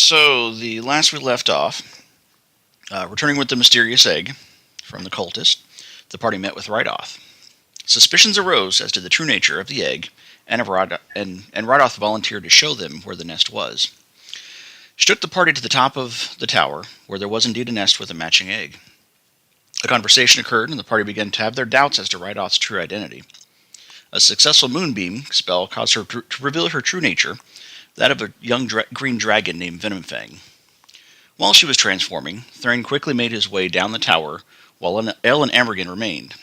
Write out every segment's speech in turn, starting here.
So, the last we left off, returning with the mysterious egg from the cultist, the party met with Reidoth. Suspicions arose as to the true nature of the egg, and Reidoth volunteered to show them where the nest was. She took the party to the top of the tower, where there was indeed a nest with a matching egg. A conversation occurred, and the party began to have their doubts as to Reidoth's true identity. A successful moonbeam spell caused her to reveal her true nature, that of a young green dragon named Venomfang. While she was transforming, Thrain quickly made his way down the tower, while El and Amergin remained.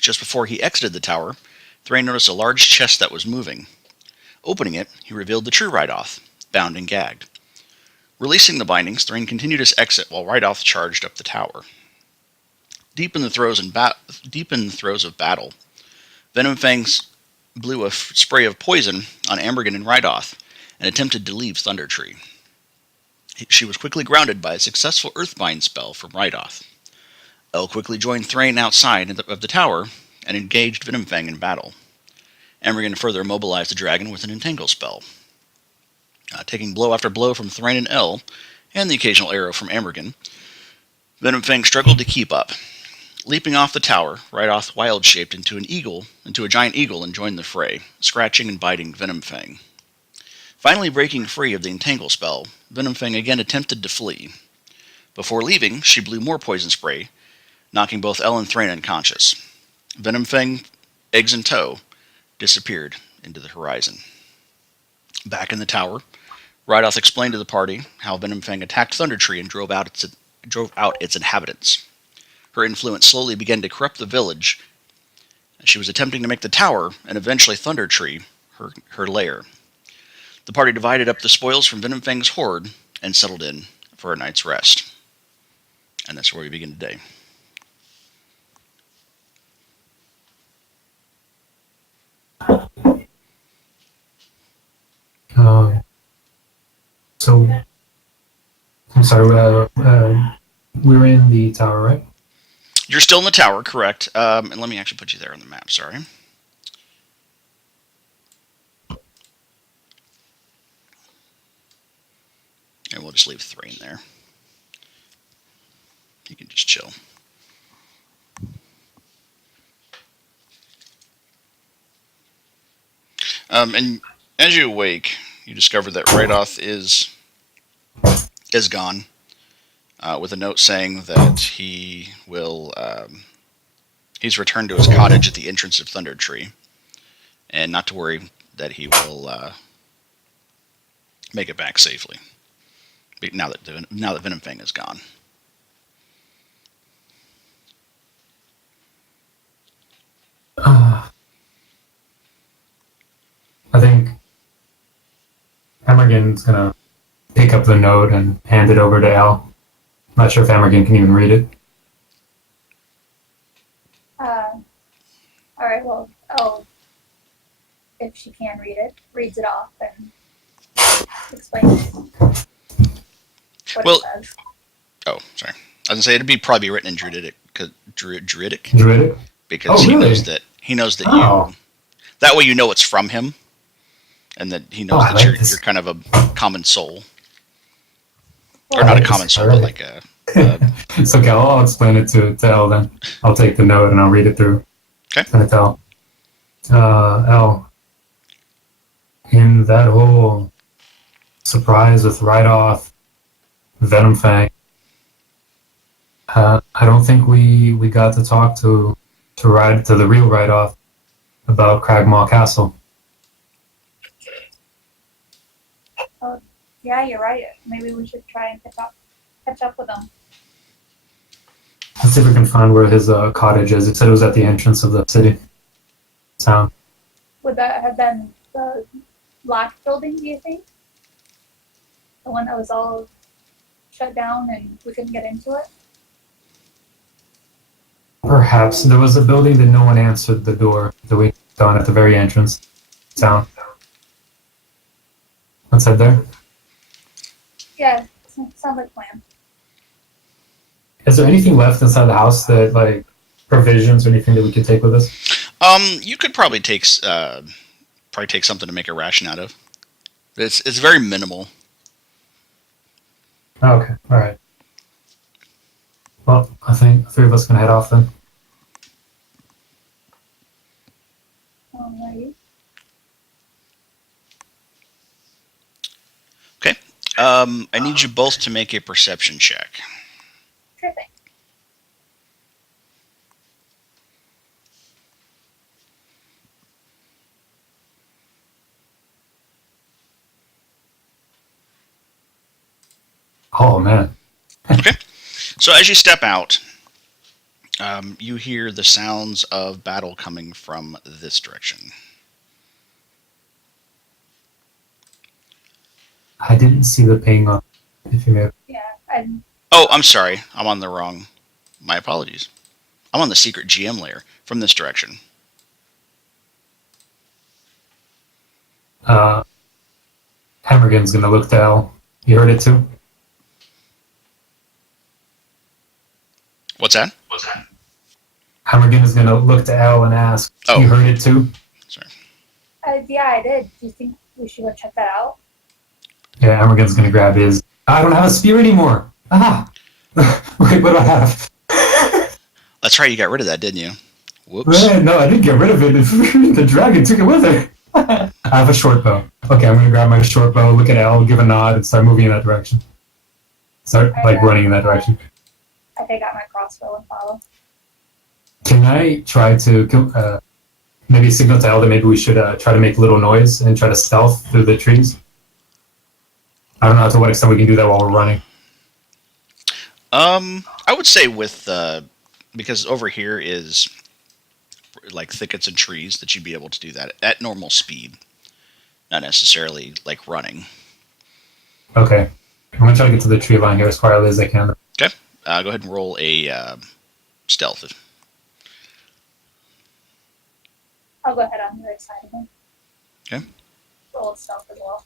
Just before he exited the tower, Thrain noticed a large chest that was moving. Opening it, he revealed the true Reidoth, bound and gagged. Releasing the bindings, Thrain continued his exit while Reidoth charged up the tower. Deep in the throes of battle, Venomfang blew a spray of poison on Amergin and Reidoth and attempted to leave Thundtree. She was quickly grounded by a successful Earthbind spell from Reidoth. El quickly joined Thrain outside of the tower and engaged Venomfang in battle. Amergin further immobilized the dragon with an Entangle spell. Taking blow after blow from Thrain and El, and the occasional arrow from Amergin, Venomfang struggled to keep up. Leaping off the tower, Reidoth wild-shaped into a giant eagle, and joined the fray, scratching and biting Venomfang. Finally breaking free of the Entangle spell, Venomfang again attempted to flee. Before leaving, she blew more poison spray, knocking both El and Thrain unconscious. Venomfang, eggs in tow, disappeared into the horizon. Back in the tower, Reidoth explained to the party how Venomfang attacked Thundtree and drove out its inhabitants. Her influence slowly began to corrupt the village. She was attempting to make the tower, and eventually Thundtree, her lair. The party divided up the spoils from Venomfang's horde and settled in for a night's rest. And that's where we begin today. So, I'm sorry, we were in the tower, right? You're still in the tower, correct. And let me actually put you there on the map, sorry. And we'll just leave Thrain there. You can just chill. And as you awake, you discover that Reidoth is gone, with a note saying that he will he's returned to his cottage at the entrance of Thundtree, and not to worry, that he will make it back safely. Now that Venomfang is gone. I think Amergin's gonna pick up the note and hand it over to El. Not sure if Amergin can even read it. Alright, well, El, if she can read it, reads it off and explains what it says. Oh, sorry. I was gonna say it'd probably be written in Druidic. Druidic? Because he knows that you. That way you know it's from him, and that he knows that you're kind of a common soul, or not a common soul, but like a. It's okay. I'll explain it to El then. I'll take the note and I'll read it through. Okay. And it's El. El. In that whole surprise with Reidoth, Venomfang, I don't think we got to talk to the real Reidoth about Cragmaw Castle. Oh, yeah, you're right. Maybe we should try and catch up with him. Let's see if we can find where his cottage is. It said it was at the entrance of the city. Town. Would that have been the last building, do you think? The one that was all shut down and we couldn't get into it? Perhaps. There was a building that no one answered the door that we found at the very entrance. Town. Let's head there. Yeah, sounds like a plan. Is there anything left inside the house that, like, provisions or anything that we could take with us? You could probably take something to make a ration out of. It's very minimal. Oh, okay, alright. Well, I think the three of us can head off then. Alrighty. Okay. I need you both to make a perception check. Sure thing. Oh, man. Okay. So as you step out, you hear the sounds of battle coming from this direction. I didn't see the ping on, if you may. Yeah, and Oh, I'm sorry. I'm on the wrong. My apologies. I'm on the secret GM layer from this direction. Amergin's gonna look to L. You heard it too? What's that? Amergin is gonna look to L and ask, Oh. you heard it too? Sorry. yeah, I did. Do you think we should go check that out? Yeah, Amergin's gonna grab his. I don't have a spear anymore! Ah! Wait, what do I have? That's right. You got rid of that, didn't you? Whoops. No, I didn't get rid of it. The dragon took it with it. I have a short bow. Okay, I'm gonna grab my short bow, look at L, give a nod, and start moving in that direction. Start, running in that direction. I take out my crossbow and follow. Can I try to maybe signal to L that maybe we should try to make little noise and try to stealth through the trees? I don't know to what extent we can do that while we're running. I would say with because over here is like thickets and trees that you'd be able to do that at normal speed, not necessarily like running. Okay, I'm gonna try to get to the tree line here as far as I can. Okay, go ahead and roll a stealth. I'll go ahead on the other side of him. Okay. Roll stealth as well.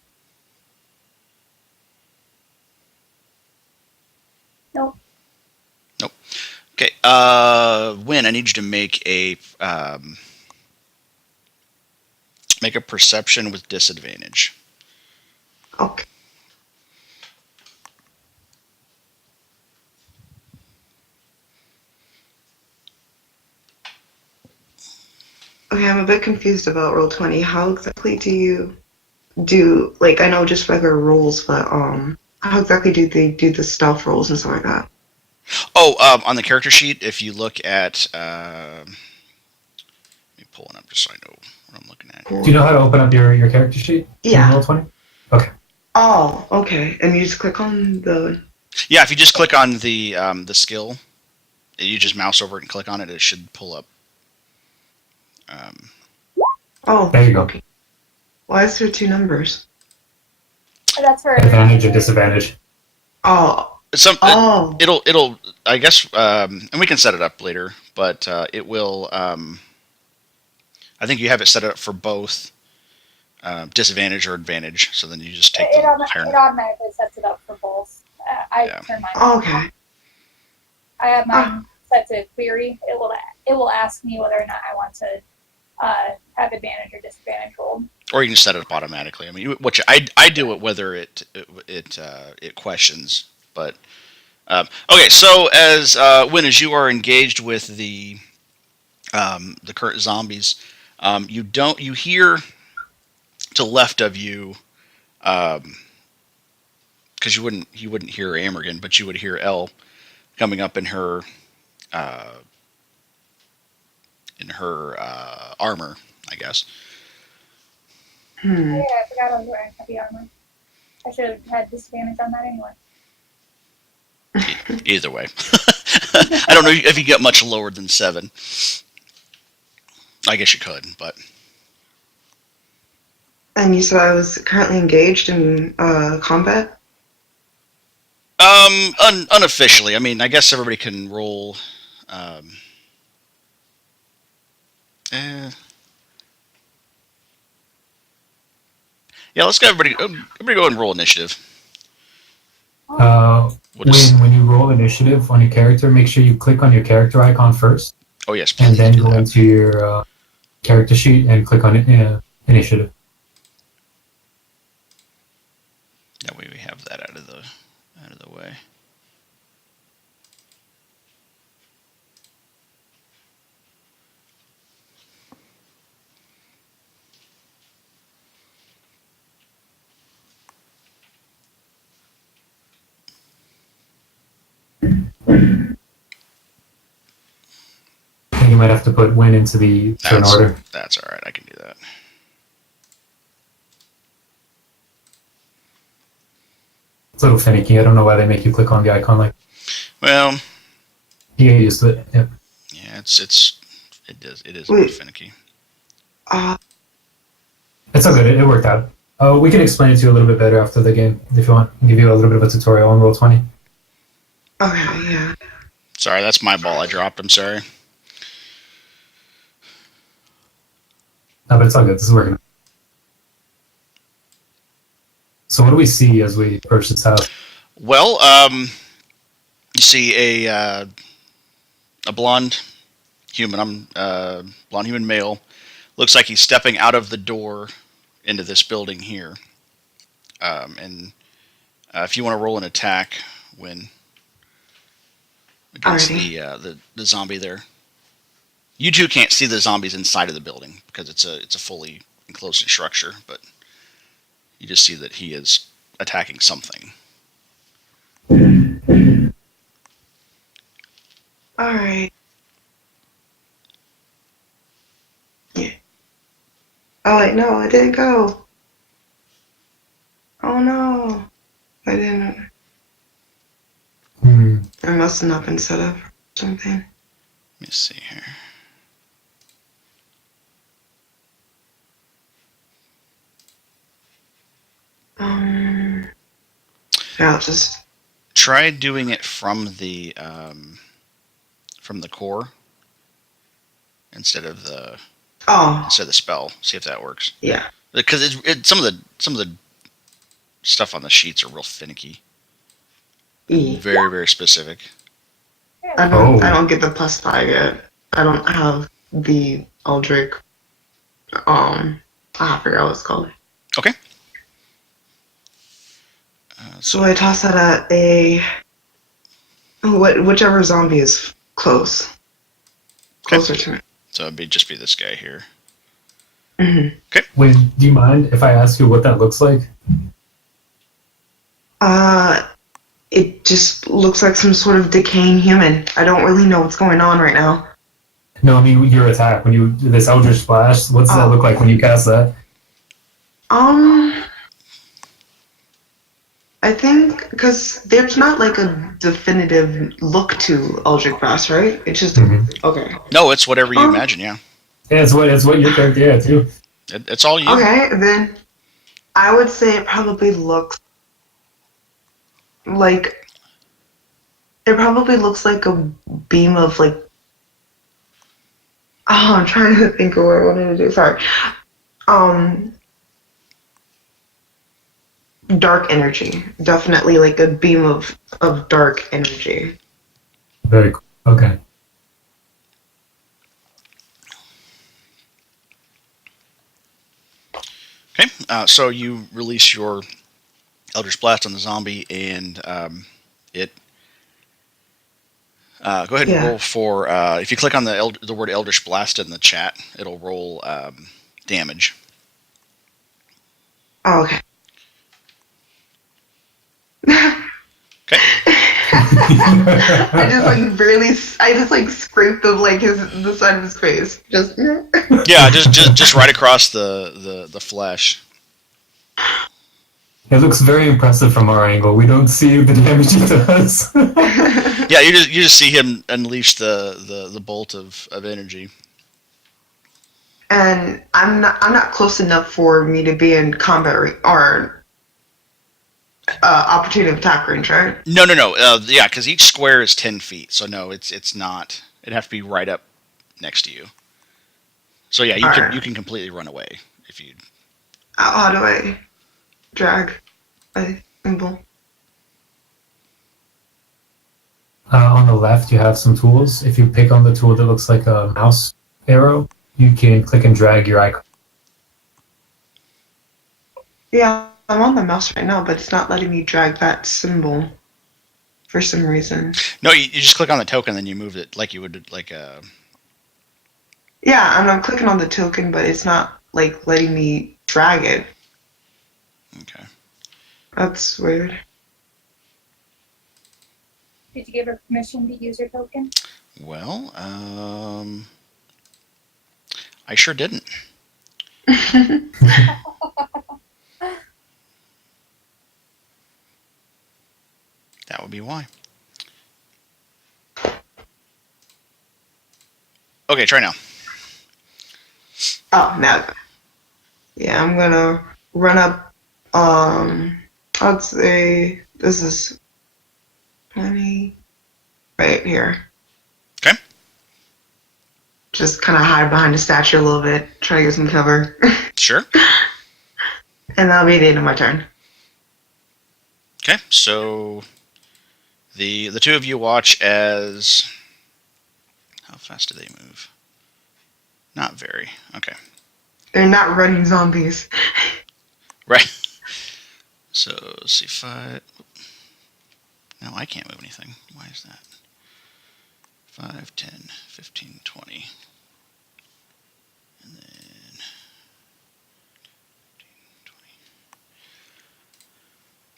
Nope. Okay, Wynn, I need you to make a perception with disadvantage. Okay. Okay, I'm a bit confused about Roll20. How exactly do you do, like, I know just regular rolls, but how exactly do they do the stealth rolls and stuff like that? Oh, on the character sheet, if you look at, let me pull it up just so I know what I'm looking at. Do you know how to open up your character sheet? Yeah. In Roll20? Okay. Oh, okay. And you just click on the... Yeah, if you just click on the skill, you just mouse over it and click on it, it should pull up. Oh, There you go. okay. Why is there two numbers? That's for Advantage and disadvantage. Oh. It'll I guess, and we can set it up later, but it will. I think you have it set up for both disadvantage or advantage. So then you just take it the higher. automatically sets it up for both. I turn mine Oh, on. okay. I have mine set to query. It will ask me whether or not I want to have advantage or disadvantage rolled. Or you can set it up automatically. I mean, which I do it whether it questions. But okay, so as Wynn, as you are engaged with the current zombies, you hear to the left of you, because you wouldn't hear Amergin, but you would hear Elle coming up in her armor, I guess. Oh, yeah, I forgot I was wearing heavy armor. I should have had disadvantage on that anyway. Either way, I don't know if you get much lower than 7. I guess you could, but And you said I was currently engaged in combat? unofficially. I mean, I guess everybody can roll. Yeah, let's go. Everybody go and roll initiative. When you roll initiative on your character, make sure you click on your character icon first, Oh yes, please and then do go that. into your character sheet and click on initiative. That way we have that out of the out of the way. I think you might have to put Wynn into the turn order. That's all right. I can do that. It's a little finicky. I don't know why they make you click on the icon like. Well, You get used to it. Yep. yeah, it is a little finicky. It's all good. It worked out. We can explain it to you a little bit better after the game if you want. Give you a little bit of a tutorial on Roll20. Okay, yeah. Sorry, that's my ball I dropped. I'm sorry. No, but it's all good. This is working. So what do we see as we approach this house? Well, you see a blonde human. Blonde human male. Looks like he's stepping out of the door into this building here. And if you want to roll an attack, Wynn, against the zombie there. You two can't see the zombies inside of the building because it's a fully enclosed structure, but you just see that he is attacking something. Alright. Yeah. Oh wait, no, I didn't go. Oh no. I didn't. It must have not been set up or something. Let me see here. Yeah, I'll just Try doing it from the core instead of the spell. See if that works. Yeah. Because some of the stuff on the sheets are real finicky. Very, very specific. I don't get the +5 yet. I don't have the Eldritch. I forgot what it's called. Okay. So I toss that at whichever zombie is closer to me. So it'd just be this guy here. Mm-hmm. Okay. Wait, do you mind if I ask you what that looks like? It just looks like some sort of decaying human. I don't really know what's going on right now. No, I mean your attack. When you do this Eldritch Splash, what does that look like when you cast that? I think because there's not like a definitive look to Eldritch Blast, right? It's just okay. No, it's whatever you imagine. Yeah. Yeah, it's what your character. Yeah, too. It's all you. Okay, then I would say it probably looks like a beam of like. Oh, I'm trying to think of what I wanted to do. Sorry. Dark energy. Definitely like a beam of dark energy. Very cool. Okay. Okay. So you release your Eldritch Blast on the zombie, and it. Go ahead and roll for. If you click on the word Eldritch Blast in the chat, it'll roll damage. Oh, okay. Okay. I just scraped the side of his face. Just Yeah, just right across the flesh. It looks very impressive from our angle. We don't see the damage it does. Yeah, you just see him unleash the bolt of energy. And I'm not close enough for me to be in combat or opportunity attack range, right? No. Yeah, because each square is 10 feet. So no, it's not. It'd have to be right up next to you. So yeah, you can completely run away if you. How do I drag a symbol? On the left, you have some tools. If you pick on the tool that looks like a mouse arrow, you can click and drag your icon. Yeah, I'm on the mouse right now, but it's not letting me drag that symbol. for some reason. No, you just click on the token, then you move it like you would Yeah, and I'm clicking on the token, but it's not like letting me drag it. Okay. That's weird. Did you give her permission to use your token? Well, I sure didn't. That would be why. Okay, try now. Oh, now. Yeah, I'm gonna run up. I'd say this is 20 right here. Okay. Just kind of hide behind the statue a little bit, try to get some cover, Sure. and that'll be the end of my turn. Okay, so the two of you watch as... How fast do they move? Not very. Okay. They're not running zombies. Right. So, let's see, 5... No, I can't move anything. Why is that? 5, 10, 15, 20. And then... 15,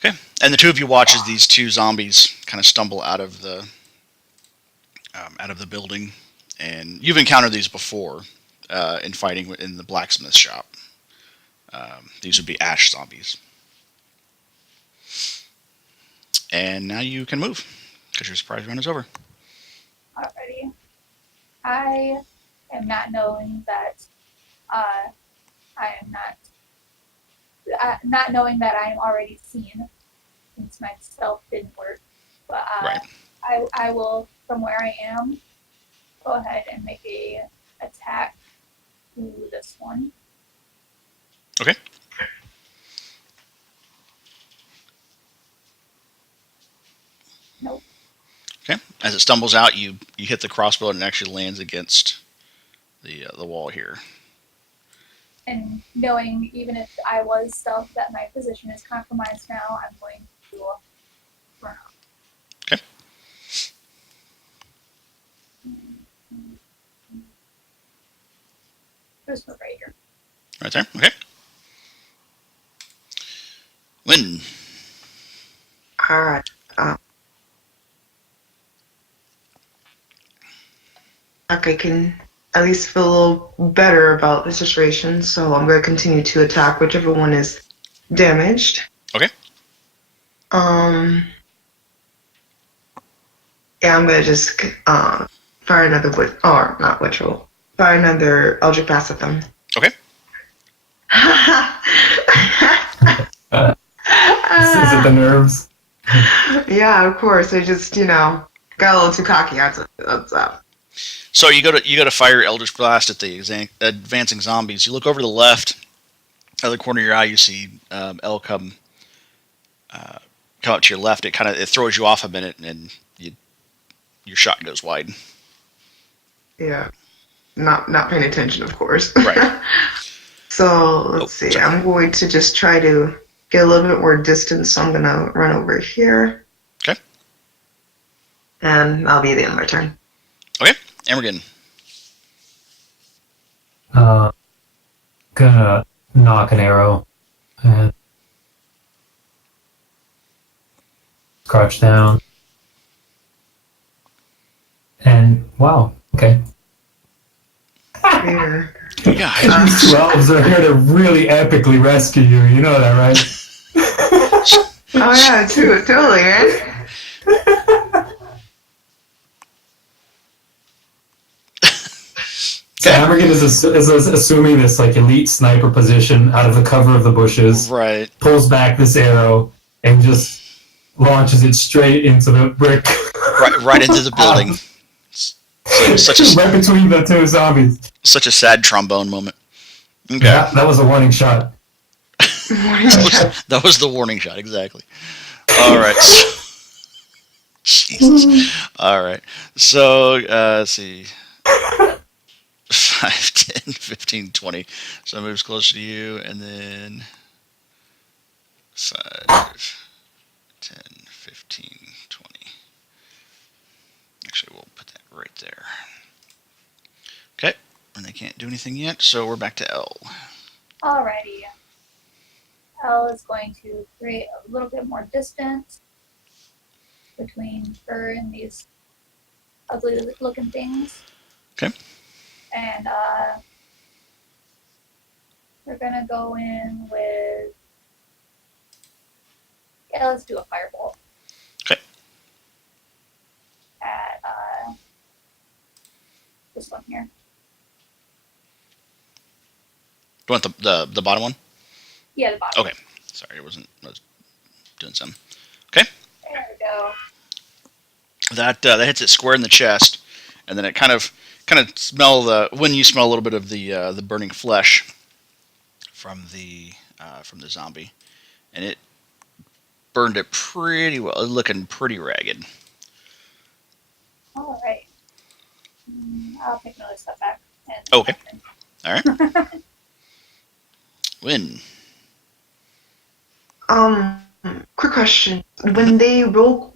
20. Okay, and the two of you watch as these two zombies kind of stumble out of the building. And you've encountered these before in fighting in the blacksmith shop. These would be ash zombies. And now you can move, because your surprise round is over. Alrighty. I am not knowing that I am not knowing that I am already seen, since my stealth didn't work. But Right. I will, from where I am, go ahead and make a attack to this one. Okay. Nope. Okay. As it stumbles out, you hit the crossbow and it actually lands against the wall here. And knowing, even if I was stealth, that my position is compromised now, I'm going to run off. Okay. Just move right here. Right there. Okay. Wynn. Alright. I can at least feel a little better about the situation, so I'm going to continue to attack whichever one is damaged. Okay. Yeah, I'm going to just fire another fire another Eldritch Blast at them. Okay. Is it the nerves? Yeah, of course. I just, got a little too cocky. That's up. So you go to fire Eldritch Blast at the advancing zombies. You look over to the left, out of the corner of your eye, you see El come up to your left. It throws you off a minute, and your shot goes wide. Yeah, not paying attention, of course. Right. So let's see. Sorry. I'm going to just try to get a little bit more distance. So I'm going to run over here. Okay. And that'll be the end of my turn. Okay. Amergin. Gonna knock an arrow and crouch down. And wow, okay. Here. Yeah. These two elves are here to really epically rescue you. You know that, right? Oh yeah, totally, man. So Amergin is assuming this like elite sniper position out of the cover of the bushes. Right. Pulls back this arrow and just launches it straight into the brick. Right into the building. Right between the two zombies. Such a sad trombone moment. Okay. Yeah, that was a warning shot. That was the warning shot, exactly. All right. Jesus. All right. So, let's see. 5, 10, 15, 20. So it moves closer to you, and then 5, 10, 15, 20. right there. Okay, and they can't do anything yet, so we're back to L. Alrighty. L is going to create a little bit more distance between her and these ugly looking things. Okay. And we're gonna go in with, yeah, let's do a firebolt. Okay. At this one here. Do you want the bottom one? Yeah, the bottom. Okay. Sorry, I was doing something. Okay. There we go. That hits it square in the chest, and then it kind of smell when you smell a little bit of the burning flesh from the zombie, and it burned it pretty well. It's looking pretty ragged. All right. I'll take another step back. And Okay. All right. Wynn. Quick question. When they roll,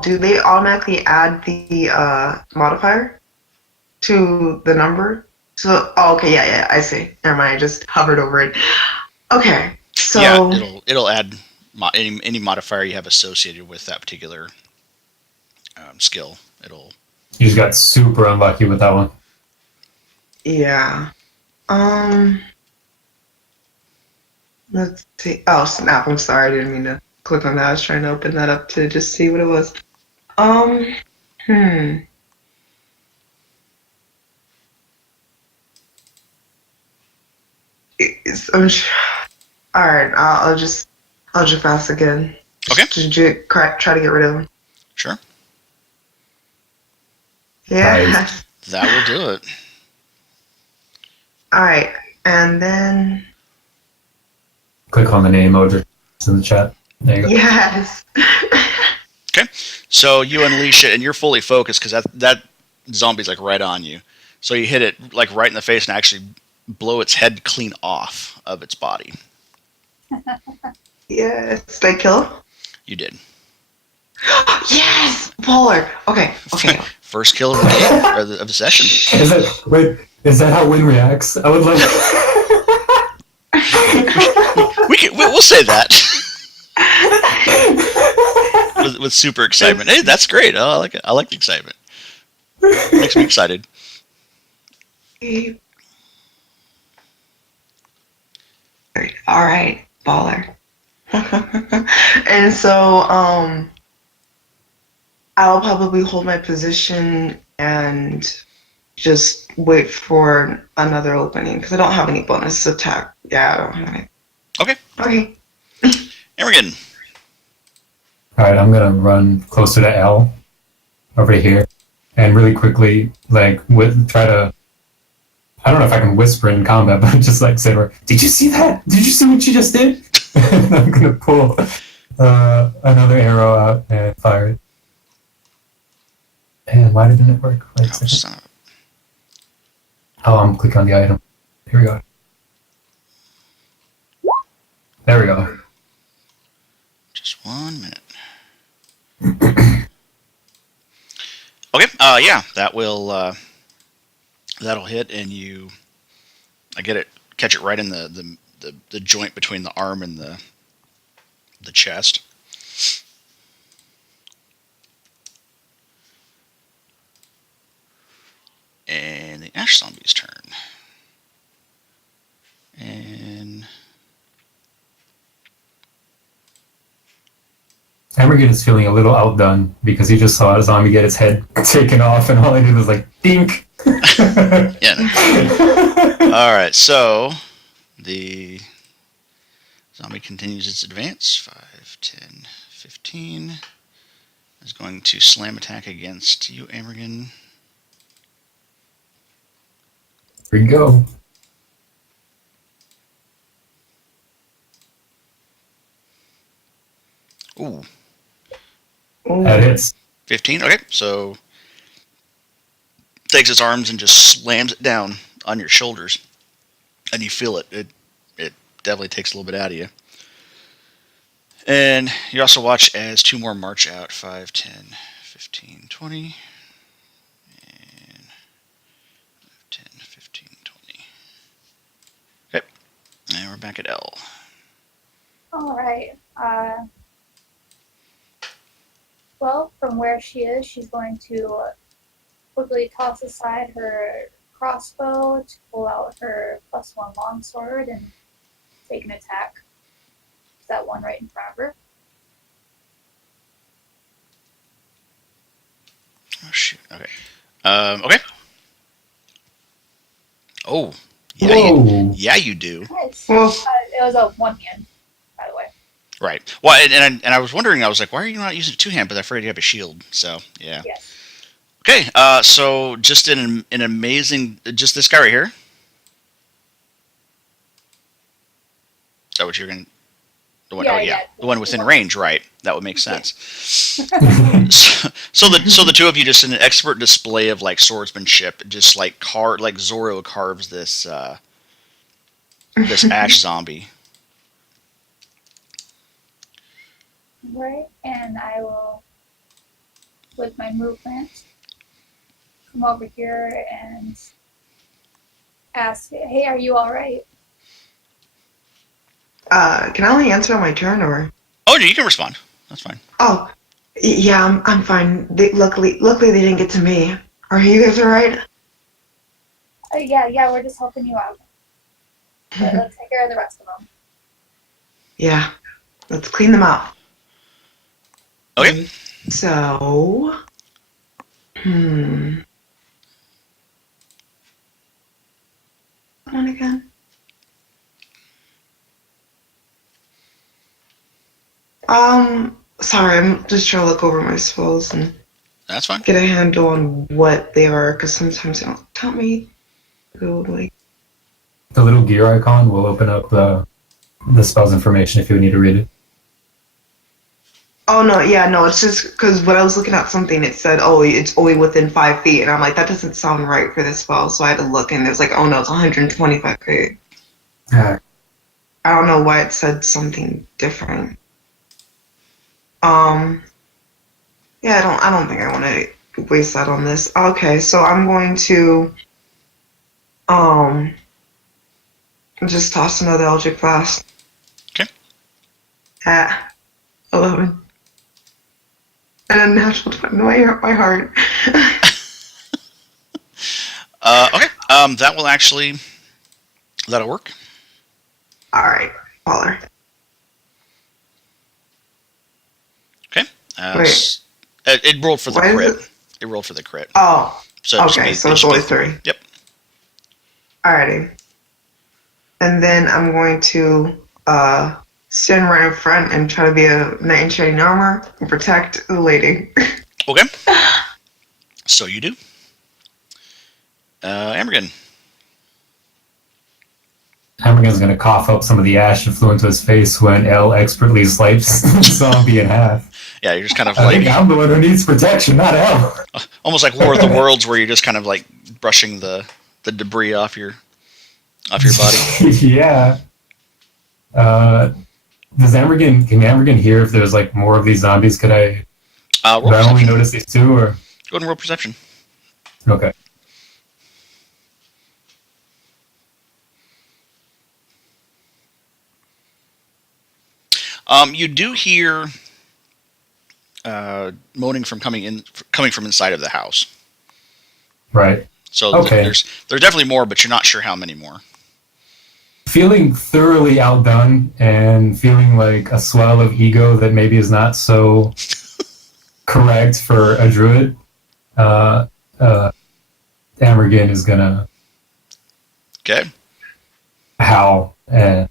do they automatically add the modifier to the number? So, okay, yeah, I see. Never mind, I just hovered over it. Okay, so Yeah, it'll add any modifier you have associated with that particular skill. You just got super unlucky with that one. yeah. Let's see. Oh, snap. I'm sorry. I didn't mean to click on that. I was trying to open that up to just see what it was. Alright, I'll just fast again. Okay. Just try to get rid of him. Sure. Yeah. Nice. That will do it. Alright, and then Click on the name emoji in the chat. There you go. yes. Okay. So you unleash it, and you're fully focused because that zombie's like right on you. So you hit it like right in the face and actually blow its head clean off of its body. Yes. Did I kill? You did. Yes! Polar. Okay. First kill of the game, or of the session. Is that how Wynn reacts? I would love. We'll say that with super excitement. Hey, that's great. Oh, I like it. I like the excitement. Makes me excited. All right, baller. And so, I'll probably hold my position and just wait for another opening because I don't have any bonus attack. Yeah, I don't have any. Okay. Amergin. Alright, I'm gonna run closer to L over here and really quickly try to, I don't know if I can whisper in combat, but just say to her, "Did you see that? Did you see what you just did?" And I'm gonna pull another arrow out and fire it. And why didn't it work? Wait a second. I'm clicking on the item. Here we go. There we go. Just 1 minute. Okay. Yeah, that'll hit, and catch it right in the joint between the arm and the chest. And the Ash Zombie's turn. And Amergin is feeling a little outdone because he just saw a zombie get its head taken off, and all I did was dink. yeah. No. All right, so the zombie continues its advance. 5, 10, 15. Is going to slam attack against you, Amergin. Here we go. Ooh. That hits. 15. Okay, so takes its arms and just slams it down on your shoulders, and you feel it. It definitely takes a little bit out of you. And you also watch as 2 more march out. 5, 10, 15, 20. And we're back at L. All right. Well, from where she is, she's going to quickly toss aside her crossbow to pull out her +1 longsword and take an attack. Is that one right in front of her? Oh, shoot. Okay. Okay. Oh. Yeah, Whoa. you do. Nice. Well, It was a one hand, by the way. Right. Well, and I was wondering, I was like, why are you not using two-hand? But I'm afraid you have a shield. So, yeah. Yes. Okay. So just an amazing, just this guy right here. Is that what you're going to... The one, the one within range, right? That would make sense. So the two of you just in an expert display of like swordsmanship, just like Zorro carves this this ash zombie. Right, and I will, with my movement, come over here and ask, "Hey, are you all right?" can I only answer on my turn, or? Oh, you can respond. That's fine. Oh, yeah, I'm fine. Luckily they didn't get to me. Are you guys alright? Yeah, we're just helping you out. But let's take care of the rest of them. Yeah, let's clean them out. Okay. So, One again. Sorry, I'm just trying to look over my spells and That's fine. get a handle on what they are, because sometimes they don't tell me. Like, The little gear icon will open up the spell's information if you need to read it. oh no, yeah, no, it's just because when I was looking at something, it said, oh, it's only within 5 feet, and I'm like, that doesn't sound right for this spell, so I had to look, and it was like, oh no, it's 125 feet. Yeah. I don't know why it said something different. Yeah, I don't think I want to waste that on this. Okay, so I'm going to just toss another Eldritch Blast. Okay. At 11. And a natural 20. My heart. Okay. That'll work. Alright, Waller. Okay. Wait. It rolled for the Why is crit. It rolled for the crit. Oh, So it just okay, made- so it it's just only made- 3. Yep. Alrighty. And then I'm going to stand right in front and try to be a knight in shining armor and protect the lady. Okay. So you do. Amergin. Amergin's gonna cough up some of the ash and flew into his face when L expertly sliced the zombie in half. Yeah, you're just kind of I think like I'm the one who needs protection, not L. almost like War of the Worlds, where you're just kind of like brushing the debris off your body. Yeah. Can Amergin hear if there's like more of these zombies? Could I Roll only perception. notice these two, or? Go ahead and roll perception. Okay. You do hear moaning coming from inside of the house. Right. So Okay. there's definitely more, but you're not sure how many more. Feeling thoroughly outdone and feeling like a swell of ego that maybe is not so correct for a druid, Amergin is gonna Okay. howl and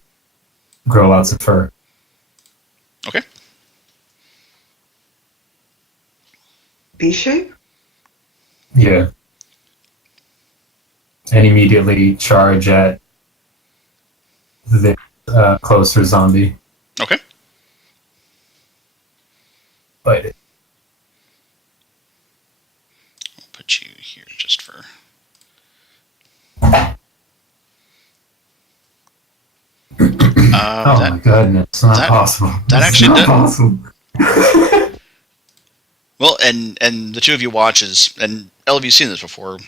grow lots of fur. Okay. B-shape? Yeah. And immediately charge at the closer zombie. Okay. Bite it. I'll put you here just for. Oh my goodness, it's not possible. that It's actually not did- possible. Well, and the two of you watches, and Elle, have you seen this before?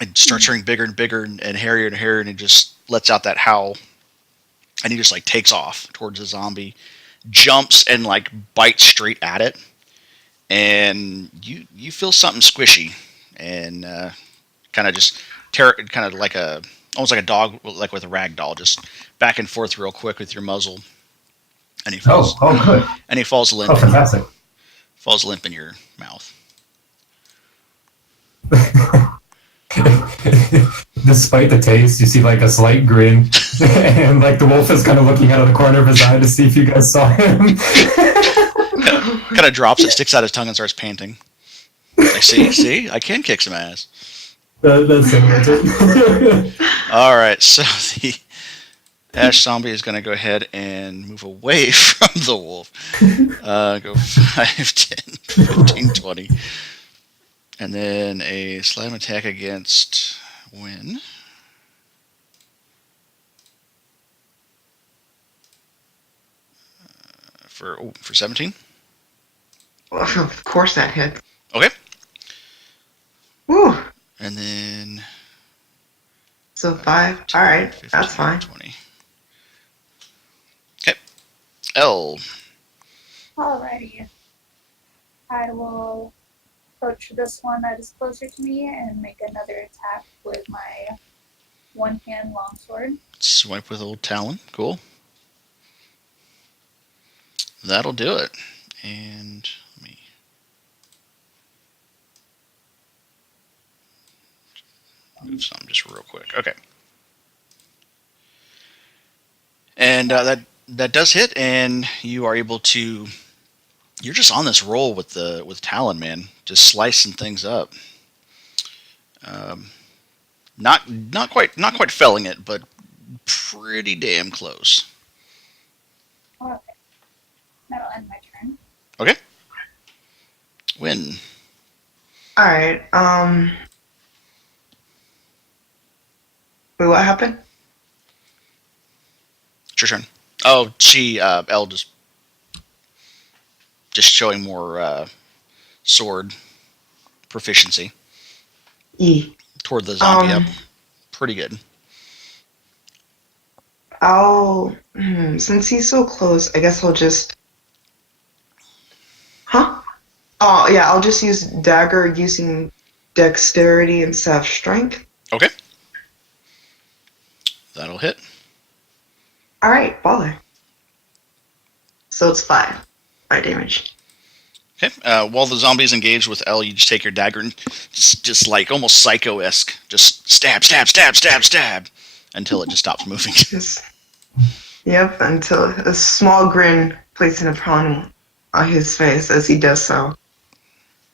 It starts turning bigger and bigger and hairier and hairier, and it just lets out that howl and he just like takes off towards the zombie, jumps and like bites straight at it, and you feel something squishy, and kind of just kind of like almost like a dog, like with a rag doll, just back and forth real quick with your muzzle, and he falls. Good. And he falls limp. Oh, fantastic. Falls limp in your mouth. Despite the taste, you see like a slight grin, and like the wolf is kind of looking out of the corner of his eye to see if you guys saw him. Kind of drops it, sticks out his tongue, and starts panting. Like, see, I can kick some ass. That's similar to. All right, so the ash zombie is going to go ahead and move away from the wolf. Go 5, 10, 15, 20. And then a slam attack against Wynn. For 17. Well, of course that hit. Okay. Woo. And then So 5. All right, 15, that's fine. 20. Okay. L. Alrighty. I will approach this one that is closer to me and make another attack with my one-hand longsword. Swipe with old Talon. Cool. That'll do it. And let me move something just real quick. Okay. And that does hit, and you are able to. You're just on this roll with Talon, man. Just slicing things up. Not quite felling it, but pretty damn close. Okay. That'll end my turn. Okay. Wynn. All right. Wait, what happened? It's your turn. Oh, Elle just showing more sword proficiency E. toward the zombie up. Pretty good. Since he's so close, I guess I'll just. Huh? Oh yeah, I'll just use dagger using dexterity instead of strength. Okay. That'll hit. All right, baller. So it's 5 damage. Okay. While the zombie's engaged with Elle, you just take your dagger and just like almost psycho-esque, just stab, stab, stab, stab, stab, until it just stops moving. Yep, until a small grin placing upon his face as he does so.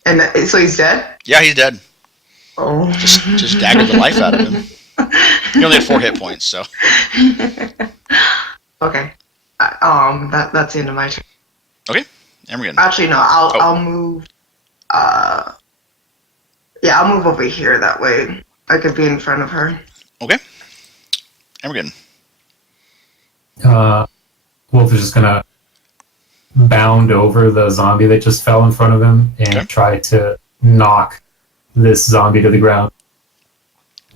And so he's dead? Yeah, he's dead. Oh. Just daggered the life out of him. He only had 4 hit points, so. Okay. That's the end of my turn. Okay. Amergin. Actually, no. I'll move. I'll move over here. That way, I could be in front of her. Okay. Amergin. Wolf is just gonna bound over the zombie that just fell in front of him and try to knock this zombie to the ground.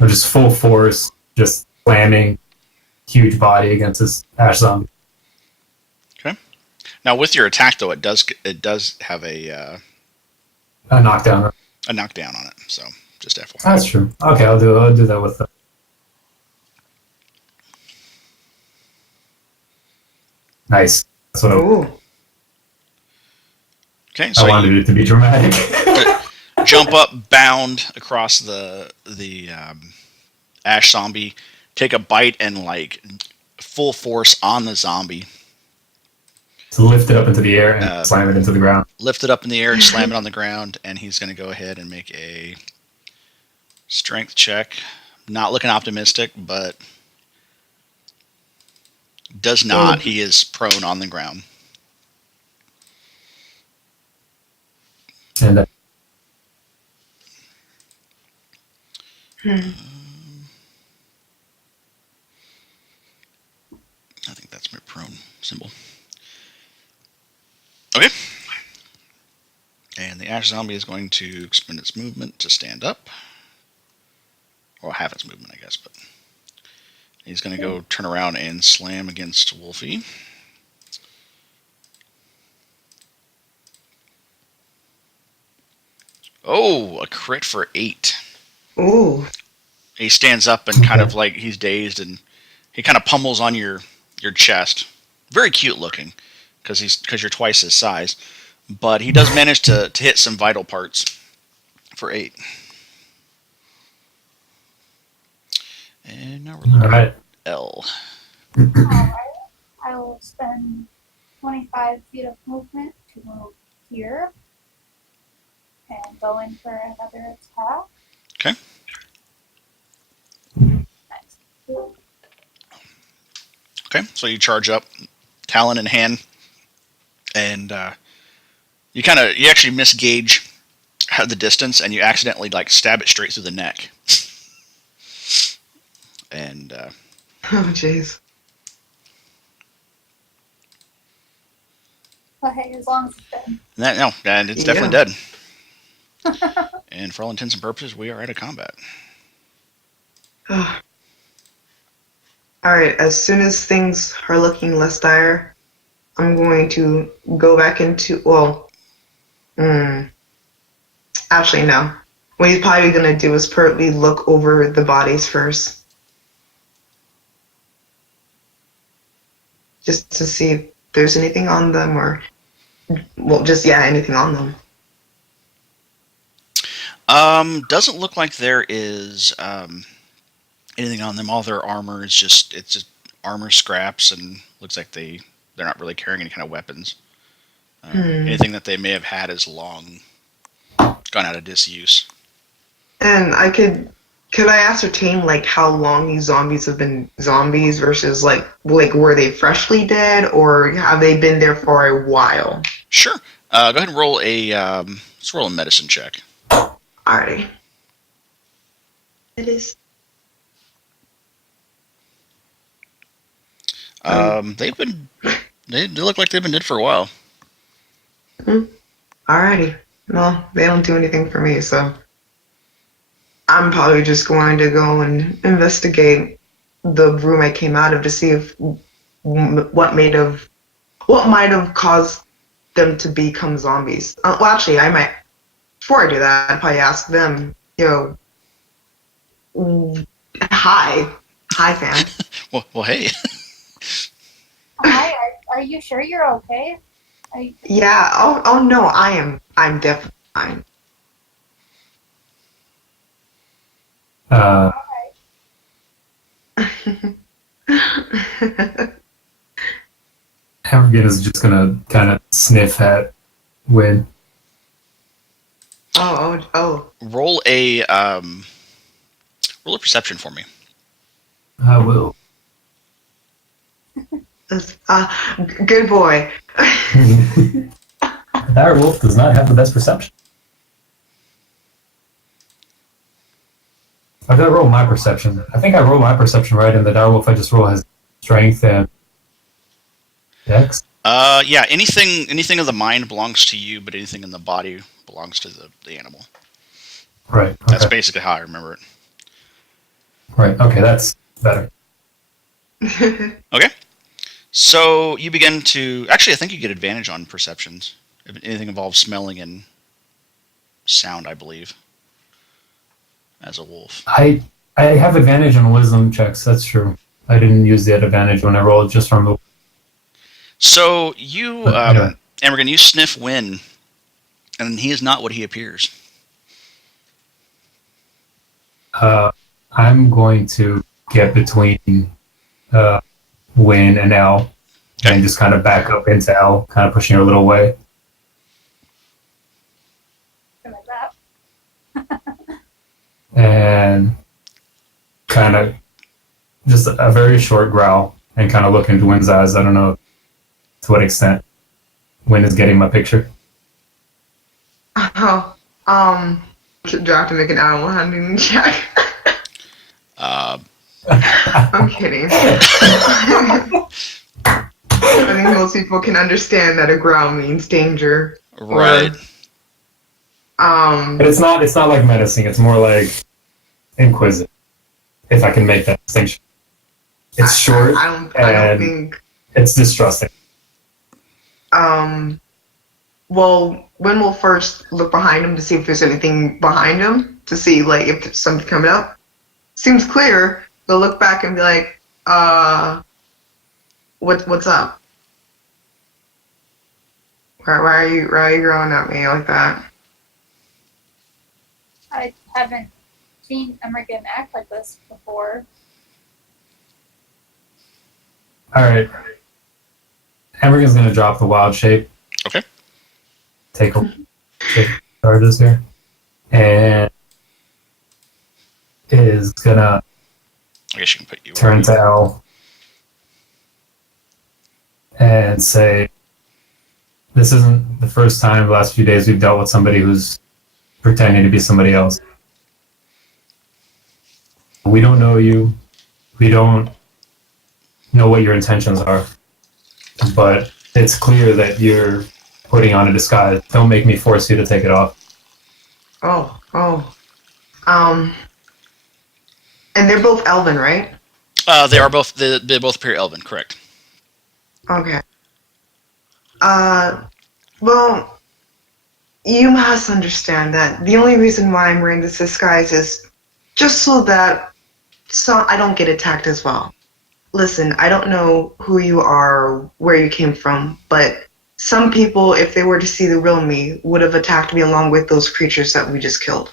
Or just full force, just slamming huge body against this ash zombie. Okay. Now with your attack though, it does have a knockdown. a knockdown on it. So just FYI. That's true. Okay, I'll do that with the. Nice. That's what Ooh. Okay, so I wanted it to be dramatic. jump up, bound across the ash zombie, take a bite, and like full force on the zombie. To lift it up into the air and slam it into the ground. Lift it up in the air and slam it on the ground, and he's going to go ahead and make a strength check. Not looking optimistic, but does not. He is prone on the ground. And I think that's my prone symbol. Okay. And the ash zombie is going to expend its movement to stand up. Or half its movement, I guess. But He's going to go turn around and slam against Wolfie. Oh, a crit for 8. Ooh. He stands up and kind of like he's dazed, and he kind of pummels on your chest. Very cute looking, because you're twice his size. But he does manage to hit some vital parts for 8. And now we're looking at L. Alright. I will spend 25 feet of movement to move here and go in for another attack. Okay. Nice. Okay, so you charge up, talon in hand, and you actually misgauge the distance, and you accidentally like stab it straight through the neck. And Oh, jeez. But hey, as long as it's dead. and it's definitely dead. And for all intents and purposes, we are out of combat. Alright, as soon as things are looking less dire, I'm going to go back into, actually no. What he's probably going to do is probably look over the bodies first. Just to see if there's anything on them or, anything on them. Doesn't look like there is anything on them. All their armor is just armor scraps, and looks like they're not really carrying any kind of weapons. Anything that they may have had is long gone out of disuse. And could I ascertain like how long these zombies have been zombies versus like were they freshly dead or have they been there for a while? Sure. Go ahead and roll let's roll a medicine check. Alrighty. It is. They look like they've been dead for a while. Alrighty. Well, they don't do anything for me, so I'm probably just going to go and investigate the room I came out of to see if what might have caused them to become zombies. Well, actually, I might. Before I do that, I'd probably ask them. Hi, fan. well, hey. Hi, are you sure you're okay? Yeah. Oh no, I'm definitely fine. Amergin is just gonna kind of sniff at Wynn. Oh. Roll a perception for me. I will. Good boy. Our wolf does not have the best perception. I've got to roll my perception. I think I roll my perception right, and the direwolf I just roll has strength and dex. Yeah. Anything of the mind belongs to you, but anything in the body belongs to the animal. Right. Okay. That's basically how I remember it. Right. Okay, that's better. Okay. So you begin to... Actually, I think you get advantage on perceptions. If anything involves smelling and sound, I believe, as a wolf. I have advantage on wisdom checks, that's true. I didn't use that advantage when I rolled just from the... So you, Anyway. Amergin, you sniff Wynn, and he is not what he appears. I'm going to get between Wynn and L, and just kind of back up into L, kind of pushing her a little away. Like that. And kind of just a very short growl and kind of look into Wynn's eyes. I don't know to what extent Wynn is getting my picture. Do I have to make an animal handling check? I'm kidding. I think most people can understand that a growl means danger. Right. But it's not like menacing. It's more like inquisitive, if I can make that distinction. It's short. I don't and think. it's distrusting. Well, Wynn will first look behind him to see if there's anything behind him, to see, like, if there's something coming up. Seems clear. They'll look back and be like, what's up? Why are you growling at me like that? I haven't seen Amergin act like this before. Alright. Amergin's gonna drop the wild shape. Okay. Take charges here. And is gonna I guess you can put you. turn to L and say, this isn't the first time the last few days we've dealt with somebody who's pretending to be somebody else. We don't know you. We don't know what your intentions are. But it's clear that you're putting on a disguise. Don't make me force you to take it off. And they're both Elven, right? They are both. They both appear elven. Correct. Okay. Well, you must understand that the only reason why I'm wearing this disguise is just so that I don't get attacked as well. Listen, I don't know who you are or where you came from, but some people, if they were to see the real me, would have attacked me along with those creatures that we just killed.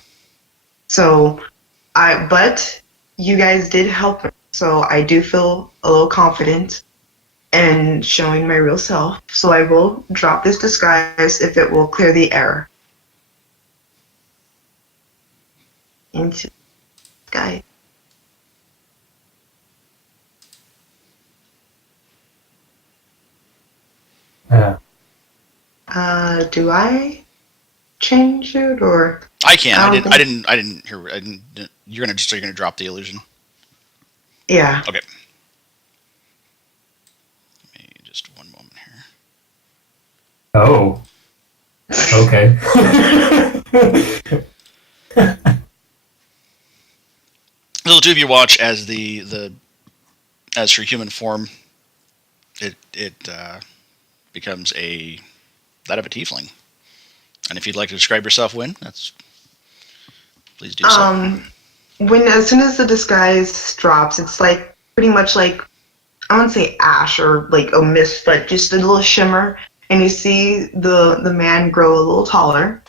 But you guys did help me, so I do feel a little confident in showing my real self. So I will drop this disguise if it will clear the error. Into disguise. Yeah. Do I change it or? I can. I I don't didn't hear. You're gonna drop the illusion. Yeah. Okay. Give me just one moment here. Oh. Okay. The two of you watch as as her human form, it becomes that of a tiefling. And if you'd like to describe yourself, Wynn, please do so. As soon as the disguise drops, it's like pretty much like, I wouldn't say ash or like a mist, but just a little shimmer, and you see the man grow a little taller,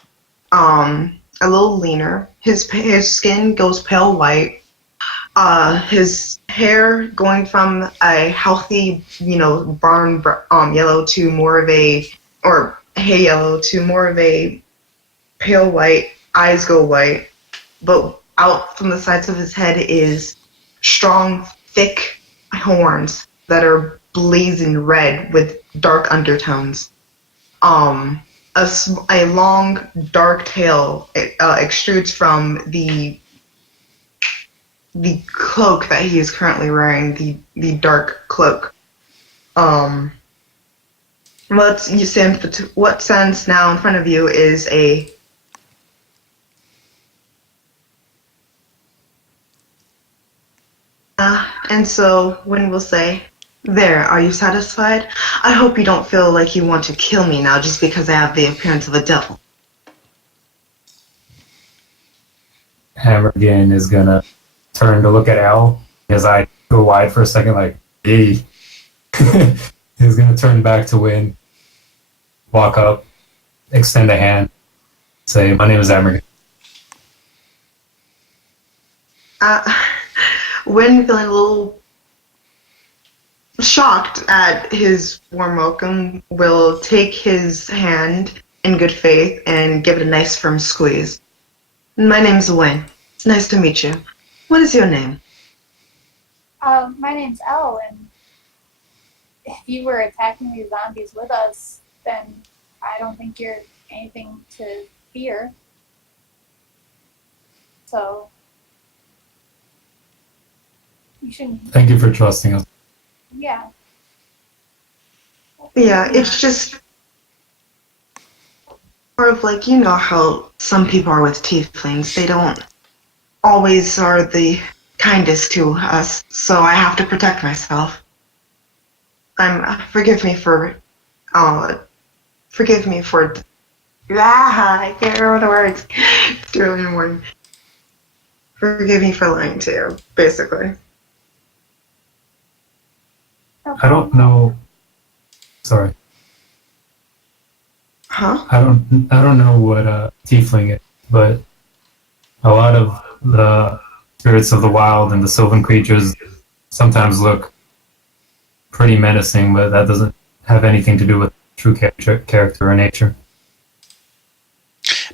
a little leaner. His skin goes pale white. His hair going from a healthy, barn yellow to more of or hay yellow to more of a pale white. Eyes go white, but out from the sides of his head is strong, thick horns that are blazing red with dark undertones. A long, dark tail extrudes from the cloak that he is currently wearing, the dark cloak. What stands now in front of you is a and so Wynn will say, "There, are you satisfied? I hope you don't feel like you want to kill me now just because I have the appearance of a devil." Amergin is gonna turn to look at Al. His eye go wide for a second, like, hey. He's gonna turn back to Wynn, walk up, extend a hand, say, "My name is Amergin." Wynn, feeling a little shocked at his warm welcome, will take his hand in good faith and give it a nice firm squeeze. "My name's Wynn. It's nice to meet you. What is your name?" My name's Elle, and if you were attacking these zombies with us, then I don't think you're anything to fear. So you shouldn't. Thank you for trusting us. Yeah. Yeah, it's just sort of like, how some people are with tieflings. They don't always are the kindest to us, so I have to protect myself. Forgive me for, I can't remember the words. It's early in the morning. Forgive me for lying to you, basically. I don't know. Sorry. Huh? I don't know what tiefling is, but a lot of the spirits of the wild and the sylvan creatures sometimes look pretty menacing, but that doesn't have anything to do with true character or nature.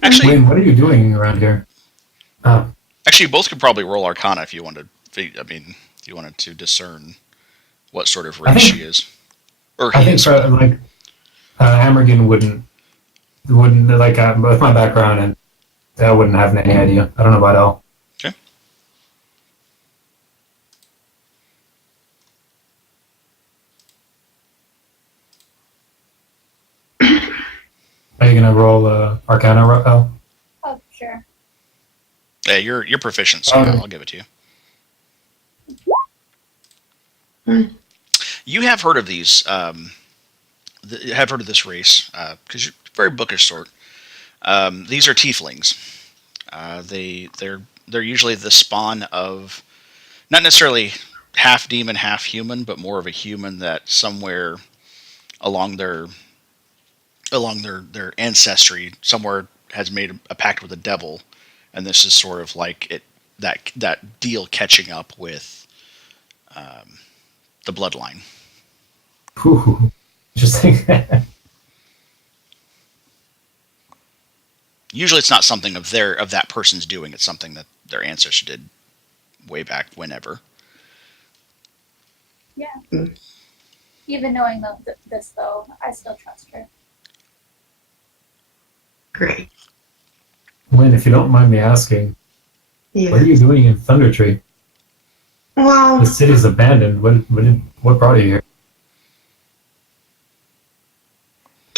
Actually, Wynn, what are you doing around here? actually, you both could probably roll Arcana if you wanted. If you wanted to discern what sort of race she is, or I he think is. Amergin wouldn't like with my background, and I wouldn't have any idea. I don't know about Elle. Okay. Are you gonna roll Arcana, Elle? Oh, sure. Yeah, you're proficient, so I'll give it to you. You have heard of these. Have heard of this race because you're a very bookish sort. These are tieflings. They're usually the spawn of not necessarily half demon, half human, but more of a human that somewhere along their ancestry somewhere has made a pact with the devil, and this is sort of like that deal catching up with the bloodline. Ooh, interesting. Usually, it's not something of that person's doing. It's something that their ancestors did way back whenever. Yeah. Even knowing this, though, I still trust her. Great. Wynn, if you don't mind me asking, Yeah. what are you doing in Thundtree? Well, The city's abandoned. What brought you here?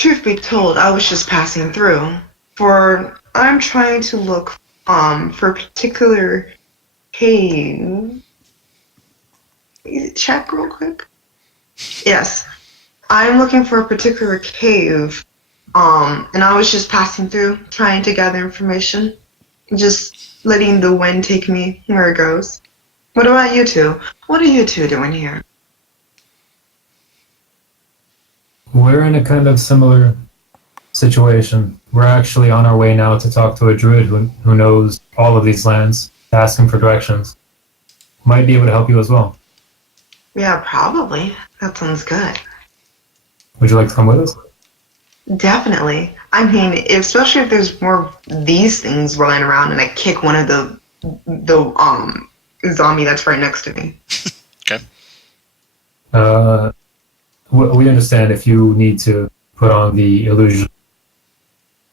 truth be told, I was just passing through. I'm trying to look for a particular cave. Check real quick. Yes, I'm looking for a particular cave. And I was just passing through, trying to gather information, just letting the wind take me where it goes. What about you two? What are you two doing here? We're in a kind of similar situation. We're actually on our way now to talk to a druid who knows all of these lands, to ask him for directions. Might be able to help you as well. Yeah, probably. That sounds good. Would you like to come with us? Definitely. I mean, especially if there's more of these things rolling around and I kick one of the zombie that's right next to me. Okay. We understand if you need to put on the illusion.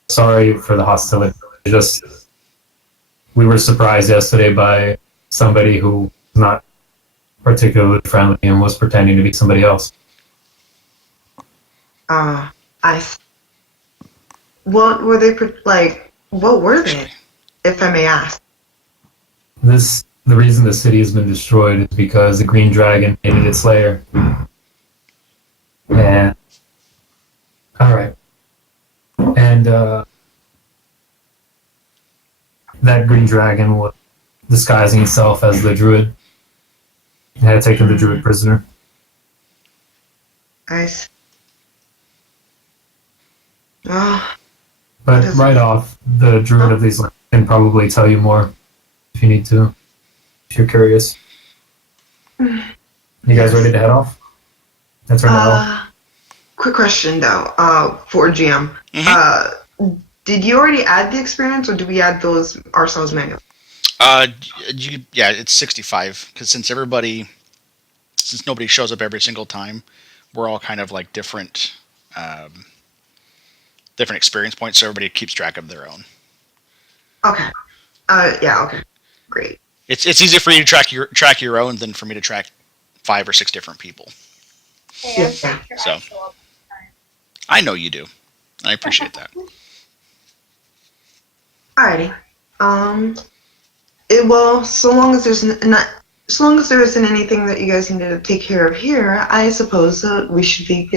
Sorry for the hostility. We were surprised yesterday by somebody who was not particularly friendly and was pretending to be somebody else. What were they, what were they, if I may ask? The reason the city has been destroyed is because the green dragon made it its lair. And alright. And that green dragon was disguising itself as the druid. It had taken the druid prisoner. But right off, the druid of these lands can probably tell you more if you need to, if you're curious. You guys ready to head off? That's right. Quick question though, for GM. Did you already add the experience, or do we add those ourselves manually? It's 65 because since nobody shows up every single time, we're all kind of like different experience points, so everybody keeps track of their own. Okay. Okay. Great. It's easier for you to track your own than for me to track 5 or 6 different people. Hey, I'm sure So. I show up. I know you do. I appreciate that. Alrighty. So long as there's as long as there isn't anything that you guys needed to take care of here, I suppose that we should be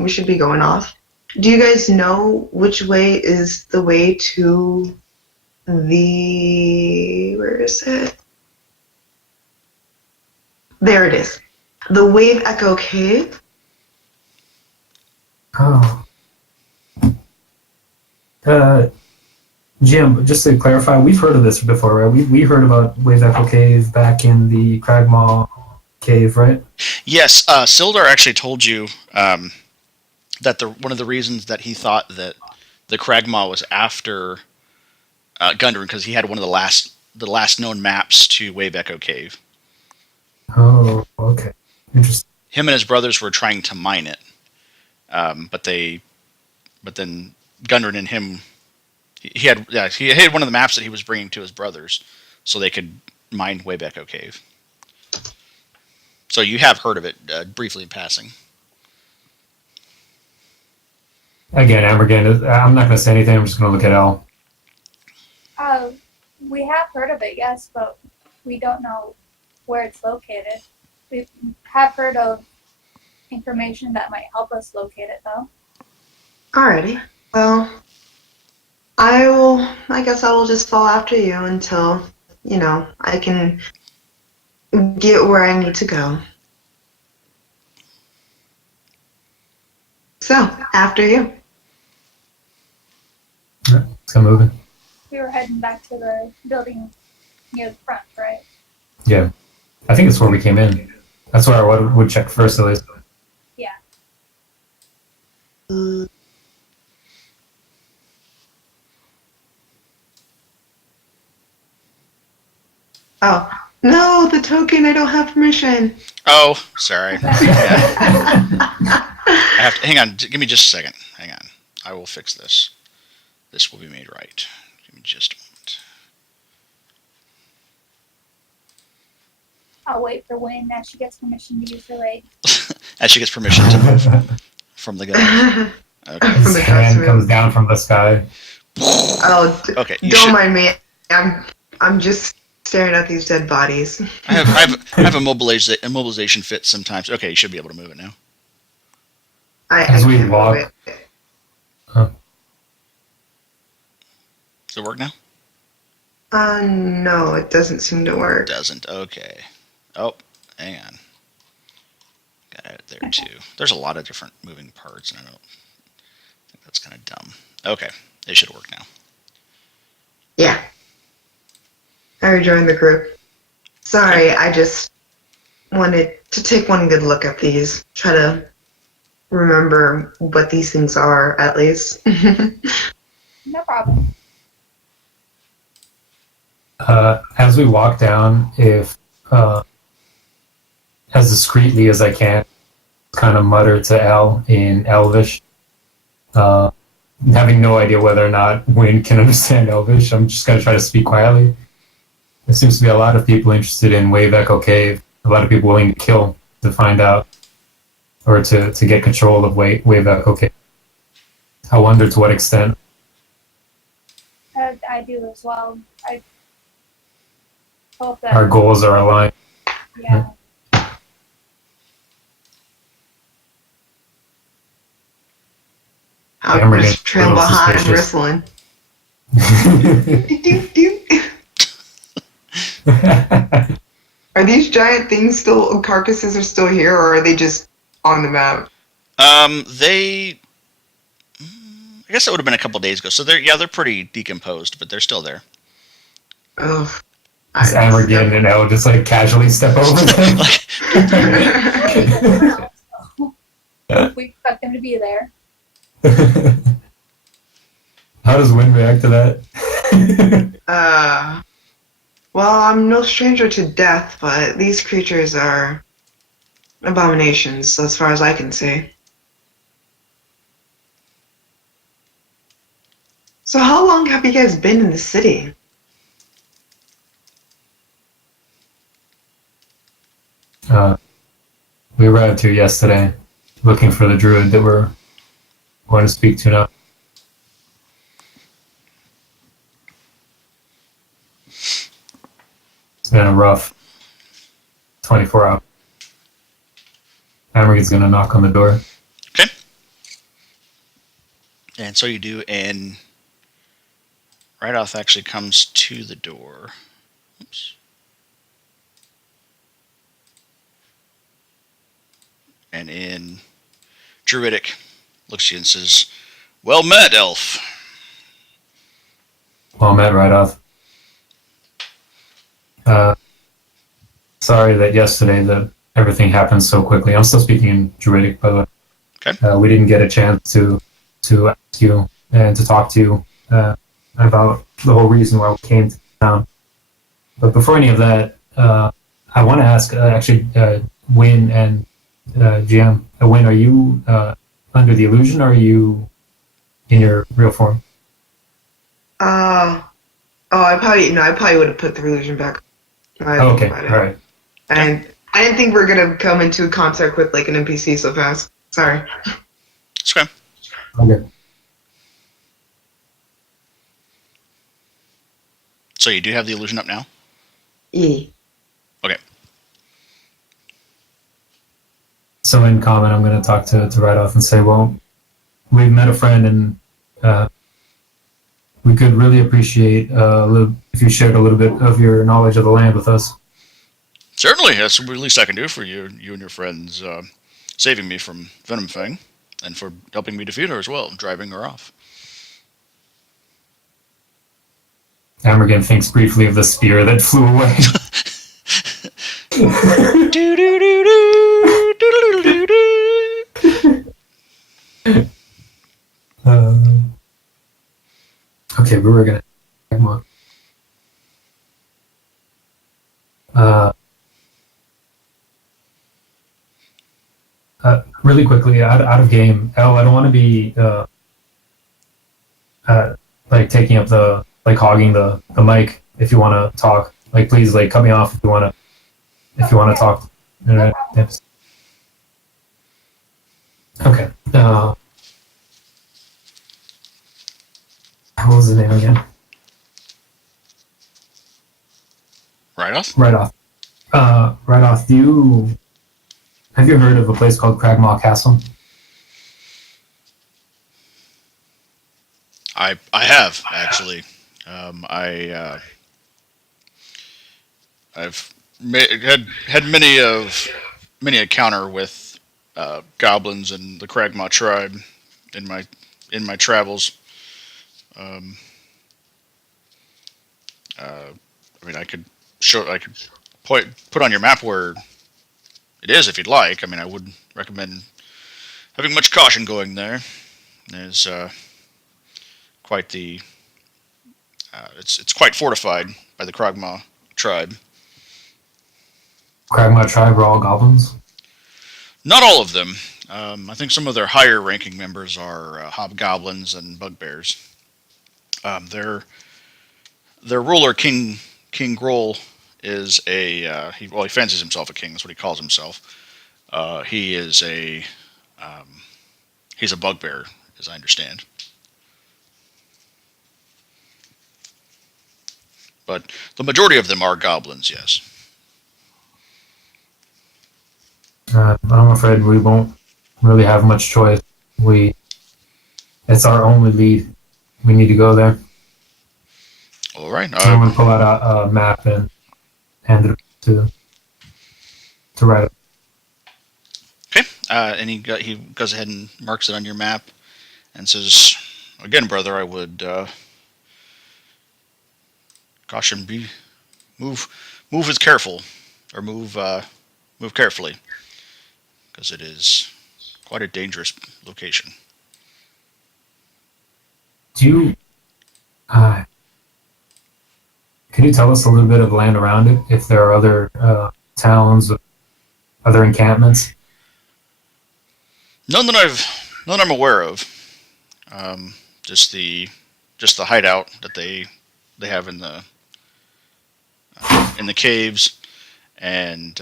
we should be going off. Do you guys know which way is the way to where is it? There it is. The Wave Echo Cave. Oh. Jim, just to clarify, we've heard of this before, right? We heard about Wave Echo Cave back in the Cragmaw Cave, right? Yes, Sildar actually told you that one of the reasons that he thought that the Cragmaw was after Gundren because he had one of the last known maps to Wave Echo Cave. Oh, okay. Interesting. Him and his brothers were trying to mine it, but then Gundren and him, he had one of the maps that he was bringing to his brothers, so they could mine Wave Echo Cave. So you have heard of it briefly in passing. Again, Amergin, I'm not going to say anything. I'm just going to look at L. We have heard of it, yes, but we don't know where it's located. We have heard of information that might help us locate it, though. Alrighty. Well, I guess I will just follow after you until, I can get where I need to go. So, after you. Yeah, let's go moving. We were heading back to the building near the front, right? Yeah. I think it's where we came in. That's where I would check first, at least. Yeah. Oh. No, the token, I don't have permission. Oh, sorry. I have to, hang on, give me just a second. Hang on. I will fix this. This will be made right. Give me just a moment. I'll wait for Wynn as she gets permission to use her leg. As she gets permission to move from the gun. Okay. His hand comes down from the sky. Oh, Okay. don't mind me. I'm just staring at these dead bodies. I have a mobilization fit sometimes. Okay, you should be able to move it now. As we can't walk. move it. Does it work now? No, it doesn't seem to work. Doesn't. Okay. Oh, hang on. Got it there too. There's a lot of different moving parts, and I think that's kind of dumb. Okay, it should work now. Yeah. I rejoined the group. Sorry, I just wanted to take one good look at these. Try to remember what these things are, at least. No problem. As we walk down, as discreetly as I can, kind of mutter to L in Elvish, having no idea whether or not Wynn can understand Elvish. I'm just going to try to speak quietly. There seems to be a lot of people interested in Wave Echo Cave, a lot of people willing to kill to find out, or to get control of Wave Echo Cave. I wonder to what extent. I do as well. I hope that. Our goals are aligned. Yeah. I'll Amergin just trail is a little behind, suspicious. whistling. Are these giant things carcasses are still here, or are they just on the map? I guess that would have been a couple days ago. So they're pretty decomposed, but they're still there. Ugh. Just Amergin and L just like casually step over them. We expect them to be there. How does Wynn react to that? Well, I'm no stranger to death, but these creatures are abominations, as far as I can see. So how long have you guys been in the city? We arrived here yesterday, looking for the druid that we're going to speak to now. It's been a rough 24 hours. Amergin's going to knock on the door. Okay. And so you do, and Reidoth actually comes to the door. Oops. And in Druidic, looks at you and says, "Well met, elf." Well met, Reidoth. Sorry that yesterday that everything happened so quickly. I'm still speaking in Druidic, by the way. Okay. We didn't get a chance to ask you and to talk to you about the whole reason why we came to town. But before any of that, I want to ask, Wynn and GM. Wynn, are you under the illusion, or are you in your real form? I probably would have put the illusion back. Okay, all right. And I didn't think we were gonna come into contact with like an NPC so fast. Sorry. It's okay. Okay. So you do have the illusion up now? Yeah. Okay. So in common, I'm going to talk to Reidoth and say, well, we've met a friend, and we could really appreciate if you shared a little bit of your knowledge of the land with us. Certainly, that's the least I can do for you and your friends, saving me from Venom Fang, and for helping me defeat her as well, driving her off. Amergin thinks briefly of the spear that flew away. Okay, we were gonna. Really quickly, out of game, Elle, I don't want to be like taking up hogging the mic. If you want to talk, please cut me off if you want to talk. No problem. Yes. Okay. What was his name again? Reidoth? Reidoth. Reidoth, have you heard of a place called Cragmaw Castle? I have, actually. I've had many encounter with goblins and the Cragmaw tribe in my travels. I could put on your map where it is if you'd like. I would recommend having much caution going there. There's quite the it's quite fortified by the Cragmaw tribe. Cragmaw tribe are all goblins? Not all of them. I think some of their higher ranking members are hobgoblins and bugbears. Their ruler, King Groll, is he fancies himself a king. That's what he calls himself. He's a bugbear, as I understand. But the majority of them are goblins, yes. I'm afraid we won't really have much choice. It's our only lead. We need to go there. All right. I'm going to pull out a map and hand it to Reidoth. Okay. And he goes ahead and marks it on your map and says, "Again, brother, I would caution, move with careful, or move carefully, because it is quite a dangerous location." Can you tell us a little bit of land around it? If there are other towns, other encampments? None that I'm aware of. Just the hideout that they have in the caves, and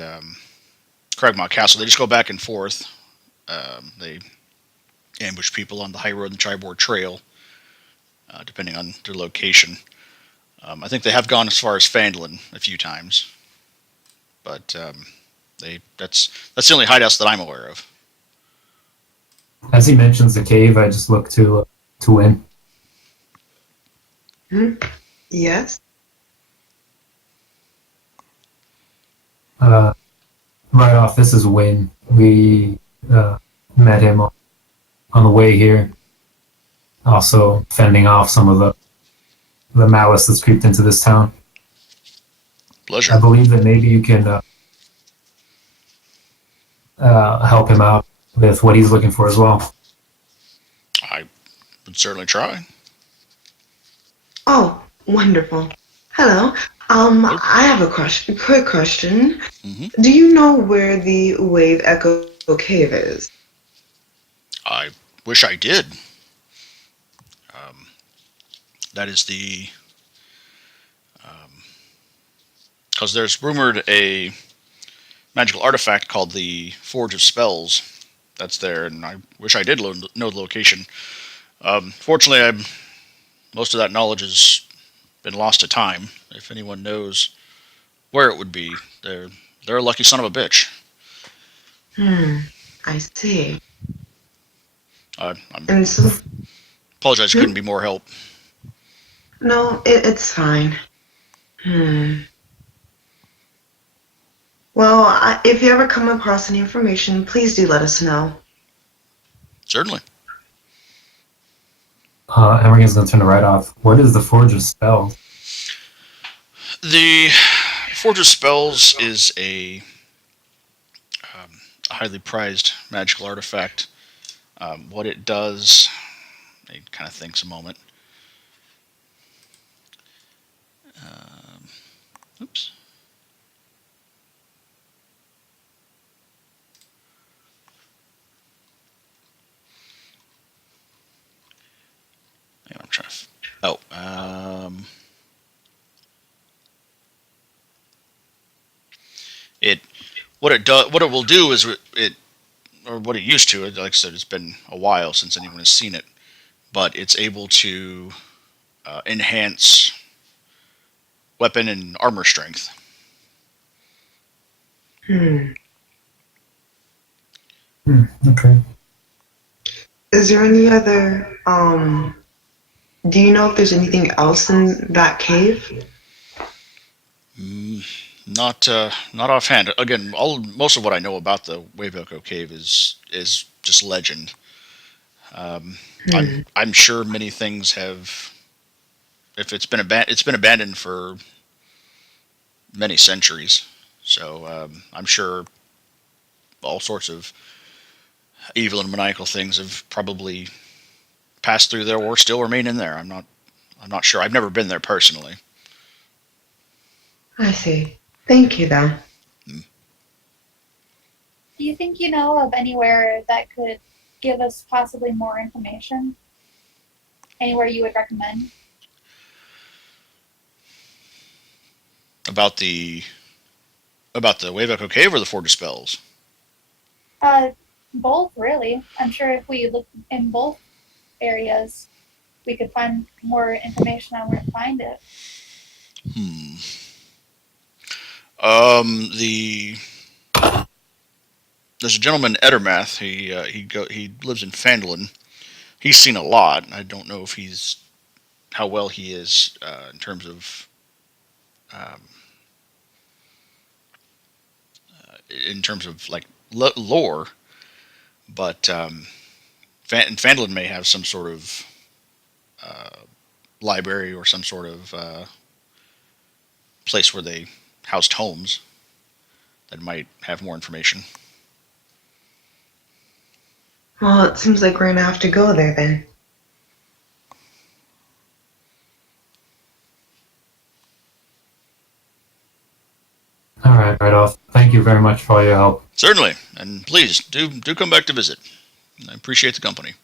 Cragmaw Castle. They just go back and forth. They ambush people on the high road and the Triboard Trail, depending on their location. I think they have gone as far as Phandalin a few times, but That's the only hideouts that I'm aware of. As he mentions the cave, I just look to Wynn. Yes. Right off, this is Wynn. We met him on the way here. Also fending off some of the malice that's creeped into this town. Pleasure. I believe that maybe you can help him out with what he's looking for as well. I would certainly try. Oh, wonderful. Hello. I have a quick question. Mm-hmm. Do you know where the Wave Echo Cave is? I wish I did. That is the... Because there's rumored a magical artifact called the Forge of Spells that's there, and I wish I did know the location. Fortunately, most of that knowledge has been lost to time. If anyone knows where it would be, they're a lucky son of a bitch. I see. I And so, apologize, couldn't be more help. no, it's fine. Well, if you ever come across any information, please do let us know. Certainly. Amergin's going to turn to Reidoth. What is the Forge of Spells? The Forge of Spells is a highly prized magical artifact. What it does, it kind of thinks a moment. Oops. I'm trying to. What it will do is or what it used to. Like I said, it's been a while since anyone has seen it, but it's able to enhance weapon and armor strength. Okay. Is there any other, do you know if there's anything else in that cave? Not offhand. Again, most of what I know about the Wave Echo Cave is just legend. I'm sure many things have. If it's been abandoned for many centuries, so I'm sure all sorts of evil and maniacal things have probably passed through there or still remain in there. I'm not sure. I've never been there personally. I see. Thank you, though. Do you think you know of anywhere that could give us possibly more information? Anywhere you would recommend? About the Wave Echo Cave or the Forge of Spells? Both, really. I'm sure if we look in both areas, we could find more information on where to find it. There's a gentleman, Edermath. He lives in Phandalin. He's seen a lot. I don't know if how well he is in terms of like lore, but Phandalin may have some sort of library or some sort of place where they housed homes that might have more information. Well, it seems like we're gonna have to go there then. All right, Reidoth. Thank you very much for all your help. Certainly, and please do come back to visit. I appreciate the company.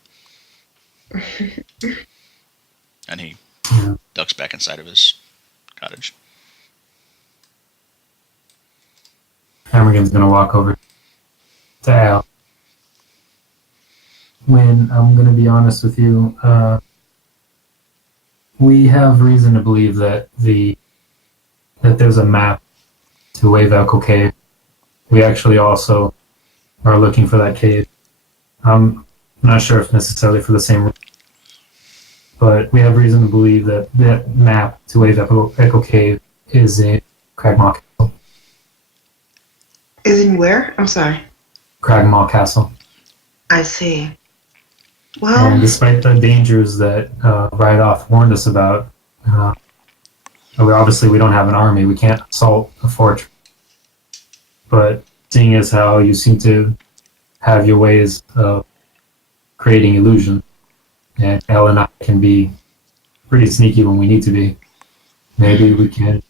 And he ducks back inside of his cottage. Amergin's going to walk over to Al. Wynn, I'm going to be honest with you. We have reason to believe that there's a map to Wave Echo Cave we actually also are looking for that cave. I'm not sure if necessarily for the same reason, but we have reason to believe that that map to Wave Echo Cave is in Cragmaw Castle. Is in where? I'm sorry. Cragmaw Castle. I see. And Well, despite the dangers that Reidoth warned us about, obviously we don't have an army. We can't assault a fortress. But seeing as how you seem to have your ways of creating illusion, and Elle and I can be pretty sneaky when we need to be, maybe we can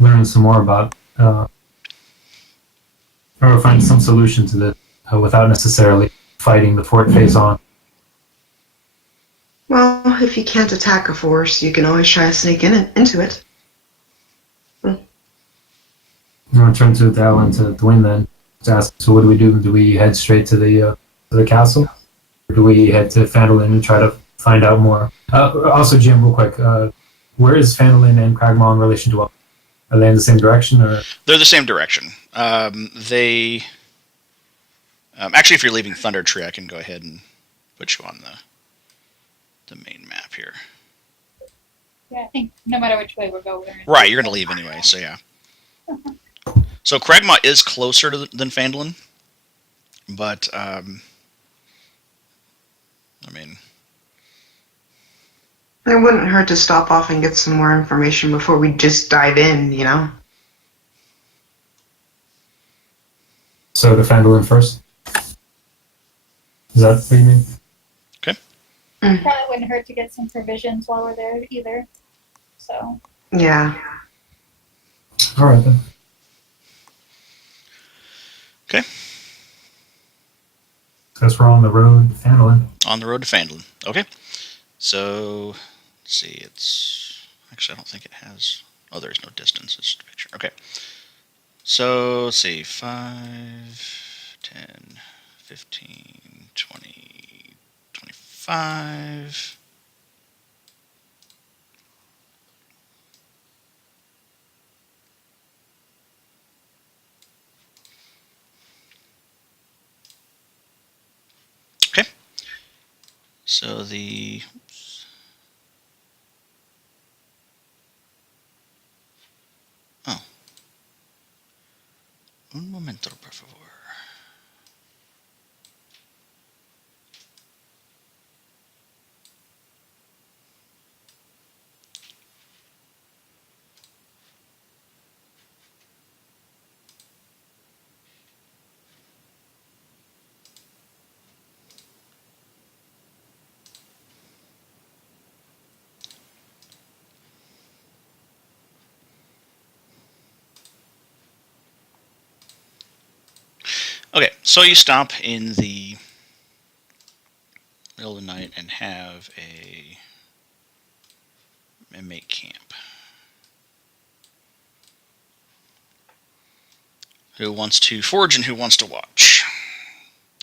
learn some more about, or find some solution to this without necessarily fighting the fort face on. well, if you can't attack a force, you can always try to sneak into it. I'm going to turn to Elle and to Wynn then to ask, so what do we do? Do we head straight to the castle? Or do we head to Phandalin and try to find out more? Also, Jim, real quick, where is Phandalin and Cragmaw in relation to us? Are they in the same direction? Or They're the same direction. They actually, if you're leaving Thundtree, I can go ahead and put you on the main map here. Yeah, I think no matter which way we're going. Right, you're going to leave anyway, so yeah. So Cragmaw is closer than Phandalin, but I mean, It wouldn't hurt to stop off and get some more information before we just dive in, you know? so to Phandalin first? Is that what you mean? Probably wouldn't hurt to get some provisions while we're there either. So. Yeah. All right then. okay, Guess we're on the road to Phandalin. on the road to Phandalin. Okay, so let's see. It's actually I don't think it has. Oh, there's no distance. It's just a picture. Okay, so let's see. 5, 10, 15, 20, 25. Okay. So the oops. Oh. Un momento, por favor. Okay, so you stop in the middle of the night and have and make camp. Who wants to forge and who wants to watch?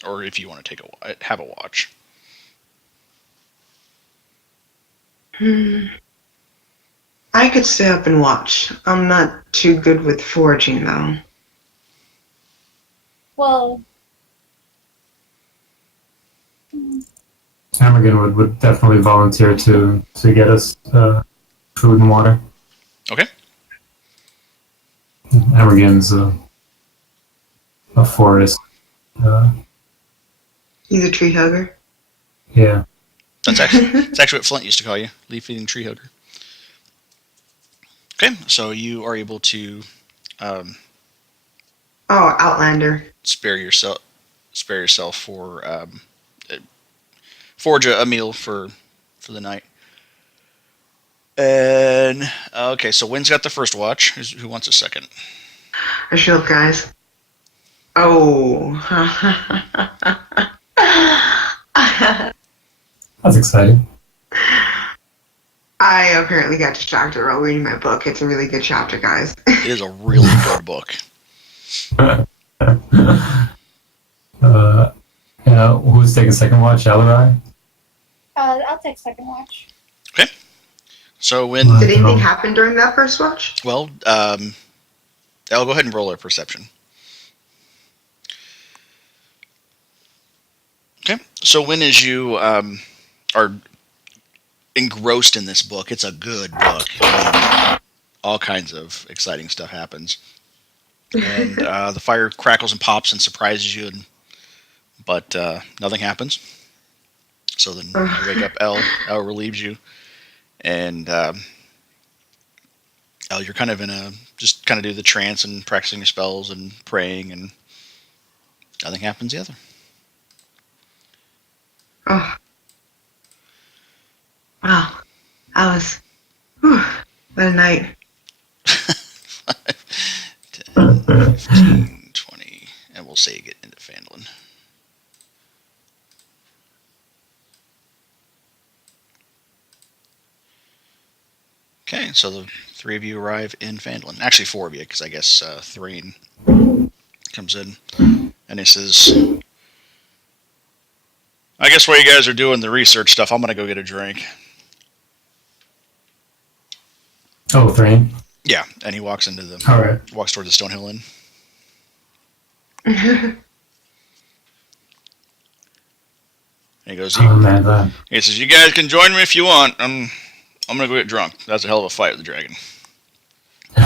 Or if you want to have a watch. I could stay up and watch. I'm not too good with foraging, though. Well. Amergin would definitely volunteer to get us food and water. Okay. Amergin's a forest. He's a tree hugger. Yeah. It's actually what Flint used to call you, leaf-eating tree hugger. Okay, so you are able to Oh, Outlander. spare yourself for forge a meal for the night. And okay, so Wynn's got the first watch. Who wants a second? Our shield guys. Oh. That's exciting. I apparently got distracted while reading my book. It's a really good chapter, guys. It is a really good book. Who's taking second watch? Alarai? I'll take second watch. Okay. So when Did anything happen during that first watch? I'll go ahead and roll a perception. So when as you are engrossed in this book, it's a good book. I mean, all kinds of exciting stuff happens. And the fire crackles and pops and surprises you, but nothing happens. So then you wake up. Elle relieves you, and Elle, you're kind of just kind of do the trance and practicing your spells and praying, and nothing happens either. Oh. Wow. That was. Whew, what a night. 10, 15, 20, and we'll say you get into Phandalin. Okay, so the three of you arrive in Phandalin. Actually, four of you, because I guess Thrain comes in, and he says, I guess while you guys are doing the research stuff, I'm going to go get a drink. Oh, Thrain. Yeah, and he walks All right. walks towards the Stonehill Inn. And he goes, Oh man, he says, you guys can join me if you want. I'm going to go get drunk. That's a hell of a fight with the dragon. All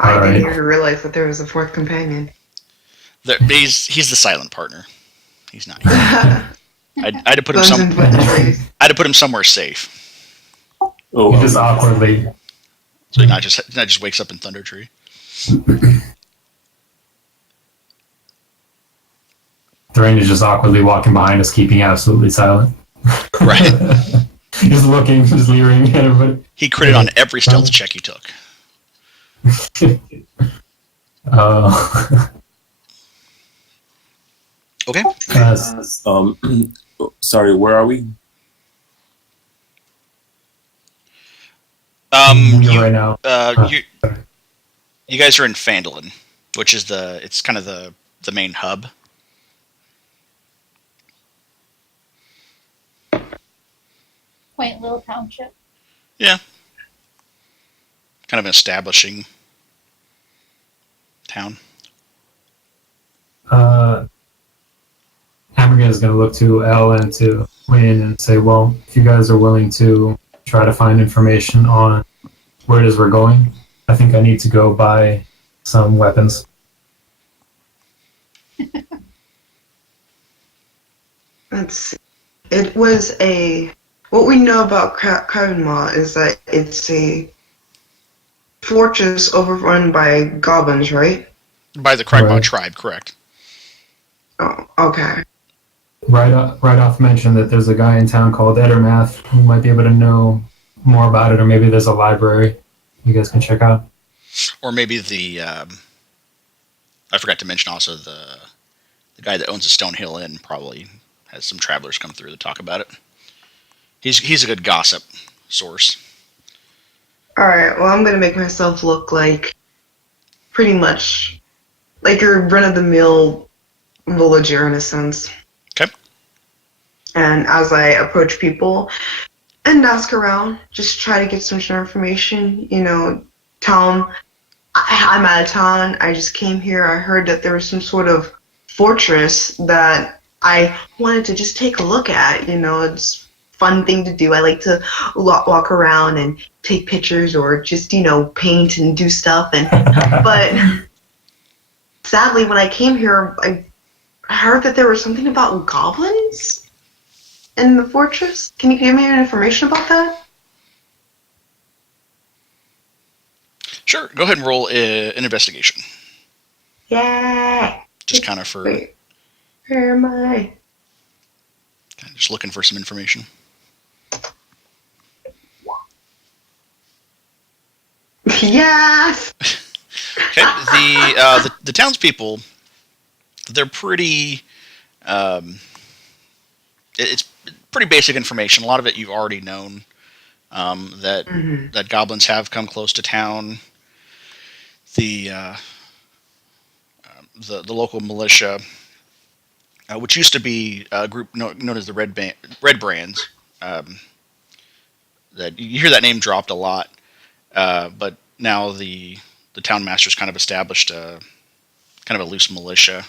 I right. didn't even realize that there was a fourth companion. He's the silent partner. He's not here. I had to put him Bones and trees. I had to put him somewhere safe. Oh, He just awkwardly. So he not just wakes up in Thundtree. Thrain is just awkwardly walking behind us, keeping absolutely silent. Right. Just looking, just leering at everybody. He critted on every stealth check he took. Okay. sorry, where are we? Right now. You guys are in Phandalin, which is it's kind of the main hub. Quaint little township. Yeah. Kind of an establishing town. Amergin is going to look to Elle and to Wynn and say, well, if you guys are willing to try to find information on where it is we're going, I think I need to go buy some weapons. Let's see. It was what we know about Cragmaw is that it's a fortress overrun by goblins, right? By the Cragmaw Right. tribe, correct. Oh, okay. Reidoth mentioned that there's a guy in town called Edermath who might be able to know more about it, or maybe there's a library you guys can check out. Or maybe I forgot to mention also the guy that owns the Stonehill Inn probably has some travelers come through to talk about it. He's a good gossip source. Alright, well, I'm going to make myself look like pretty much like your run-of-the-mill villager in a sense. Okay. And as I approach people and ask around, just try to get some information, tell them I'm out of town, I just came here, I heard that there was some sort of fortress that I wanted to just take a look at, it's a fun thing to do. I like to walk around and take pictures or just, paint and do stuff. But sadly, when I came here, I heard that there was something about goblins in the fortress. Can you give me any information about that? Sure, go ahead and roll an investigation. Yeah. Just kind of for Wait, where am I? just looking for some information. Yes. Okay, the townspeople, they're pretty. It's pretty basic information. A lot of it you've already known. That goblins have come close to town. The local militia, which used to be a group known as the Red Brands, that you hear that name dropped a lot, but now the town master's kind of established kind of a loose militia,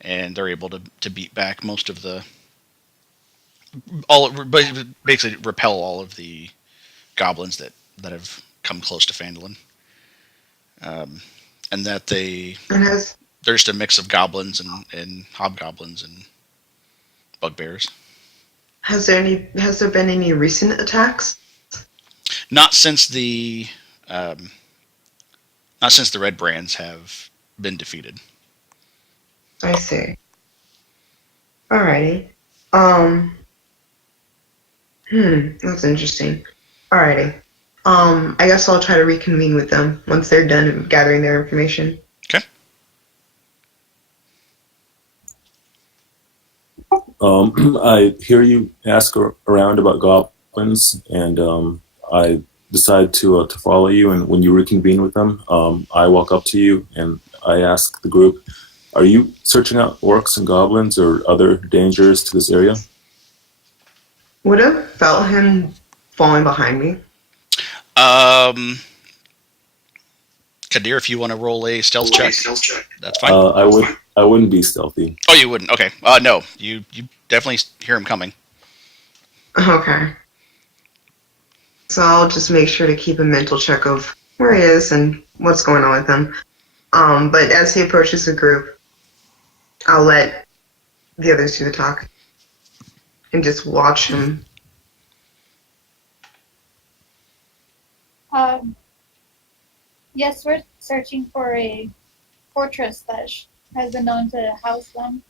and they're able to beat back most of basically repel all of the goblins that have come close to Phandalin. And that they're just a mix of goblins and hobgoblins and bugbears. Has there been any recent attacks? Not since the red brands have been defeated. I see. Alrighty. That's interesting. Alrighty. I guess I'll try to reconvene with them once they're done gathering their information. Okay. I hear you ask around about goblins, and I decide to follow you. And when you reconvene with them, I walk up to you and I ask the group, "Are you searching out orcs and goblins or other dangers to this area?" Would have felt him falling behind me. Kadir, if you want to roll a stealth check, that's fine. I wouldn't be stealthy. Oh, you wouldn't? Okay. No, you definitely hear him coming. Okay. So I'll just make sure to keep a mental check of where he is and what's going on with him. But as he approaches the group, I'll let the others do the talk and just watch him. Yes, we're searching for a fortress that has been known to house them.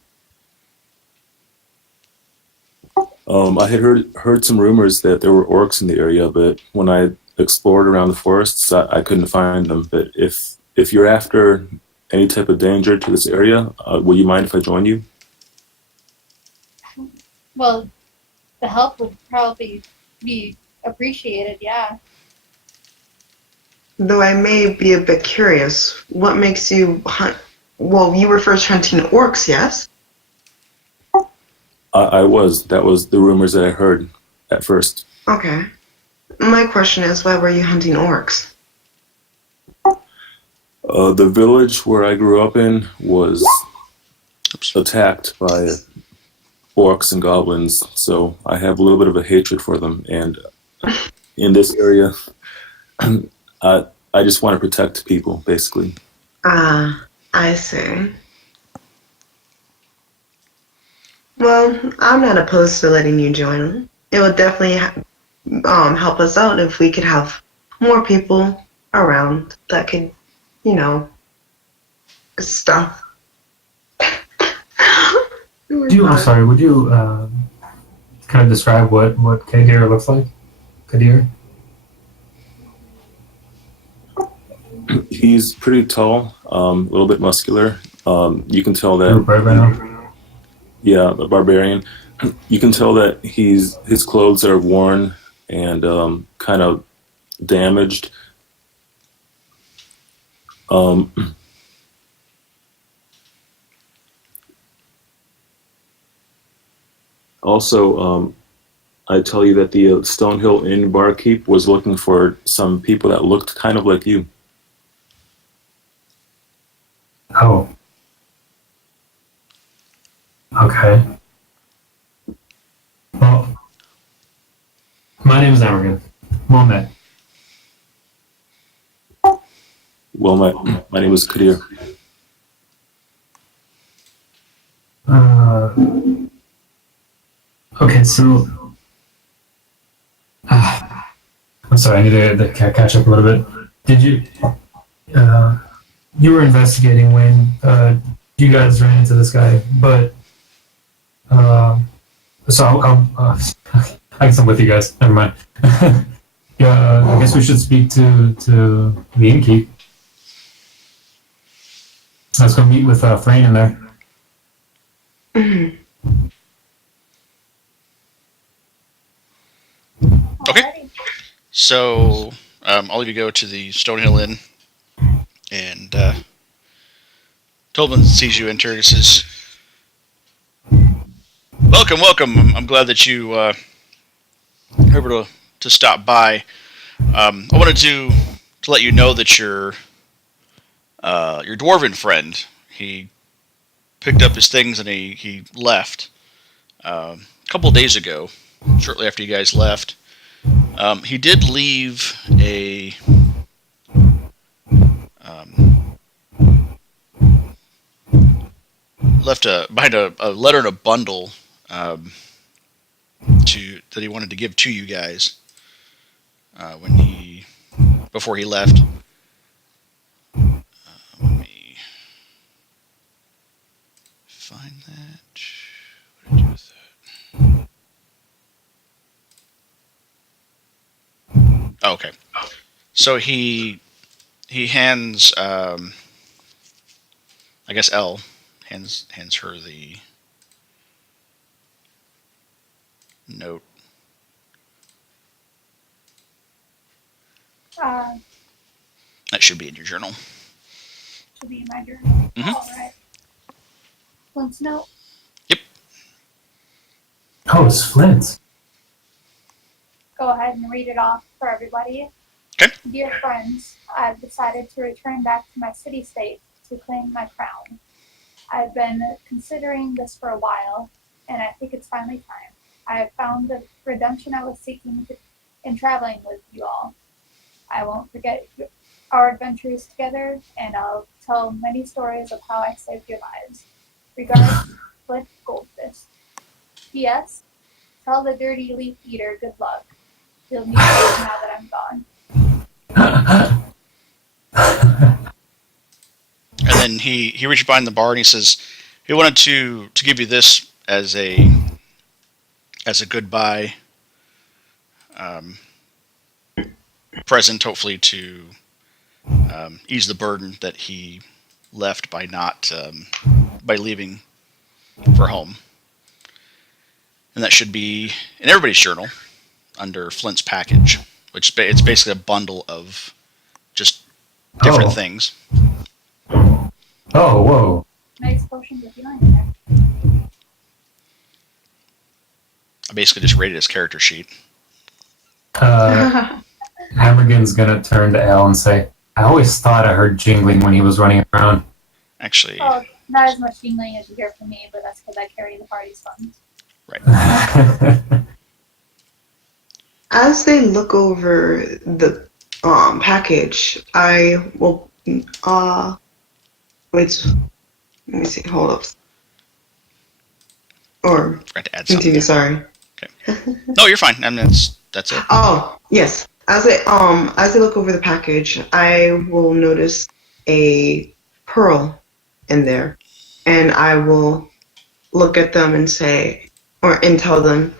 I had heard some rumors that there were orcs in the area, but when I explored around the forests, I couldn't find them. But if you're after any type of danger to this area, will you mind if I join you? Well, the help would probably be appreciated, yeah. Though I may be a bit curious, what makes you hunt? Well, you were first hunting orcs, yes? I was. That was the rumors that I heard at first. Okay. My question is, why were you hunting orcs? The village where I grew up in was attacked by orcs and goblins, so I have a little bit of a hatred for them. And in this area, I just want to protect people, basically. I see. Well, I'm not opposed to letting you join. It would definitely help us out if we could have more people around that could, stuff. Would you kind of describe what Kadir looks like? Kadir? He's pretty tall, a little bit muscular. You can tell that. Barbarian. Yeah, a barbarian. You can tell that his clothes are worn and kind of damaged. Also, I tell you that the Stonehill Inn barkeep was looking for some people that looked kind of like you. Oh. Okay. Well, my name is Amergin. Well met. Well, my name is Kadir. Okay, so I'm sorry, I need to catch up a little bit. Did you you were investigating when you guys ran into this guy, but so I guess I'm with you guys. Never mind. Yeah, I guess we should speak to the innkeep. Let's go meet with Frayne in there. Okay. So all of you go to the Stonehill Inn, and Tobin sees you enter and says, Welcome. I'm glad that you were able to stop by. I wanted to let you know that your dwarven friend, he picked up his things and he left. A couple days ago, shortly after you guys left, he did leave behind a letter and a bundle that he wanted to give to you guys before he left. Let me find that. What did I do with that? Oh, okay. So he hands, I guess Elle hands her the note. That should be in your journal. Should be in my journal. Mhm. All right. Flint's note. Yep. Oh, it's Flint. Go ahead and read it off for everybody. Okay. Dear friends, I've decided to return back to my city-state to claim my crown. I've been considering this for a while, and I think it's finally time. I have found the redemption I was seeking in traveling with you all. I won't forget our adventures together, and I'll tell many stories of how I saved your lives. Regards, Flint Goldfist. P.S. Tell the dirty leaf eater good luck. He'll need it now that I'm gone. And then he reached behind the bar and he says he wanted to give you this as a goodbye present, hopefully to ease the burden that he left by by leaving for home. And that should be in everybody's journal under Flint's package, which it's basically a bundle of just different things. Oh, whoa. Nice potions of healing in there. I basically just rated his character sheet. Amergin's gonna turn to Elle and say, I always thought I heard jingling when he was running around. Actually, Oh, not as much jingling as you hear from me, but that's because I carry the party's funds. right. As they look over the package, I will wait. Let me see. Hold up. Or Forgot to add something. continue. Sorry. Okay. No, you're fine. I mean, that's it. Oh yes. As I look over the package, I will notice a pearl in there, and I will look at them and tell them,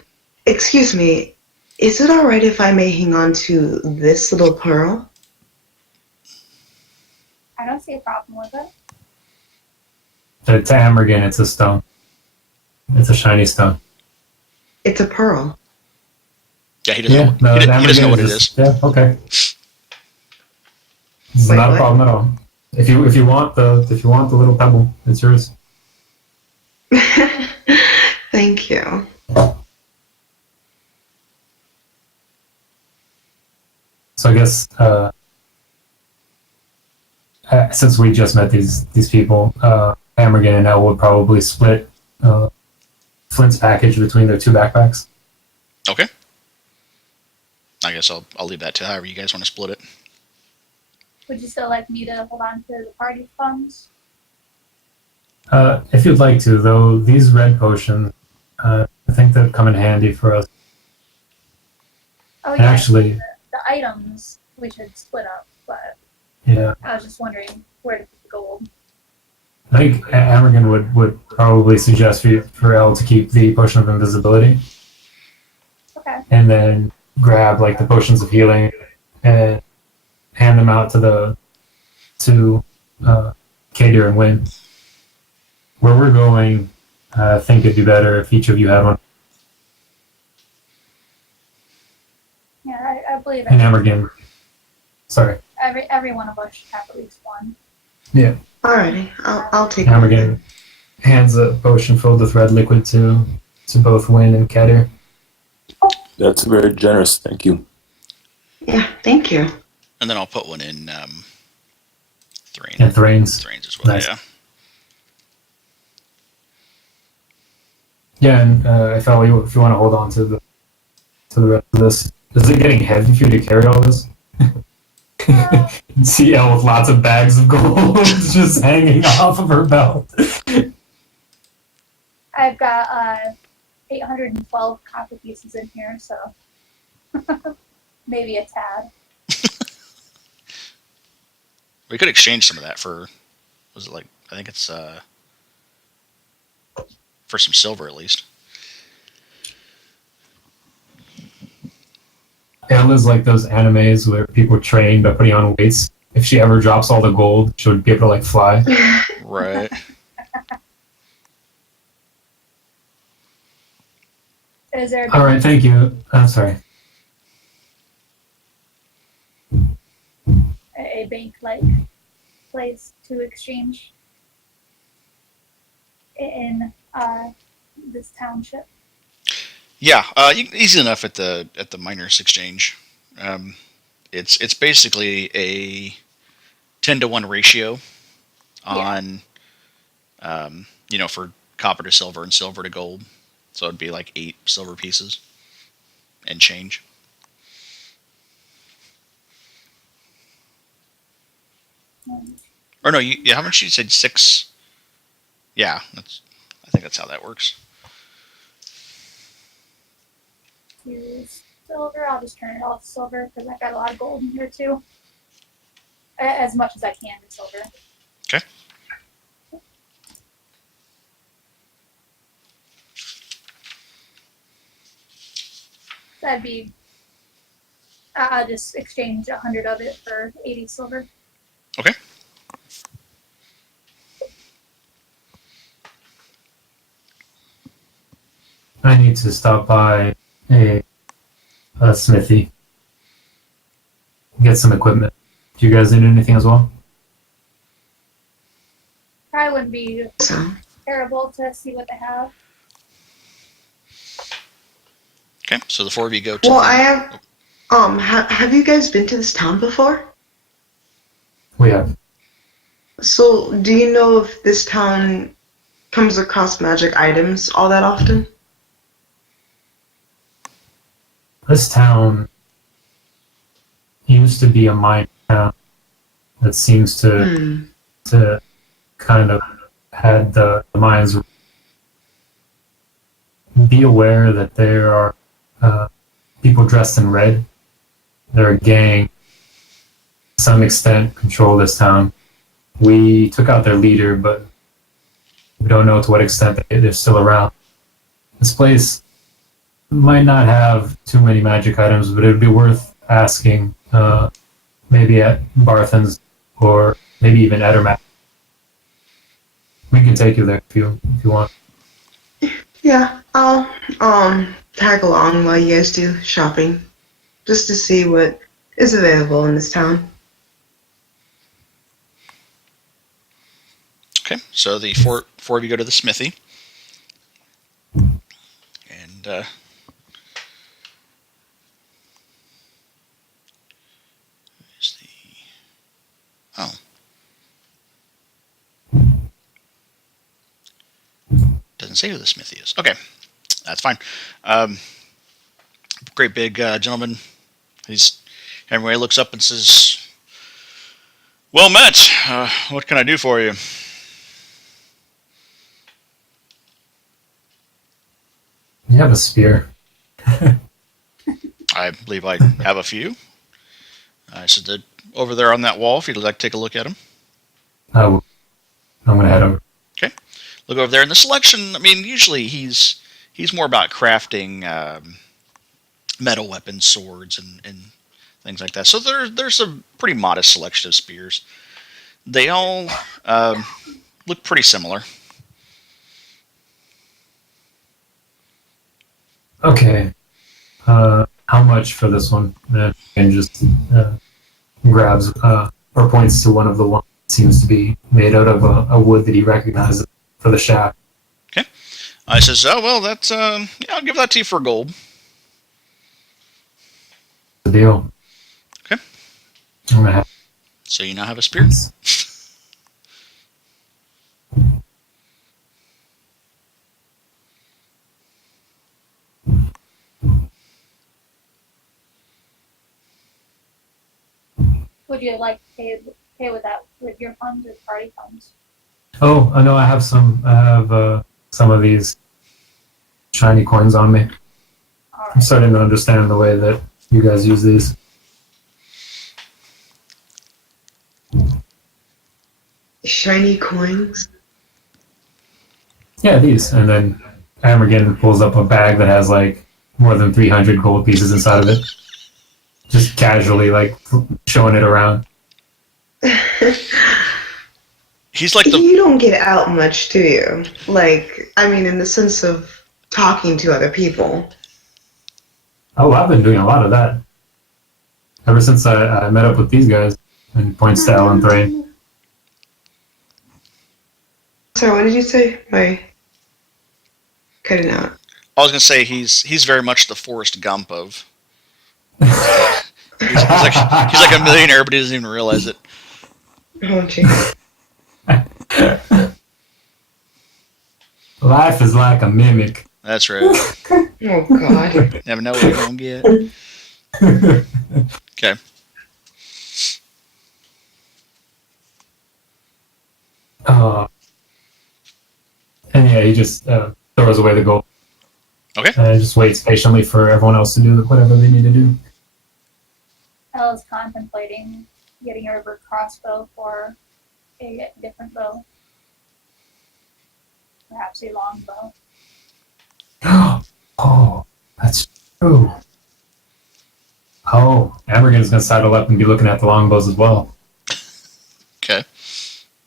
"Excuse me, is it all right if I may hang on to this little pearl?" I don't see a problem with it. To Amergin, it's a stone. It's a shiny stone. It's a pearl. Yeah, he doesn't know. He doesn't know what it is. Yeah, okay. It's Wait, not a what? problem at all. If you want the little pebble, it's yours. Thank you. So I guess since we just met these people, Amergin and Elle would probably split Flint's package between their two backpacks. Okay. I guess I'll leave that to however you guys want to split it. Would you still like me to hold on to the party funds? If you'd like to, though, these red potions, I think they'll come in handy for us. Oh And yeah, actually, the items we should split up, but yeah, I was just wondering where to put the gold. I think Amergin would probably suggest for Elle to keep the potion of invisibility, Okay. and then grab like the potions of healing and hand them out to Kadir and Wynn. Where we're going, I think it'd be better if each of you had one. Yeah, I believe And Amergin, sorry, every one of us should have at least one. yeah. Alrighty, I'll take Amergin one. hands a potion filled with red liquid to both Wynn and Kadir. That's very generous. Thank you. Yeah, thank you. And then I'll put one in Thrain. And Thrain's. Thrain's as well, Nice. yeah. Yeah, and I felt you if you want to hold on to the rest of this. Is it getting heavy for you to carry all this? CL with lots of bags of gold just hanging off of her belt. I've got 812 copper pieces in here, so maybe a tad. We could exchange some of that for, was it like, I think it's for some silver at least. Elle is like those animes where people train by putting on weights. If she ever drops all the gold, she would be able to like fly. Right. Is there All right, thank you. I'm sorry. a bank-like place to exchange in this township? Yeah, easy enough at the miners exchange. It's basically a 10-to-1 ratio on for copper to silver and silver to gold. So it'd be like 8 silver pieces and change. Or no, how much you said 6? Yeah, I think that's how that works. Use silver. I'll just turn it off silver because I've got a lot of gold in here too. As much as I can in silver. Okay. That'd be. I'll just exchange 100 of it for 80 silver. Okay. I need to stop by a smithy, get some equipment. Do you guys need anything as well? Probably wouldn't be terrible to see what they have. Okay, so the 4 of you go to. Well, I have. Have you guys been to this town before? We have. So, do you know if this town comes across magic items all that often? This town used to be a mine town that seems to kind of had the mines. Be aware that there are people dressed in red. They're a gang. To some extent, control this town. We took out their leader, but we don't know to what extent they're still around. This place might not have too many magic items, but it would be worth asking, maybe at Barthen's or maybe even Ettermac. We can take you there if you want. Yeah, I'll tag along while you guys do shopping, just to see what is available in this town. Okay, so the four of you go to the smithy, and where's the doesn't say who the smithy is. Okay, that's fine. Great big gentleman. Henry looks up and says, "Well met. What can I do for you?" You have a spear. I believe I have a few. I said they're over there on that wall if you'd like to take a look at them. I'm going to head over. Okay. Look over there. In the selection, I mean, usually he's more about crafting metal weapons, swords, and things like that. So there's a pretty modest selection of spears. They all look pretty similar. Okay. How much for this one? And just grabs or points to one of the ones that seems to be made out of a wood that he recognizes for the shaft. Okay. I says, "Oh well, that's yeah, I'll give that to you for gold." The deal. Okay. I'm gonna have So you now have a spear. would you like to pay with that? With your funds or party funds? Oh, I know. I have some. I have some of these shiny coins on me. All I'm right. starting to understand the way that you guys use these. Shiny coins. Yeah, these. And then Amergin pulls up a bag that has like more than 300 gold pieces inside of it. Just casually, like showing it around. He's like the You don't get out much, do you? Like, I mean, in the sense of talking to other people. Oh, I've been doing a lot of that ever since I met up with these guys. And points to Alan Thrain. Sorry, what did you say? My cutting out. I was gonna say he's very much the Forrest Gump of. He's like a millionaire, but he doesn't even realize it. Oh, jeez. Life is like a mimic. That's right. Oh, God. Never know what you're gonna get. Okay. And yeah, he just throws away the gold. Okay. And just waits patiently for everyone else to do whatever they need to do. Elle is contemplating getting a river crossbow for a different bow. Perhaps a long bow. Oh, that's true. Oh, Amergin's gonna saddle up and be looking at the longbows as well. Okay.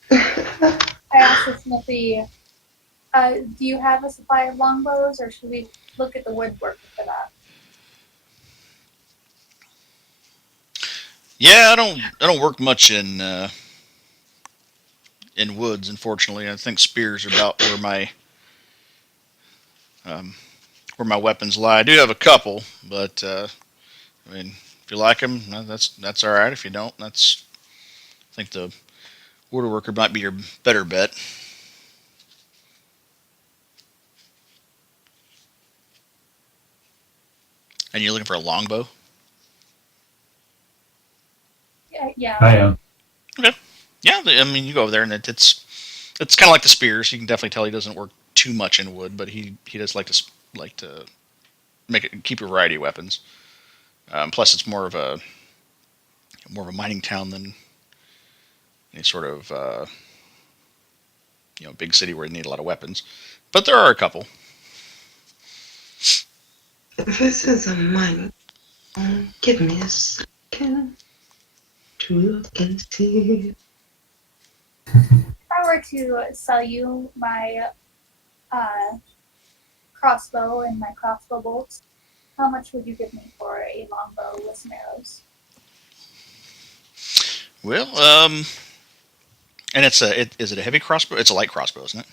I asked the smithy, do you have a supply of longbows, or should we look at the woodwork for that? Yeah, I don't work much in woods, unfortunately. I think spears are about where my weapons lie. I do have a couple, but I mean, if you like them, that's all right. If you don't, I think the woodworker might be your better bet. And you're looking for a longbow? Yeah. I am. Yeah, I mean, you go over there, and it's kind of like the spears. You can definitely tell he doesn't work too much in wood, but he does like to keep a variety of weapons. Plus, it's more of a mining town than any sort of big city where you need a lot of weapons. But there are a couple. This is a mine. Give me a second to look and see. If I were to sell you my crossbow and my crossbow bolts, how much would you give me for a longbow with some arrows? Well, and is it a heavy crossbow? It's a light crossbow, isn't it?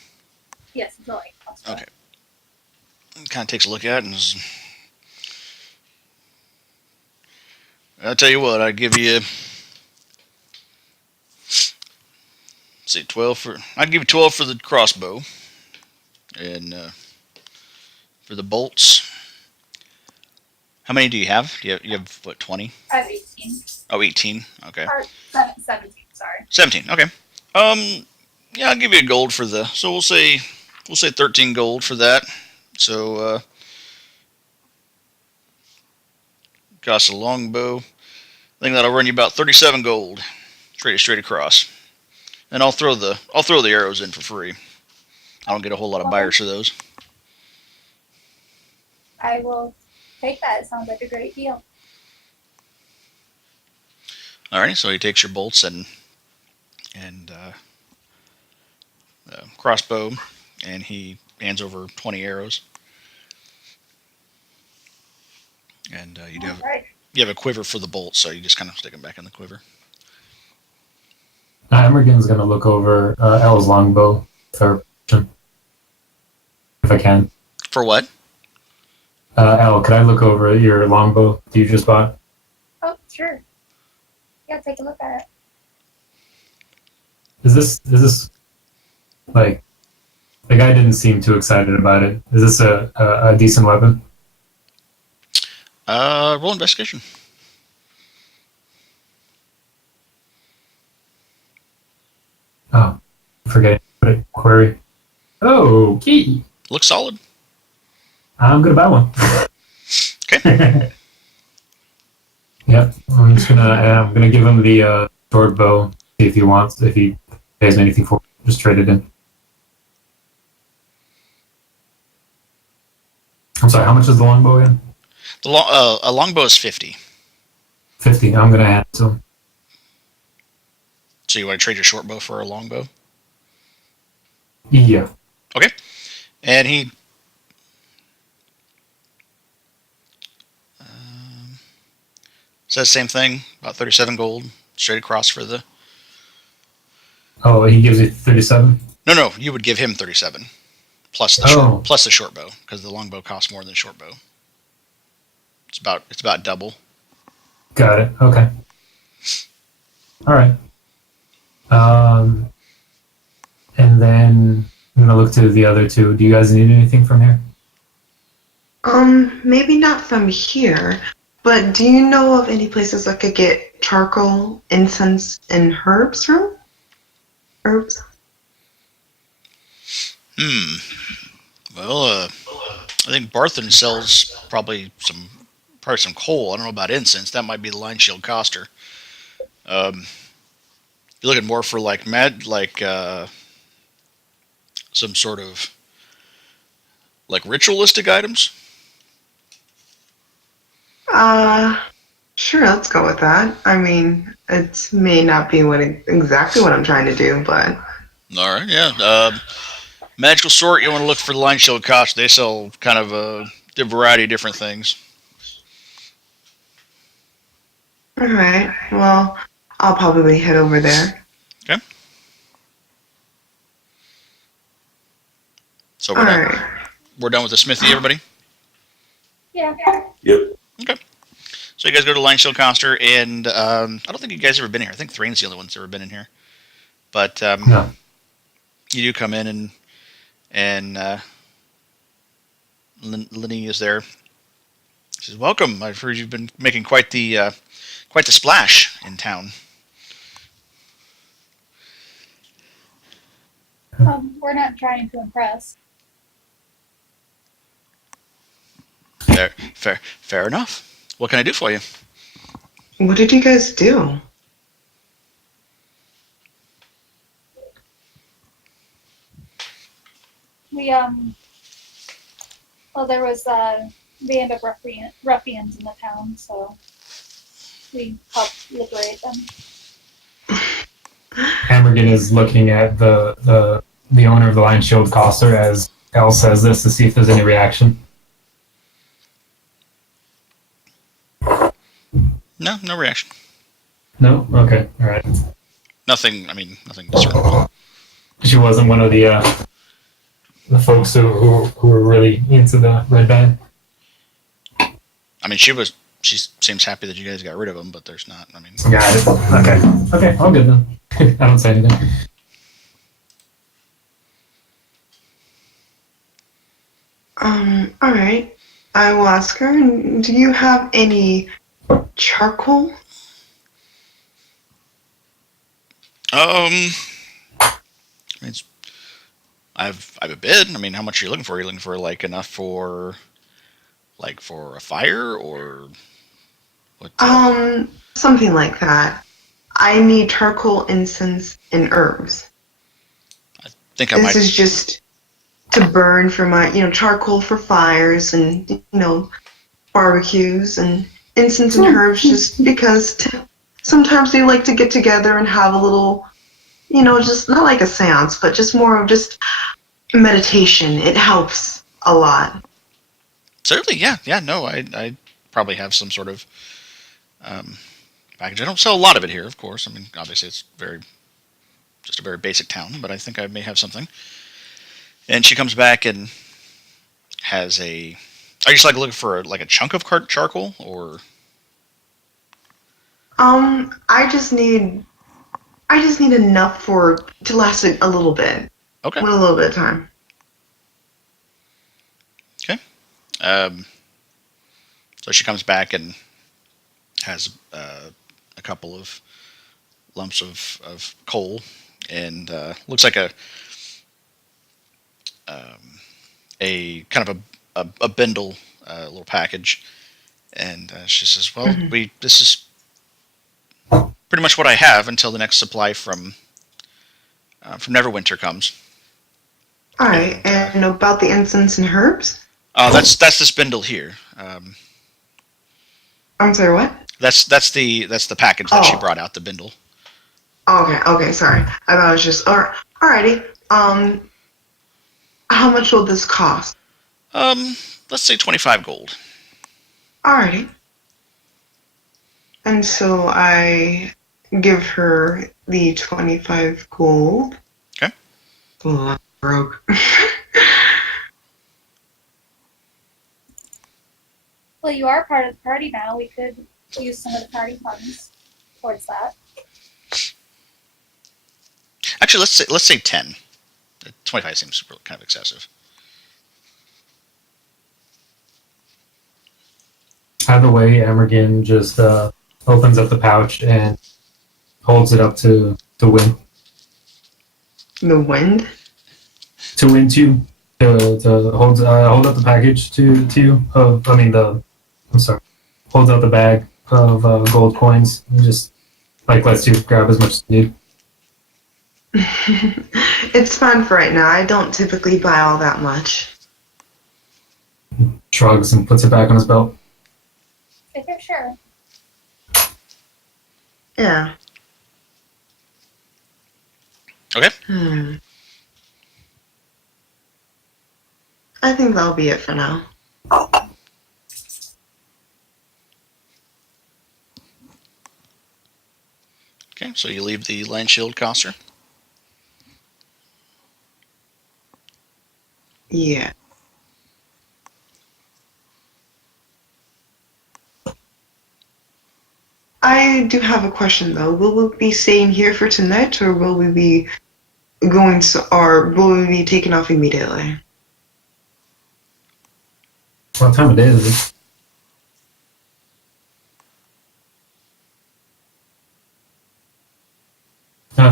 Yes, it's a light crossbow. Okay. Kind of takes a look at it and I'll tell you what, I'd give you 12 for. I'd give you 12 for the crossbow, and for the bolts. How many do you have? You have what, 20? I have 18. Oh, 18. Okay. Or 17, sorry. 17. Okay. Yeah, I'll give you a gold for the. So we'll say 13 gold for that. So costs a longbow. I think that'll run you about 37 gold, straight across. And I'll throw the arrows in for free. I don't get a whole lot of buyers for those. I will take that. It sounds like a great deal. Alrighty, so he takes your bolts and crossbow, and he hands over 20 arrows. And you have a quiver for the bolts, so you just kind of stick them back in the quiver. Amergin's gonna look over Elle's longbow for if I can. For what? Elle, could I look over your longbow that you just bought? Oh, sure. Yeah, take a look at it. Is this like the guy didn't seem too excited about it? Is this a decent weapon? Roll investigation. Forgetting to put a query. Oh, key. Looks solid. I'm gonna buy one. Okay. Yep. I'm gonna give him the sword bow. See if he wants. If he pays anything for it, just trade it in. I'm sorry. How much is the longbow again? A longbow is 50. 50. I'm gonna add to him. So you want to trade your short bow for a longbow? Yeah. Okay. And he says same thing, about 37 gold, straight across for the... Oh, he gives you 37. No, you would give him 37, plus the short bow, because the longbow costs more than the short bow. It's about double. Got it. Okay. All right. And then I'm gonna look to the other two. Do you guys need anything from here? Maybe not from here, but do you know of any places I could get charcoal, incense, and herbs from? Herbs? Well, I think Barthen sells probably some coal. I don't know about incense. That might be the Line Shield Coster. You're looking more for some sort of like ritualistic items. Sure, let's go with that. I mean, it may not be exactly what I'm trying to do, but... All right, yeah. Magical sort, you want to look for the Line Shield Coster. They sell kind of a variety of different things. Alright, well, I'll probably head over there. Okay. So we're done with the smithy, everybody? Yeah. Yep. Okay. So you guys go to Line Shield Coster, and I don't think you guys have ever been here. I think Thrain's the only one that's ever been in here. But No. you do come in, and Linny is there. She says, "Welcome. I've heard you've been making quite the splash in town." We're not trying to impress. Fair enough. What can I do for you? What did you guys do? We well, there was a band of ruffians in the town, so we helped liberate them. Amergin is looking at the owner of the Lion Shield Coster as Elle says this to see if there's any reaction. No reaction. No? Okay. All right. Nothing discernible. She wasn't one of the folks who were really into the red band. I mean, she seems happy that you guys got rid of him, but there's not. I mean, Got it. Okay, all good then. I don't say anything. Alright. I will ask her, do you have any charcoal? I mean, I've a bid. I mean, how much are you looking for? Are you looking for like enough for a fire or what? Something like that. I need charcoal, incense, and herbs. I think I might. This is just to burn for my, charcoal for fires and, barbecues, and incense and herbs just because sometimes they like to get together and have a little, just not like a seance, but just more of just meditation. It helps a lot. Certainly, yeah. No, I probably have some sort of package. I don't sell a lot of it here, of course. I mean, obviously, it's just a very basic town, but I think I may have something. And she comes back and has a. Are you just looking for a chunk of charcoal or? I just need enough to last a little bit. Okay. A little bit of time. Okay. So she comes back and has a couple of lumps of coal and looks like a kind of a bindle, little package. And she says, "Well, this is pretty much what I have until the next supply from Neverwinter comes." All right, and about the incense and herbs? That's this bindle here. I'm sorry, what? That's the package that she brought out, the bindle. Okay, sorry. I thought it was just alrighty. How much will this cost? Let's say 25 gold. Alrighty. And so I give her the 25 gold. Okay. Oh, I'm broke. Well, you are part of the party now. We could use some of the party funds towards that. Actually, let's say 10. 25 seems kind of excessive. Either way, Amergin just opens up the pouch and holds it up to Wynn. The wind? To Wynn too. To hold up the package to you. Holds out the bag of gold coins and just lets you grab as much as you need. It's fine for right now. I don't typically buy all that much. Shrugs and puts it back on his belt. If you're sure. Yeah. Okay. I think that'll be it for now. Okay, so you leave the Land Shield Coster. Yeah. I do have a question though. Will we be staying here for tonight, or will we be will we be taking off immediately? What time of day is it?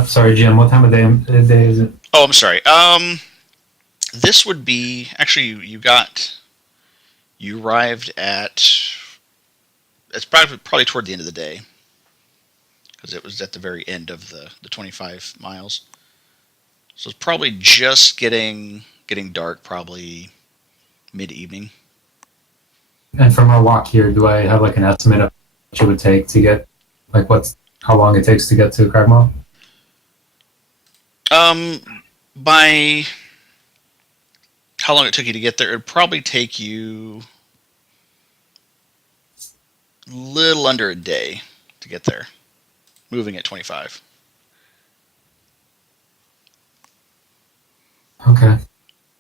Sorry, Jim. What time of day is it? Oh, I'm sorry. This would be actually you arrived at. It's probably toward the end of the day, because it was at the very end of the 25 miles. So it's probably just getting dark, probably mid-evening. And from our walk here, do I have an estimate of what it would take to get, how long it takes to get to Cragmaw? By how long it took you to get there, it'd probably take you a little under a day to get there, moving at 25. Okay.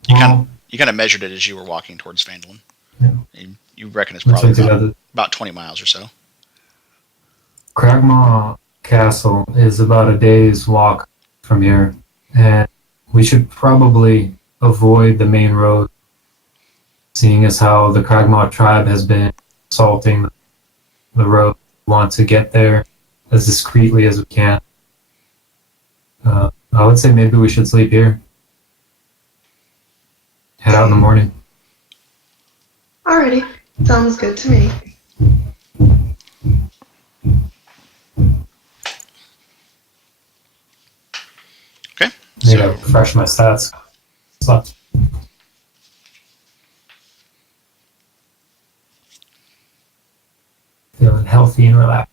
You kind of measured it as you were walking towards Phandalin. Yeah. You reckon it's probably together. about 20 miles or so. Cragmaw Castle is about a day's walk from here, and we should probably avoid the main road, seeing as how the Cragmaw tribe has been assaulting the road. We want to get there as discreetly as we can. I would say maybe we should sleep here. Head out in the morning. Alrighty. Sounds good to me. Okay. Need to refresh my stats. Slept. Feeling healthy and relaxed.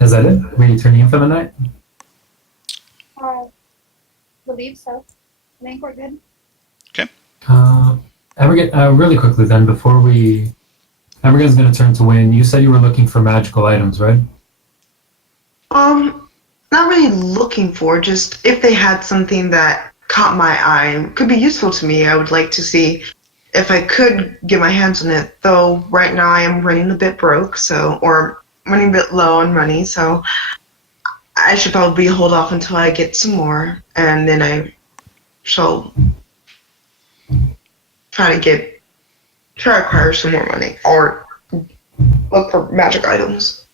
Is that it? Were you turning in for the night? I believe so. I think we're good. Okay. Really quickly then, before Amergin's going to turn to Wynn. You said you were looking for magical items, right? Not really looking for, just if they had something that caught my eye, could be useful to me. I would like to see if I could get my hands on it. Though right now I am running a bit broke, or running a bit low on money, so I should probably hold off until I get some more, and then I shall try to acquire some more money, or look for magic items.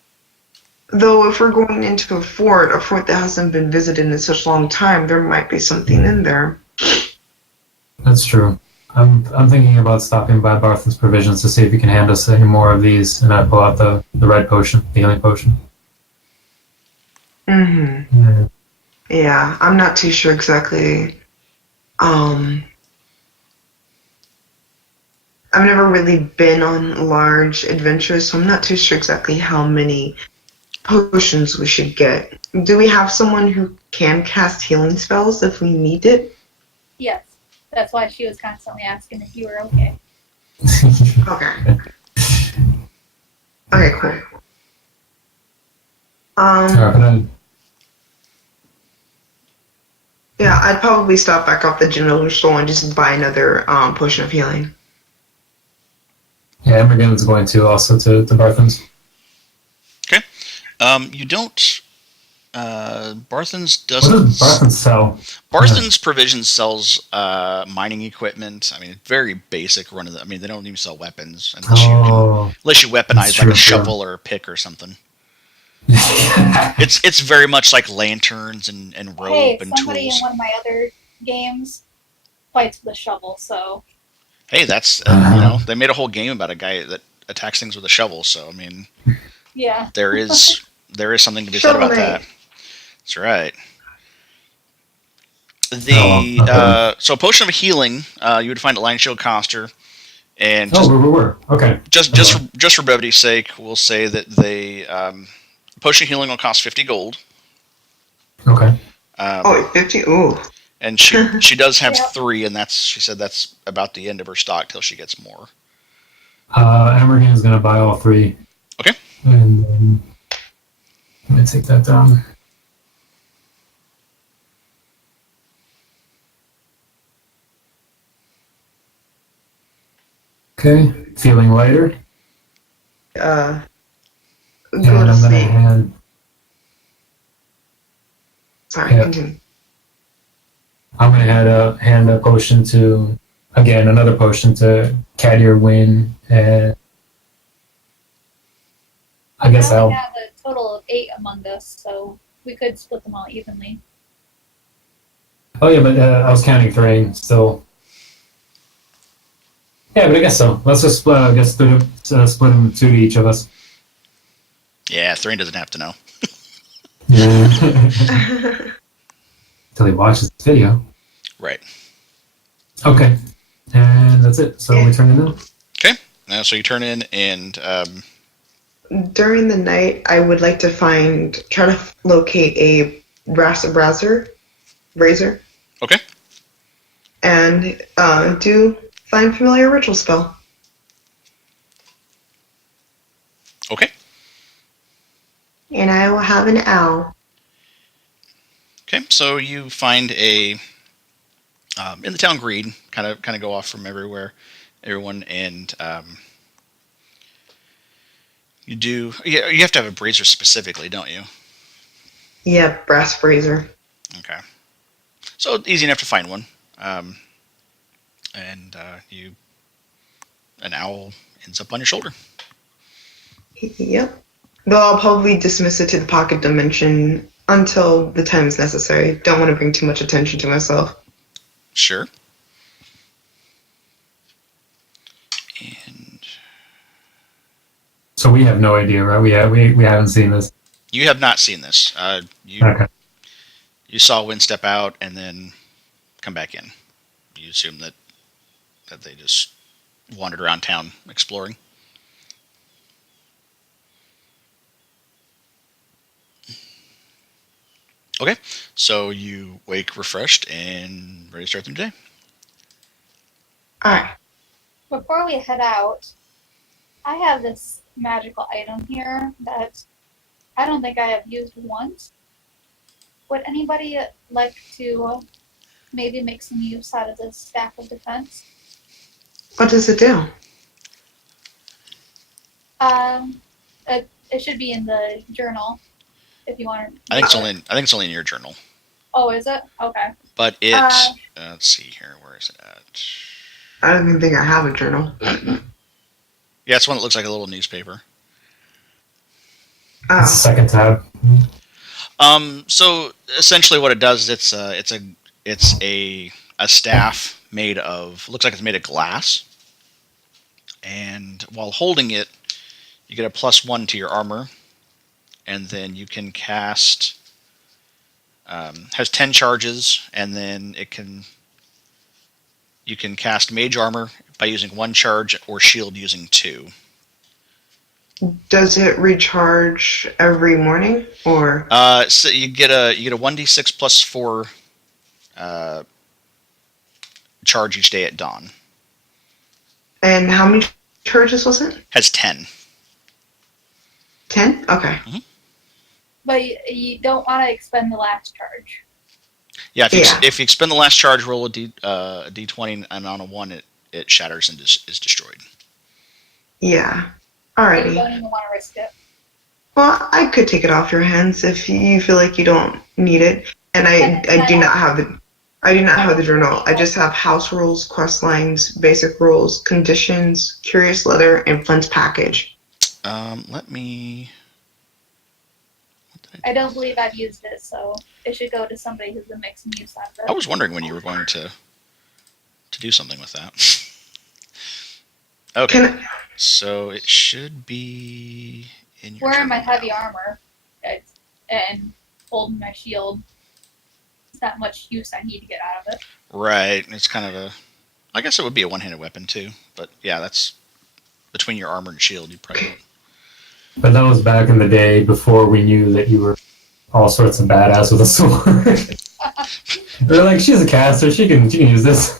Though if we're going into a fort that hasn't been visited in such a long time, there might be something in there. That's true. I'm thinking about stopping by Barthen's Provisions to see if he can hand us any more of these, and I pull out the red potion, the healing potion. Mm-hmm. Yeah, I'm not too sure exactly. I've never really been on large adventures, so I'm not too sure exactly how many potions we should get. Do we have someone who can cast healing spells if we need it? Yes. That's why she was constantly asking if you were okay. Okay. Okay, cool. Alright, but then, Yeah, I'd probably stop back off the general store and just buy another potion of healing. yeah, Amergin's going to also to Barthen's. Okay. You don't. Barthen's What doesn't. does Barthen sell? Barthen's Provisions sells mining equipment. I mean, very basic run of the. I mean, they don't even sell weapons unless you weaponize That's like true, a shovel or a pick or something. It's very much like lanterns and rope Hey, and somebody tools. in one of my other games fights with a shovel, so Hey, that's they made a whole game about a guy that attacks things with a shovel. So I mean, yeah. there is something to be said about that. That's right. So potion of healing, you would find at Lion Shield Coster, and just, okay. Just for brevity's sake, we'll say that they potion of healing will cost 50 gold. Okay. 50? Ooh. And she does have 3, and she said that's about the end of her stock till she gets more. Amergin is going to buy all 3. Okay. And let me take that down. Okay, feeling lighter. Go And to I'm going to sleep. hand. Sorry, Yeah. continue. I'm going to hand a potion to, again, another potion to Kadir, Wynn, and I guess we I'll. have a total of 8 among us, so we could split them all evenly. Oh yeah, but I was counting Thrain still. Yeah, but I guess so. Let's just split them 2 to each of us. Yeah, Thrain doesn't have to know. Yeah. Until he watches this video. Right. Okay. And that's it. So we turn it in. Okay. So you turn in, and During the night, I would like to try to locate a razor, okay. and do find familiar ritual spell. Okay. And I will have an owl. Okay. So you find a in the town green, kind of go off from everyone, and you do. Yeah, you have to have a brazier specifically, don't you? Yeah, brass brazier. Okay. So easy enough to find one, and an owl ends up on your shoulder. Yep. Though I'll probably dismiss it to the pocket dimension until the time is necessary. Don't want to bring too much attention to myself. Sure. And So we have no idea, right? We haven't seen this. you have not seen this. Okay. You saw Wynn step out and then come back in. You assume that they just wandered around town exploring. Okay, so you wake refreshed and ready to start the day. Alright. Before we head out, I have this magical item here that I don't think I have used once. Would anybody like to maybe make some use out of this staff of defense? What does it do? It should be in the journal if you want to. I think it's only in your journal. Oh, is it? Okay. But let's see here. Where is it at? I don't even think I have a journal. Yeah, it's one that looks like a little newspaper. It's the Oh, second tab. So essentially, what it does is it's a staff made of, looks like it's made of glass, and while holding it, you get a +1 to your armor, and then you can cast. Has 10 charges, and then you can cast Mage Armor by using 1 charge or Shield using 2. does it recharge every morning or? So you get a 1d6 plus 4 charge each day at dawn. And how many charges was it? Has 10. 10? Okay. But you don't want to expend the last charge. Yeah, Yeah. if you expend the last charge, roll a d20, and on a 1 it shatters and is destroyed. Yeah. So you Alrighty. don't even want to risk it. Well, I could take it off your hands if you feel like you don't need it. And I do not have the journal. I just have house rules, quest lines, basic rules, conditions, curious leather, and Flint's package. Let me. I don't believe I've used it, so it should go to somebody who's been making use of it. I was wondering when you were going to do something with that. Okay, Can so it should be in your. Wearing my journal heavy now. armor and holding my shield. It's not much use I need to get out of it. Right, it's kind of a. I guess it would be a one-handed weapon too, but yeah, that's between your armor and shield. You probably. But that was back in the day before we knew that you were all sorts of badass with a sword. They're like, she's a caster. She can use this.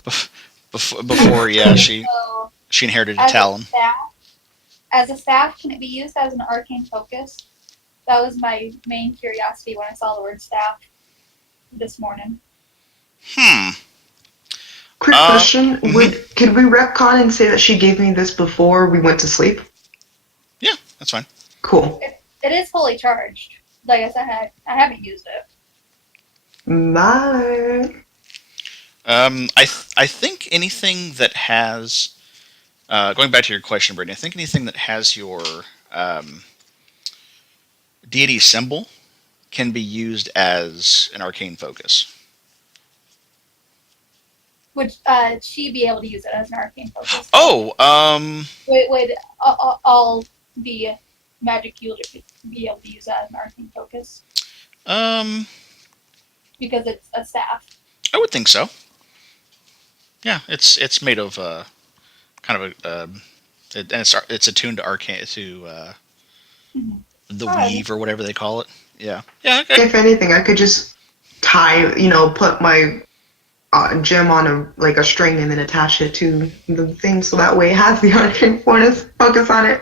Before, yeah, she So, inherited a as talon. as a staff, can it be used as an arcane focus? That was my main curiosity when I saw the word staff this morning. quick question: mhm. Could we retcon and say that she gave me this before we went to sleep? Yeah, that's fine. Cool. It is fully charged. Like I said, I haven't used it. Bye. I think anything that has, going back to your question, Brittany, I think anything that has your deity symbol can be used as an arcane focus. Would she be able to use it as an arcane focus? Oh, Would all the magic users be able to use that as an arcane focus? Because it's a staff. I would think so. Yeah, it's made of kind of a, and it's attuned to arcane to the Alright. weave or whatever they call it. Yeah, yeah. Okay. If anything, I could just tie, put my gem on a string and then attach it to the thing, so that way it has the arcane focus on it.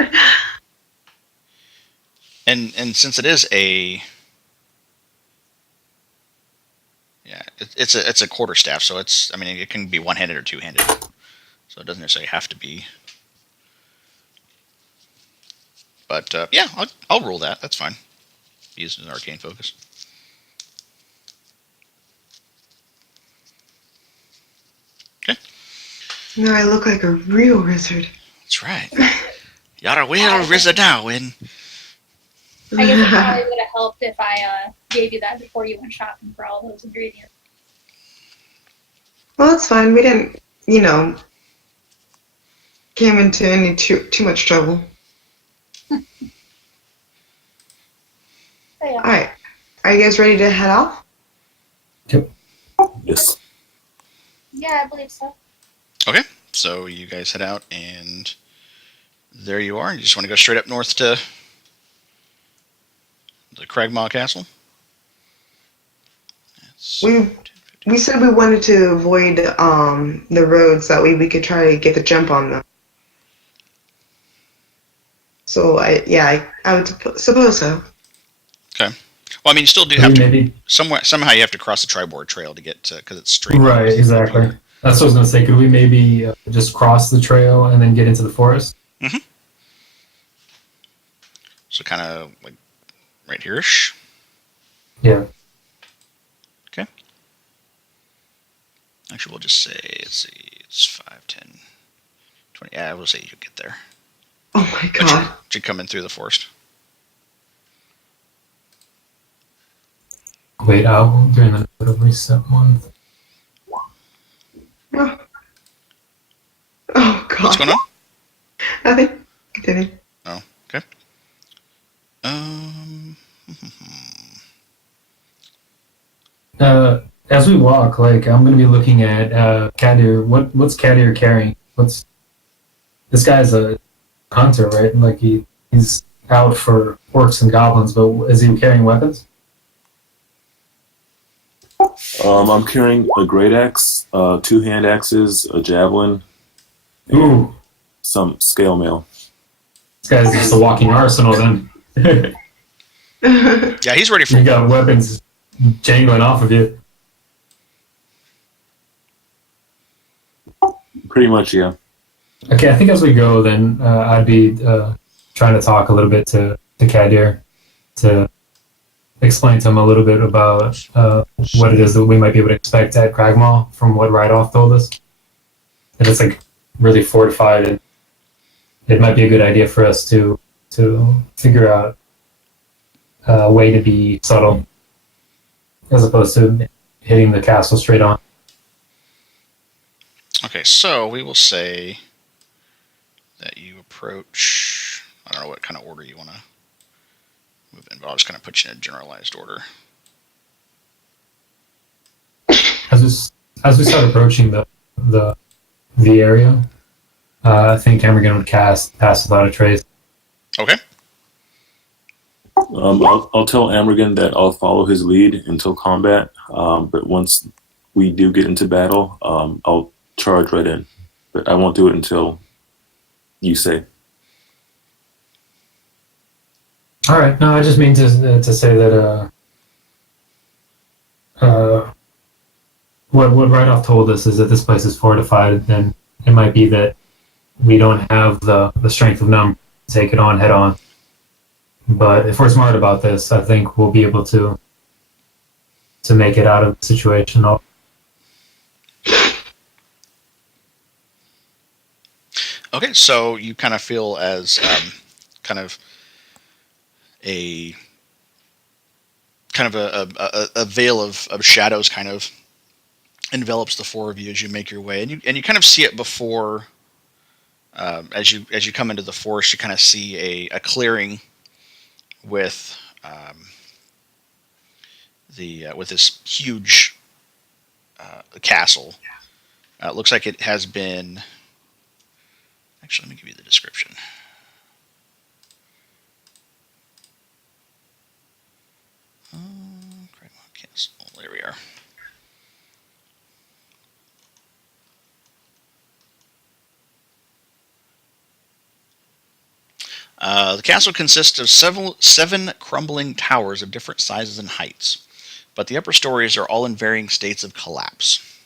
And since it is a it's a quarterstaff, so it can be one-handed or two-handed, so it doesn't necessarily have to be. But yeah, I'll rule that. That's fine. Use an arcane focus. Okay. No, I look like a real wizard. That's right. You're a real wizard now, Wynn. I guess it probably would have helped if I gave you that before you went shopping for all those ingredients. Well, that's fine. We didn't, came into any too much trouble. So yeah. All right. Are you guys ready to head off? Yes. Yeah, I believe so. Okay, so you guys head out, and there you are. You just want to go straight up north to the Cragmaw Castle? We said we wanted to avoid the roads, that way we could try to get the jump on them. So I would suppose so. Okay. Well, you still do have to Maybe. somehow you have to cross the Triboard Trail to get to, because it's straight. Right, north. exactly. That's what I was going to say. Could we maybe just cross the trail and then get into the forest? So kind of like right here-ish. Yeah. Okay. Actually, we'll just say, it's 5, 10, 20. Yeah, we'll say you get there. Oh my But god. you're coming through the forest. wait out during the reset month. Oh, oh God. What's going on? Nothing. Continue. Oh, okay. As we walk, like I'm gonna be looking at Kadir. What's Kadir carrying? This guy's a hunter, right? Like he's out for orcs and goblins, but is he carrying weapons? I'm carrying a great axe, 2 hand axes, a javelin, and Ooh, some scale mail. this guy's just a walking arsenal. Then Yeah, he's ready for you got weapons jangling off of you. Pretty much, yeah. Okay, I think as we go, then I'd be trying to talk a little bit to Kadir to explain to him a little bit about what it is that we might be able to expect at Cragmaw from what Reidoth told us. And it's like really fortified, and it might be a good idea for us to figure out a way to be subtle as opposed to hitting the castle straight on. Okay, so we will say that you approach. I don't know what kind of order you want to move in, but I'll just kind of put you in a generalized order. As we start approaching the area, I think Amergin would cast Pass Without a Trace. Okay. I'll tell Amergin that I'll follow his lead until combat, but once we do get into battle, I'll charge right in. But I won't do it until you say. All right. No, I just mean to say that what Reidoth told us is that this place is fortified, and it might be that we don't have the strength of number to take it on head on. But if we're smart about this, I think we'll be able to make it out of the situation. Okay, so you kind of feel as kind of a veil of shadows kind of envelops the four of you as you make your way, and you kind of see it before as you come into the forest. You kind of see a clearing with with this huge castle. It looks like it has been. Actually, let me give you the description. Cragmaw Castle. There we are. The castle consists of seven crumbling towers of different sizes and heights, but the upper stories are all in varying states of collapse.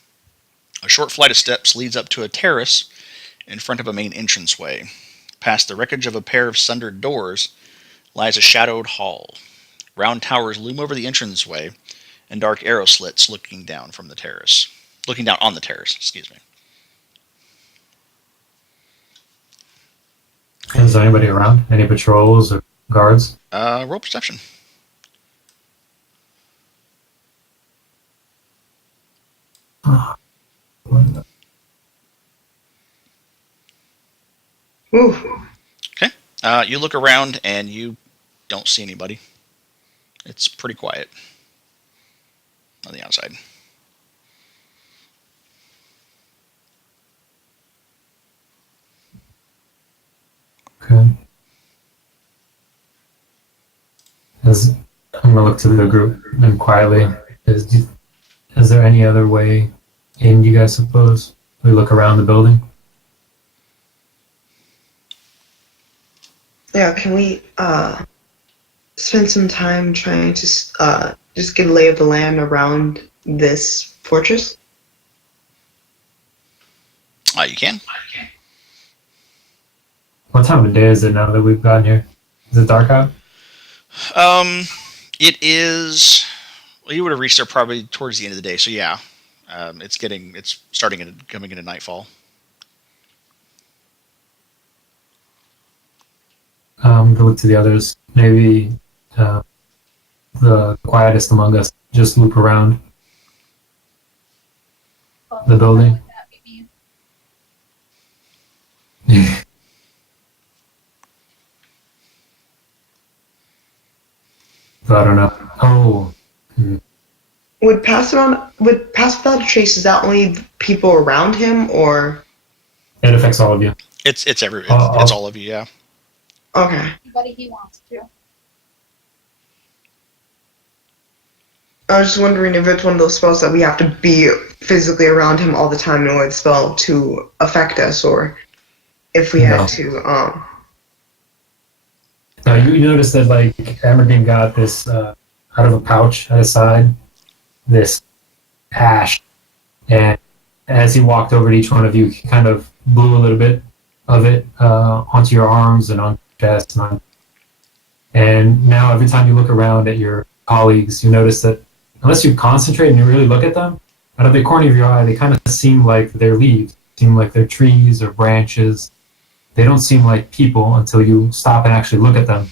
A short flight of steps leads up to a terrace in front of a main entranceway. Past the wreckage of a pair of sundered doors lies a shadowed hall. Round towers loom over the entranceway, and dark arrow slits looking down on the terrace. Excuse me. Is there anybody around? Any patrols or guards? Roll perception. Ooh. Okay. You look around and you don't see anybody. It's pretty quiet on the outside. Okay. I'm gonna look to the group and quietly. Is there any other way in, you guys suppose? We look around the building? Yeah, can we spend some time trying to just get a lay of the land around this fortress? You can. What time of day is it now that we've gotten here? Is it dark out? It is. Well, you would have reached there probably towards the end of the day. So yeah, it's coming into nightfall. To look to the others. Maybe the quietest among us just loop around Well, the building. that would be me. So I don't know. Oh, Would pass without a trace, is that only people around him or it affects all of you. It's it's I'll- all of you, yeah. okay. Anybody he wants to. I was just wondering if it's one of those spells that we have to be physically around him all the time in order for the spell to affect us, or if we No. had to Now you notice that like Amergin got this out of a pouch at his side, this ash, and as he walked over to each one of you, he kind of blew a little bit of it onto your arms and on your chest, and now every time you look around at your colleagues, you notice that unless you concentrate and you really look at them, out of the corner of your eye, they kind of seem like they're leaves, seem like they're trees or branches. They don't seem like people until you stop and actually look at them.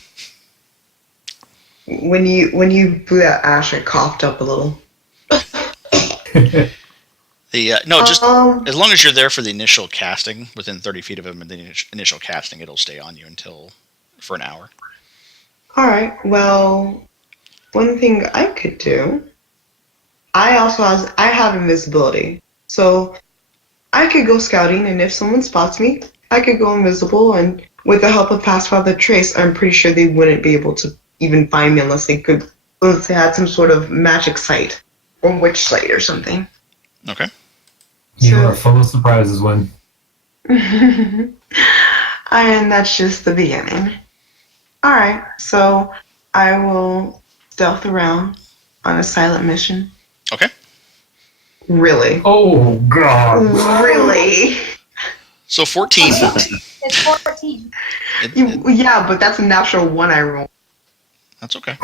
when you blew that ash, I coughed up a little. No, just as long as you're there for the initial casting, within 30 feet of him, and the initial casting, it'll stay on you for an hour. All right. Well, one thing I could do. I have invisibility, so I could go scouting, and if someone spots me, I could go invisible, and with the help of Pass Without a Trace, I'm pretty sure they wouldn't be able to even find me unless they had some sort of magic sight or witch sight or something. Okay. You are full of surprises, Wynn. And that's just the beginning. All right, so I will stealth around on a silent mission. Okay. Really? Oh, God. Really? So 14. It's 14. Yeah, but that's a natural one I roll. That's okay.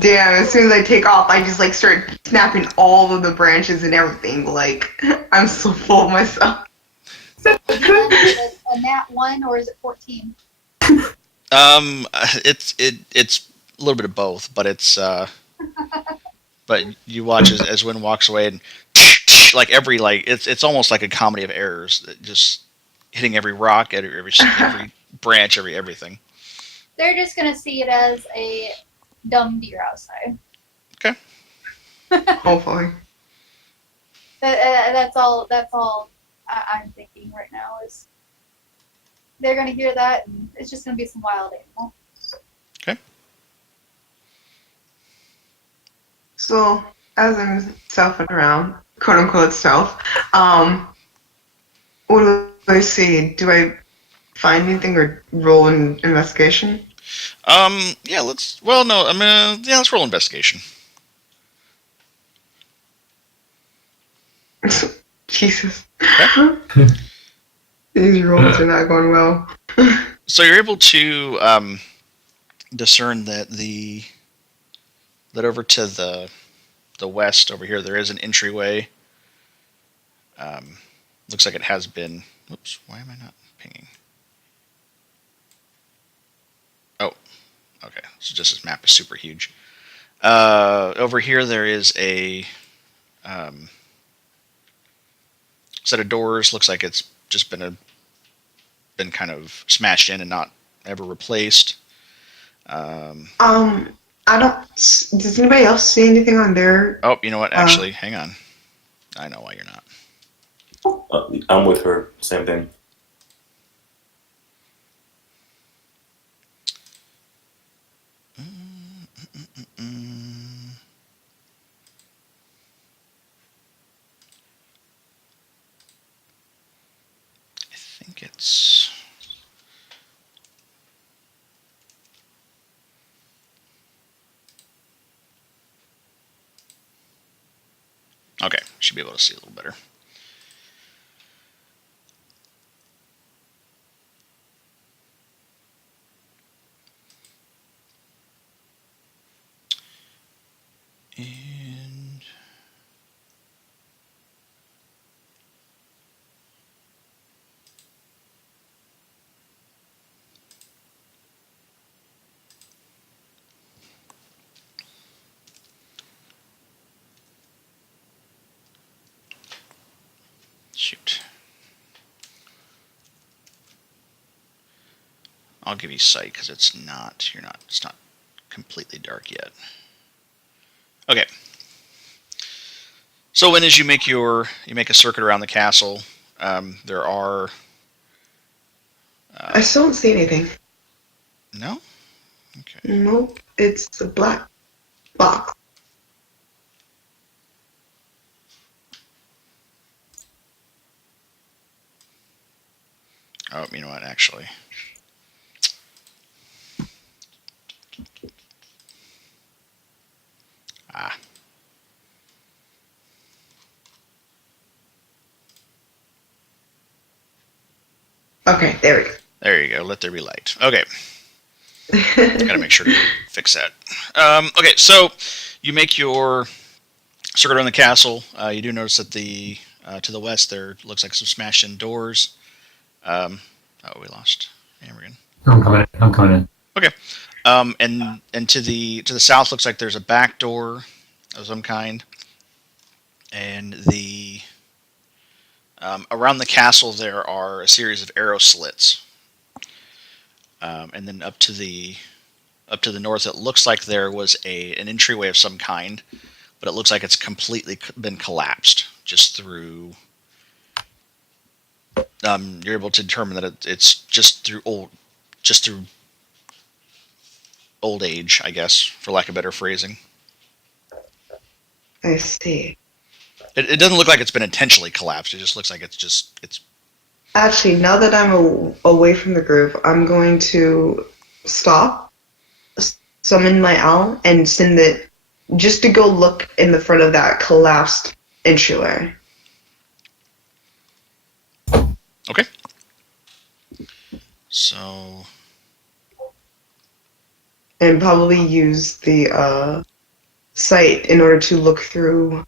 Damn, as soon as I take off, I just like start snapping all of the branches and everything. Like, I'm so full of myself. Is it a nat 1 or is it 14? It's a little bit of both, but but you watch as Wynn walks away and like it's almost like a comedy of errors, just hitting every rock, every branch, everything. They're just going to see it as a dumb deer outside. Okay. Hopefully. That's all I'm thinking right now is they're going to hear that and it's just going to be some wild animal. Okay. So, as I'm stealthing around, quote unquote stealth, what do I see? Do I find anything or roll an investigation? Yeah, let's roll investigation. Jesus. Okay. These rolls are not going well. So you're able to discern that over to the west over here there is an entryway. Looks like it has been. Whoops! Why am I not pinging? Oh, okay. So just this map is super huge. Over here there is a set of doors. Looks like it's just been kind of smashed in and not ever replaced. I don't. Does anybody else see anything on there? Oh, you know what? Actually, hang on. I know why you're not. I'm with her. Same thing. I think it's. Okay, should be able to see a little better. And Shoot. I'll give you sight because it's not completely dark yet. Okay. So when as you make a circuit around the castle, there are I still don't see anything. no? Okay. Nope. It's a black box. Oh, you know what, actually. Ah. Okay, there we go. There you go. Let there be light. Okay. Gotta make sure to fix that. Okay, so you make your circuit around the castle. You do notice that to the west there looks like some smashed-in doors. Oh, we lost Amergin. I'm coming in. Okay. And to the south looks like there's a back door of some kind. And around the castle there are a series of arrow slits. And then up to the north, it looks like there was an entryway of some kind, but it looks like it's completely been collapsed just through. You're able to determine that it's just through old age, I guess, for lack of better phrasing. I see. It doesn't look like it's been intentionally collapsed. It just looks like it's. Actually, now that I'm away from the group, I'm going to stop, summon my owl, and send it just to go look in the front of that collapsed entryway. Okay. So. And probably use the sight in order to look through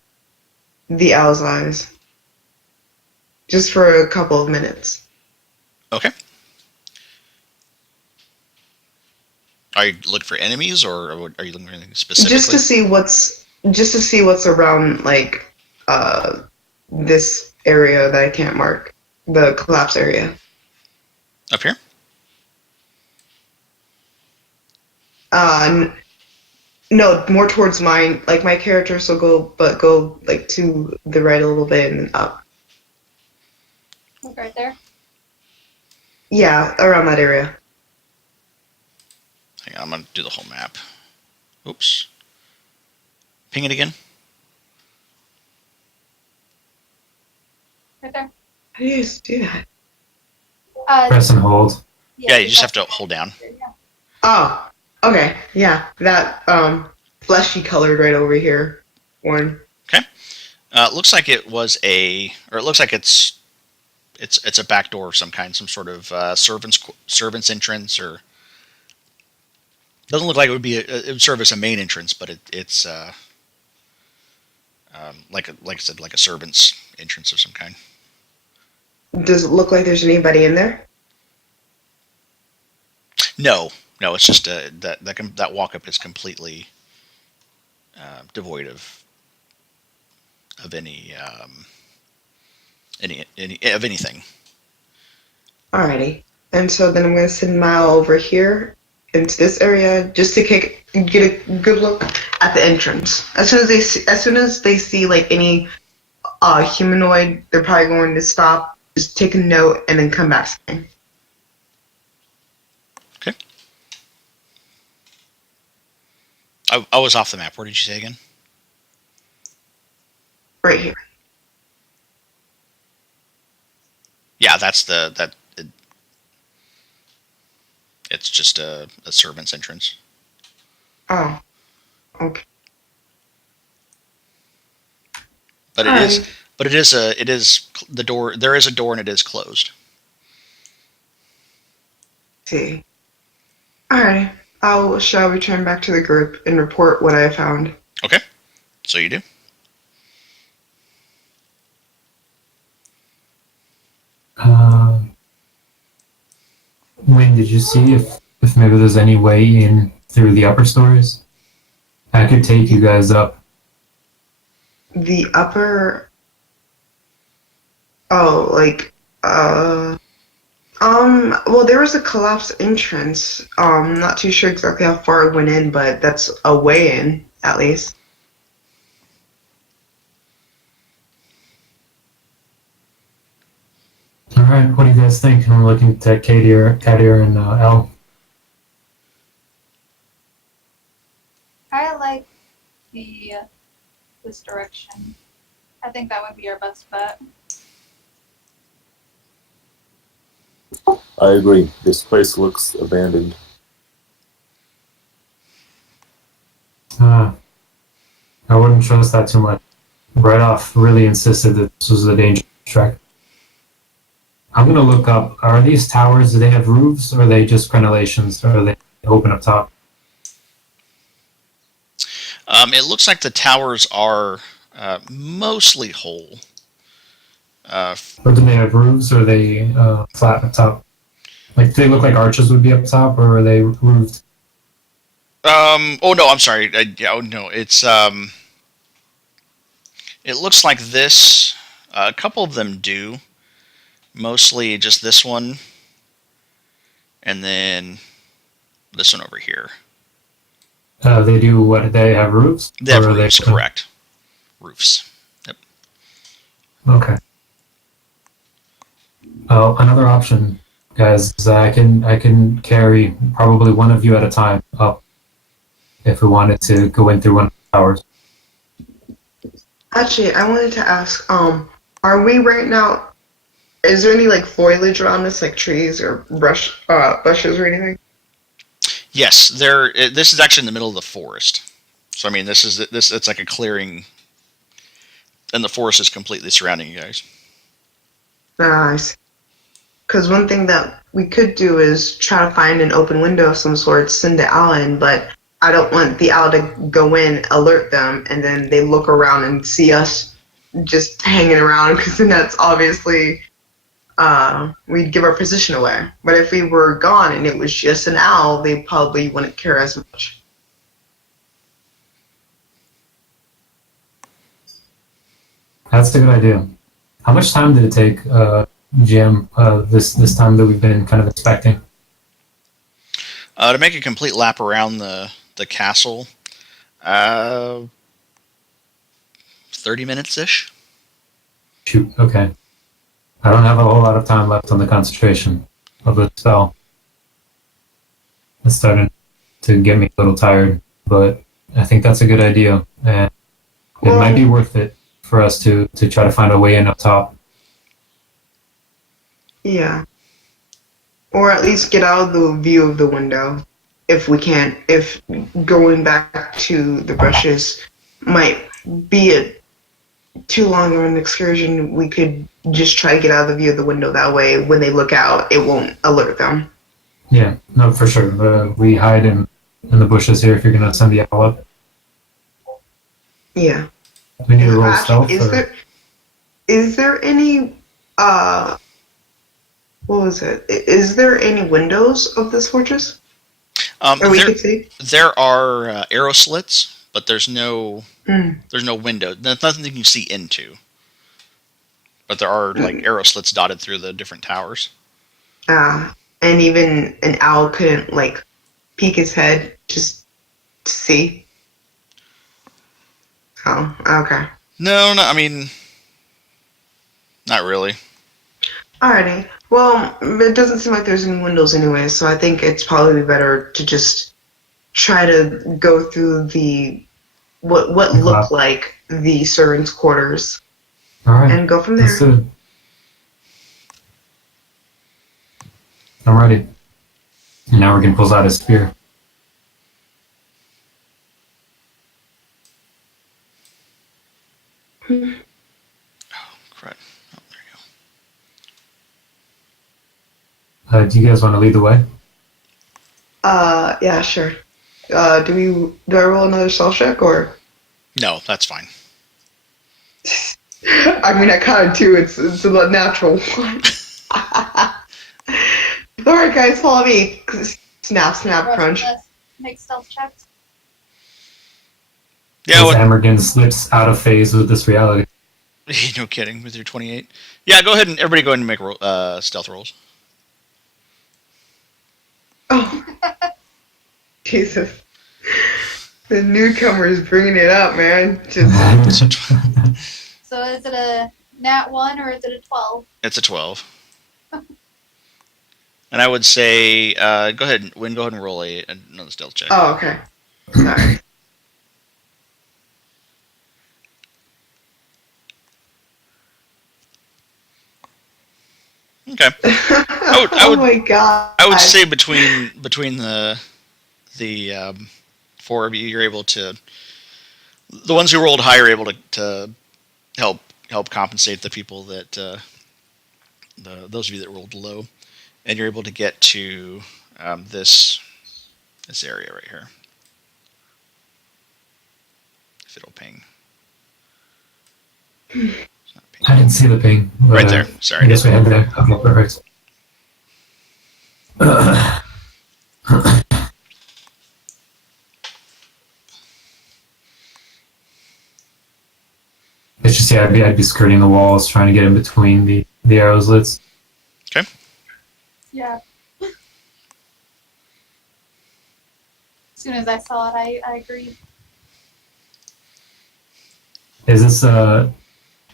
the owl's eyes. Just for a couple of minutes. Okay. Are you looking for enemies, or are you looking for anything specifically? Just to see what's around, like, this area that I can't mark. The collapse area. Up here? No, more towards mine. Like, my character, so go like to the right a little bit and up. Like right there. Yeah, around that area. Hang on, I'm going to do the whole map. Oops. Ping it again. Right there. How do you guys do that? Press and hold. Yeah, you just have to hold down. Yeah. Oh, okay. Yeah, that fleshy colored right over here one. Okay. It looks like it was it looks like it's a back door of some kind, some sort of servant's entrance, or doesn't look like it would serve as a main entrance, but it's like I said, like a servant's entrance of some kind. Does it look like there's anybody in there? No, it's just that walk up is completely devoid of any of anything. Alrighty. And so then I'm going to send Mal over here into this area just to get a good look at the entrance. As soon as they see like any humanoid, they're probably going to stop, just take a note, and then come back. Okay. I was off the map. Where did you say again? Right here. Yeah, it's just a servant's entrance. Oh. Okay. But it is the door. There is a door and it is closed. See. Alright. Shall return back to the group and report what I found. Okay. So you do. Wynn, did you see if maybe there's any way in through the upper stories? I could take you guys up. The upper... Oh, like, well, there was a collapsed entrance. Not too sure exactly how far it went in, but that's a way in, at least. All right, what do you guys think? I'm looking to Kadir, and L. I like this direction. I think that would be our best bet. I agree. This place looks abandoned. I wouldn't trust that too much. Reidoth really insisted that this was a dangerous trek. I'm gonna look up. Are these towers? Do they have roofs, or are they just crenellations, or are they open up top? It looks like the towers are mostly whole. Or do they have roofs, or are they flat up top? Like, do they look like arches would be up top, or are they roofed? Oh no, I'm sorry. No, it's it looks like this. A couple of them do. Mostly just this one, and then this one over here. They do what? They have roofs? They have Or are roofs, correct. Roofs. Yep. Okay. Oh, another option, guys, is I can carry probably one of you at a time up if we wanted to go in through one of the towers. Actually, I wanted to ask, are we right now, is there any, like, foliage around us, like trees or bushes or anything? Yes, this is actually in the middle of the forest. So I mean, it's like a clearing, and the forest is completely surrounding you guys. Nice. Because one thing that we could do is try to find an open window of some sort, send the owl in, but I don't want the owl to go in, alert them, and then they look around and see us just hanging around, because then that's obviously, we'd give our position away. But if we were gone and it was just an owl, they probably wouldn't care as much. That's a good idea. How much time did it take, GM, this time that we've been kind of inspecting? To make a complete lap around the castle, 30 minutes-ish. Shoot, okay. I don't have a whole lot of time left on the concentration of the spell. It's starting to get me a little tired, but I think that's a good idea, and it might be worth it for us to try to find a way in up top. Yeah. Or at least get out of the view of the window, if we can. If going back to the brushes might be too long of an excursion, we could just try to get out of the view of the window. That way, when they look out, it won't alert them. Yeah, no, for sure. We hide in the bushes here if you're going to send the owl up. Yeah. Do we need to roll stealth? Is there any, what was it? Is there any windows of this fortress? Or we could see? There are arrow slits, but there's no window. There's nothing you can see into. But there are like arrow slits dotted through the different towers. And even an owl couldn't like peek his head just to see. Oh, okay. No, I mean, not really. Alrighty. Well, it doesn't seem like there's any windows anyway, so I think it's probably better to just try to go through the what look like the servants' quarters. All right. And go from there. I'm ready. And now Amergin pulls out his spear. Oh, crud. Oh, there you Do you guys want to lead the way? Yeah, sure. Do I roll another stealth check or? go. No, that's fine. I mean, I kind of do. It's a natural one. All right, guys, follow me. Snap, crunch. Make stealth checks. Yeah, As Amergin slips out of phase with this reality. No kidding, with your 28. Yeah, go ahead and everybody go ahead and make stealth rolls. Oh, Jesus. The newcomer is bringing it up, man. Just So is it a nat 1 or is it a 12? It's a 12. And I would say, go ahead, Wynn, go ahead and roll another stealth check. oh, okay. Sorry. Okay. Oh my god. I would say between the four of you, you're able to. The ones who rolled high are able to help compensate the people that those of you that rolled low, and you're able to get to this area right here. If it'll ping. It's not pinging. I didn't see the ping. But, Right there. Sorry. I guess we had that. Okay, perfect. It's just, yeah, I'd be skirting the walls, trying to get in between the arrow slits. Okay. Yeah. As soon as I saw it, I agreed. Is this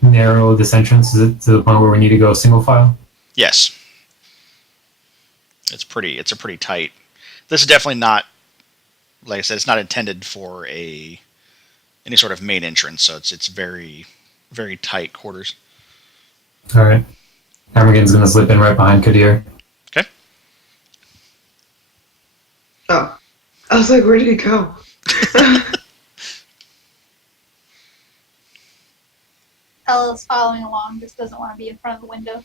narrow, this entrance? Is it to the point where we need to go single file? Yes. It's a pretty tight. This is definitely not, like I said, it's not intended for any sort of main entrance, so it's very, very tight quarters. All right. Amergin's going to slip in right behind Kadir. Okay. Oh. I was like, where did he go? Ella's following along, just doesn't want to be in front of the window.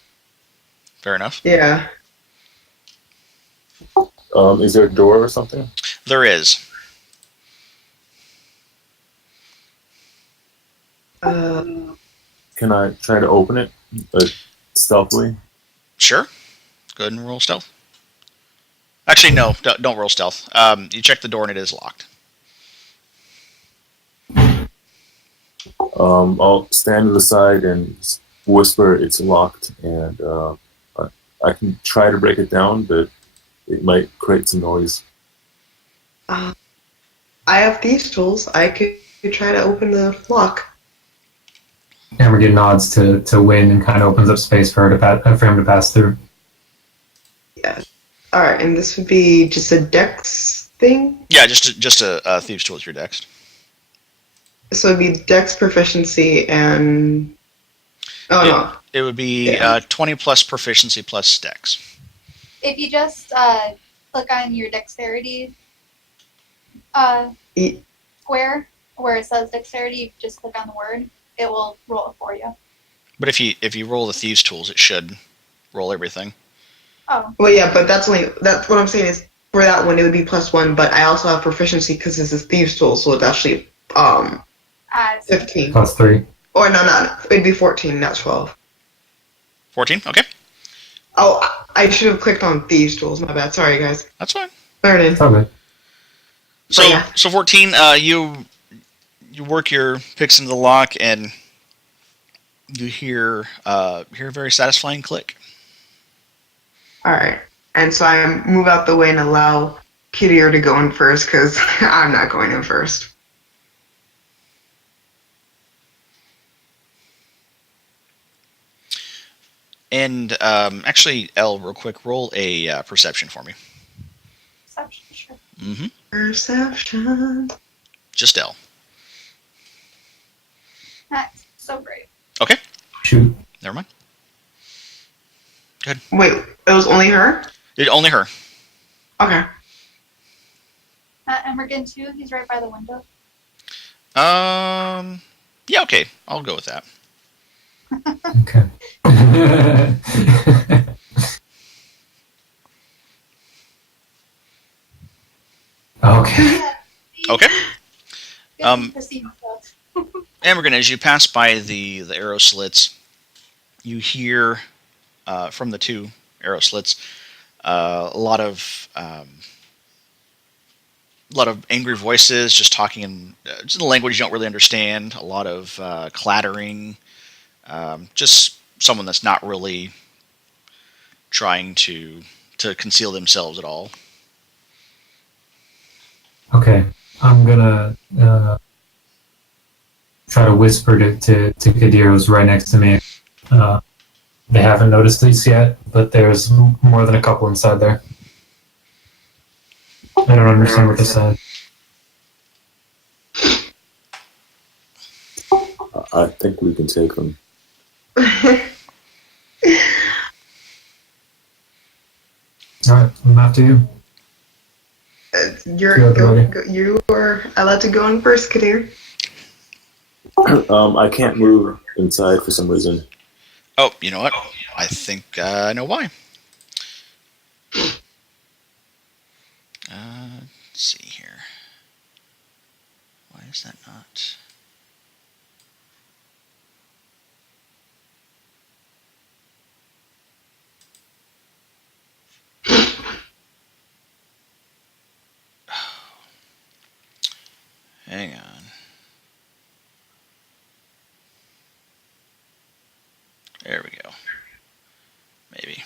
Fair enough. Yeah. Is there a door or something? There is. Can I try to open it stealthily? Sure. Go ahead and roll stealth. Actually, no. Don't roll stealth. You check the door and it is locked. I'll stand to the side and whisper it's locked, and I can try to break it down, but it might create some noise. I have these tools. I could try to open the lock. Amergin nods to Wynn and kind of opens up space for him to pass through. Yeah. All right, and this would be just a dex thing. Yeah, just a thieves' tool with your dex. So it'd be dex proficiency and. Oh no. It would be 20 plus proficiency plus dex. If you just click on your dexterity square where it says dexterity, you just click on the word. It will roll it for you. But if you roll the thieves' tools, it should roll everything. Oh. Well, yeah, but that's what I'm saying is for that one it would be +1, but I also have proficiency because this is thieves' tool, so it's actually 15. +3. Or no, it'd be 14, not 12. 14? Okay. Oh, I should have clicked on thieves' tools. My bad. Sorry, guys. That's fine. Learning. It's all good. So, yeah. so 14, you work your picks into the lock, and you hear a very satisfying click. All right. And so I move out the way and allow Kadir to go in first because I'm not going in first. And actually, Elle, real quick, roll a perception for me. Perception, sure. Mm-hmm. Perception. Just Elle. That's so great. Okay. Shoot. Never mind. Wait, it was only her? Only her. Okay. Amergin too, he's right by the window. Yeah, okay. I'll go with that. Okay. Okay. Okay. Good perceived stuff. Amergin, as you pass by the arrow slits, you hear from the two arrow slits a lot of angry voices, just talking in just a language you don't really understand. A lot of clattering, Just someone that's not really trying to conceal themselves at all. Okay, I'm gonna try to whisper to Kadir, who's right next to me. They haven't noticed these yet, but there's more than a couple inside there. I don't understand what they're saying. I think we can take them. All right, I'm after you. You are allowed to go in first, Kadir. I can't move inside for some reason. Oh, you know what? I think I know why. Let's see here. Why is that not? Hang on. There we go. Maybe.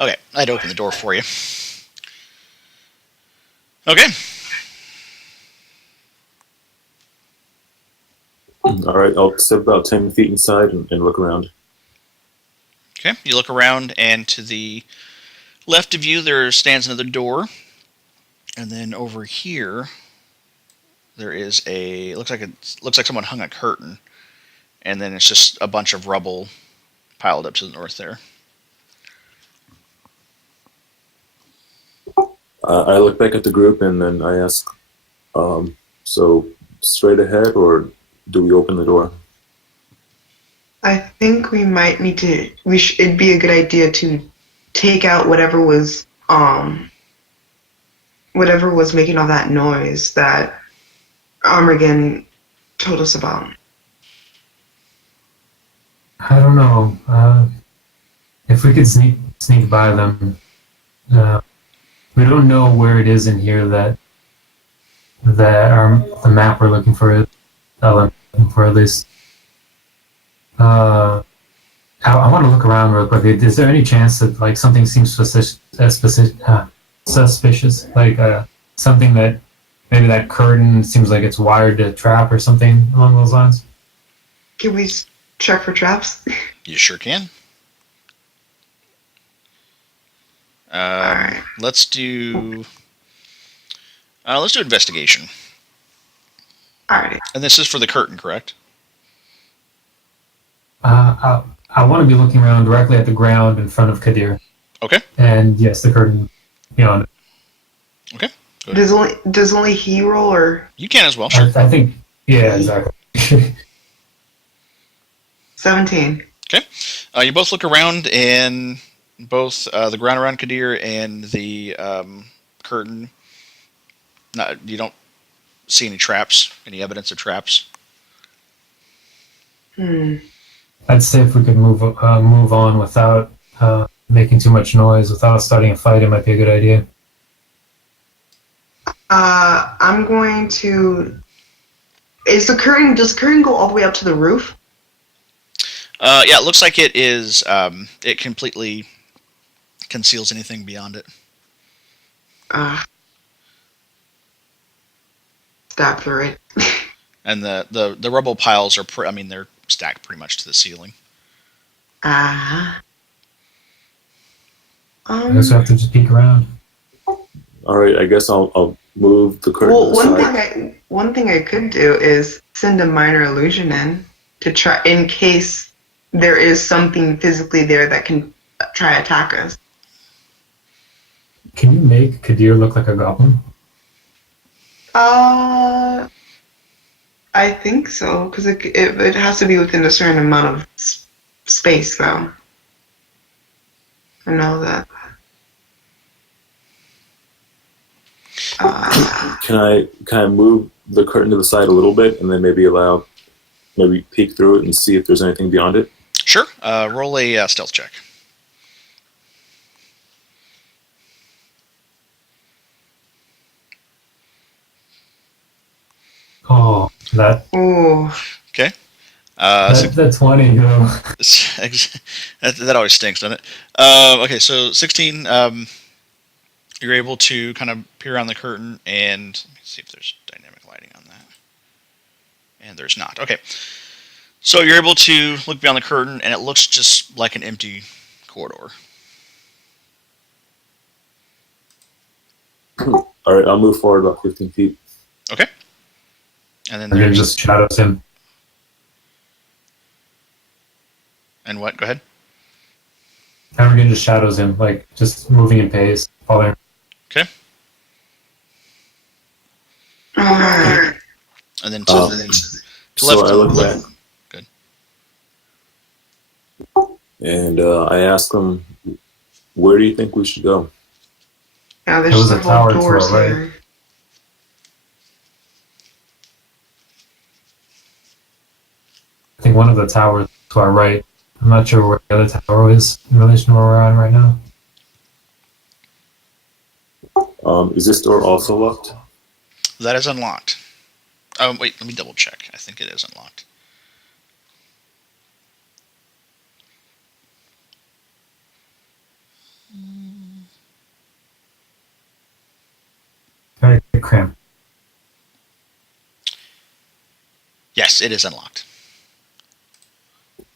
Okay, I'd open the door for you. Okay. All right, I'll step about 10 feet inside and look around. Okay, you look around, and to the left of you there stands another door. And then over here there is looks like someone hung a curtain. And then it's just a bunch of rubble piled up to the north there. I look back at the group and then I ask, so straight ahead or do we open the door? I think we might need to. It'd be a good idea to take out whatever was making all that noise that Amergin told us about. I don't know. If we could sneak by them, we don't know where it is in here that the map we're looking for is. Looking for at least. I want to look around real quick. Is there any chance that like something seems suspicious, like something that maybe that curtain seems like it's wired to trap or something along those lines? Can we check for traps? You sure can. Alright. Let's do investigation. Alrighty. And this is for the curtain, correct? I want to be looking around directly at the ground in front of Kadir. Okay. And yes, the curtain beyond. Okay. Does only he roll, or You can as well. Sure. I think, yeah, exactly. 17? Okay. You both look around, and both the ground around Kadir and the curtain. You don't see any traps, any evidence of traps. I'd say if we could move on without making too much noise, without starting a fight, it might be a good idea. I'm going to. Does the curtain go all the way up to the roof? Yeah, it looks like it is. It completely conceals anything beyond it. Step through it. And the rubble piles are. They're stacked pretty much to the ceiling. I guess we have to just peek around. All right, I guess I'll move the curtain Well, aside. one thing I could do is send a minor illusion in to try, in case there is something physically there that can try attack us. Can you make Kadir look like a goblin? I think so, because it has to be within a certain amount of space, though. I know that. Can I move the curtain to the side a little bit and then maybe peek through it and see if there's anything beyond it? Sure. Roll a stealth check. Oh, that Ooh. Okay. that 20 though. That always stinks, doesn't it? Okay, so 16. You're able to kind of peer around the curtain and let me see if there's dynamic lighting on that. And there's not. Okay. So you're able to look beyond the curtain, and it looks just like an empty corridor. All right, I'll move forward about 15 feet. Okay. And then And then there's just shadows him. and what? Go ahead. Amergin just shadows him, like just moving in pace, following. Okay. Alright. And then So left. I look back. Good. And I ask them, where do you think we should go? Yeah, There was there's a tower several to our doors right. here. I think one of the towers to our right. I'm not sure where the other tower is in relation to where we're on right now. Is this door also locked? That is unlocked. Oh, wait, let me double check. I think it is unlocked. Very cramped. Yes, it is unlocked.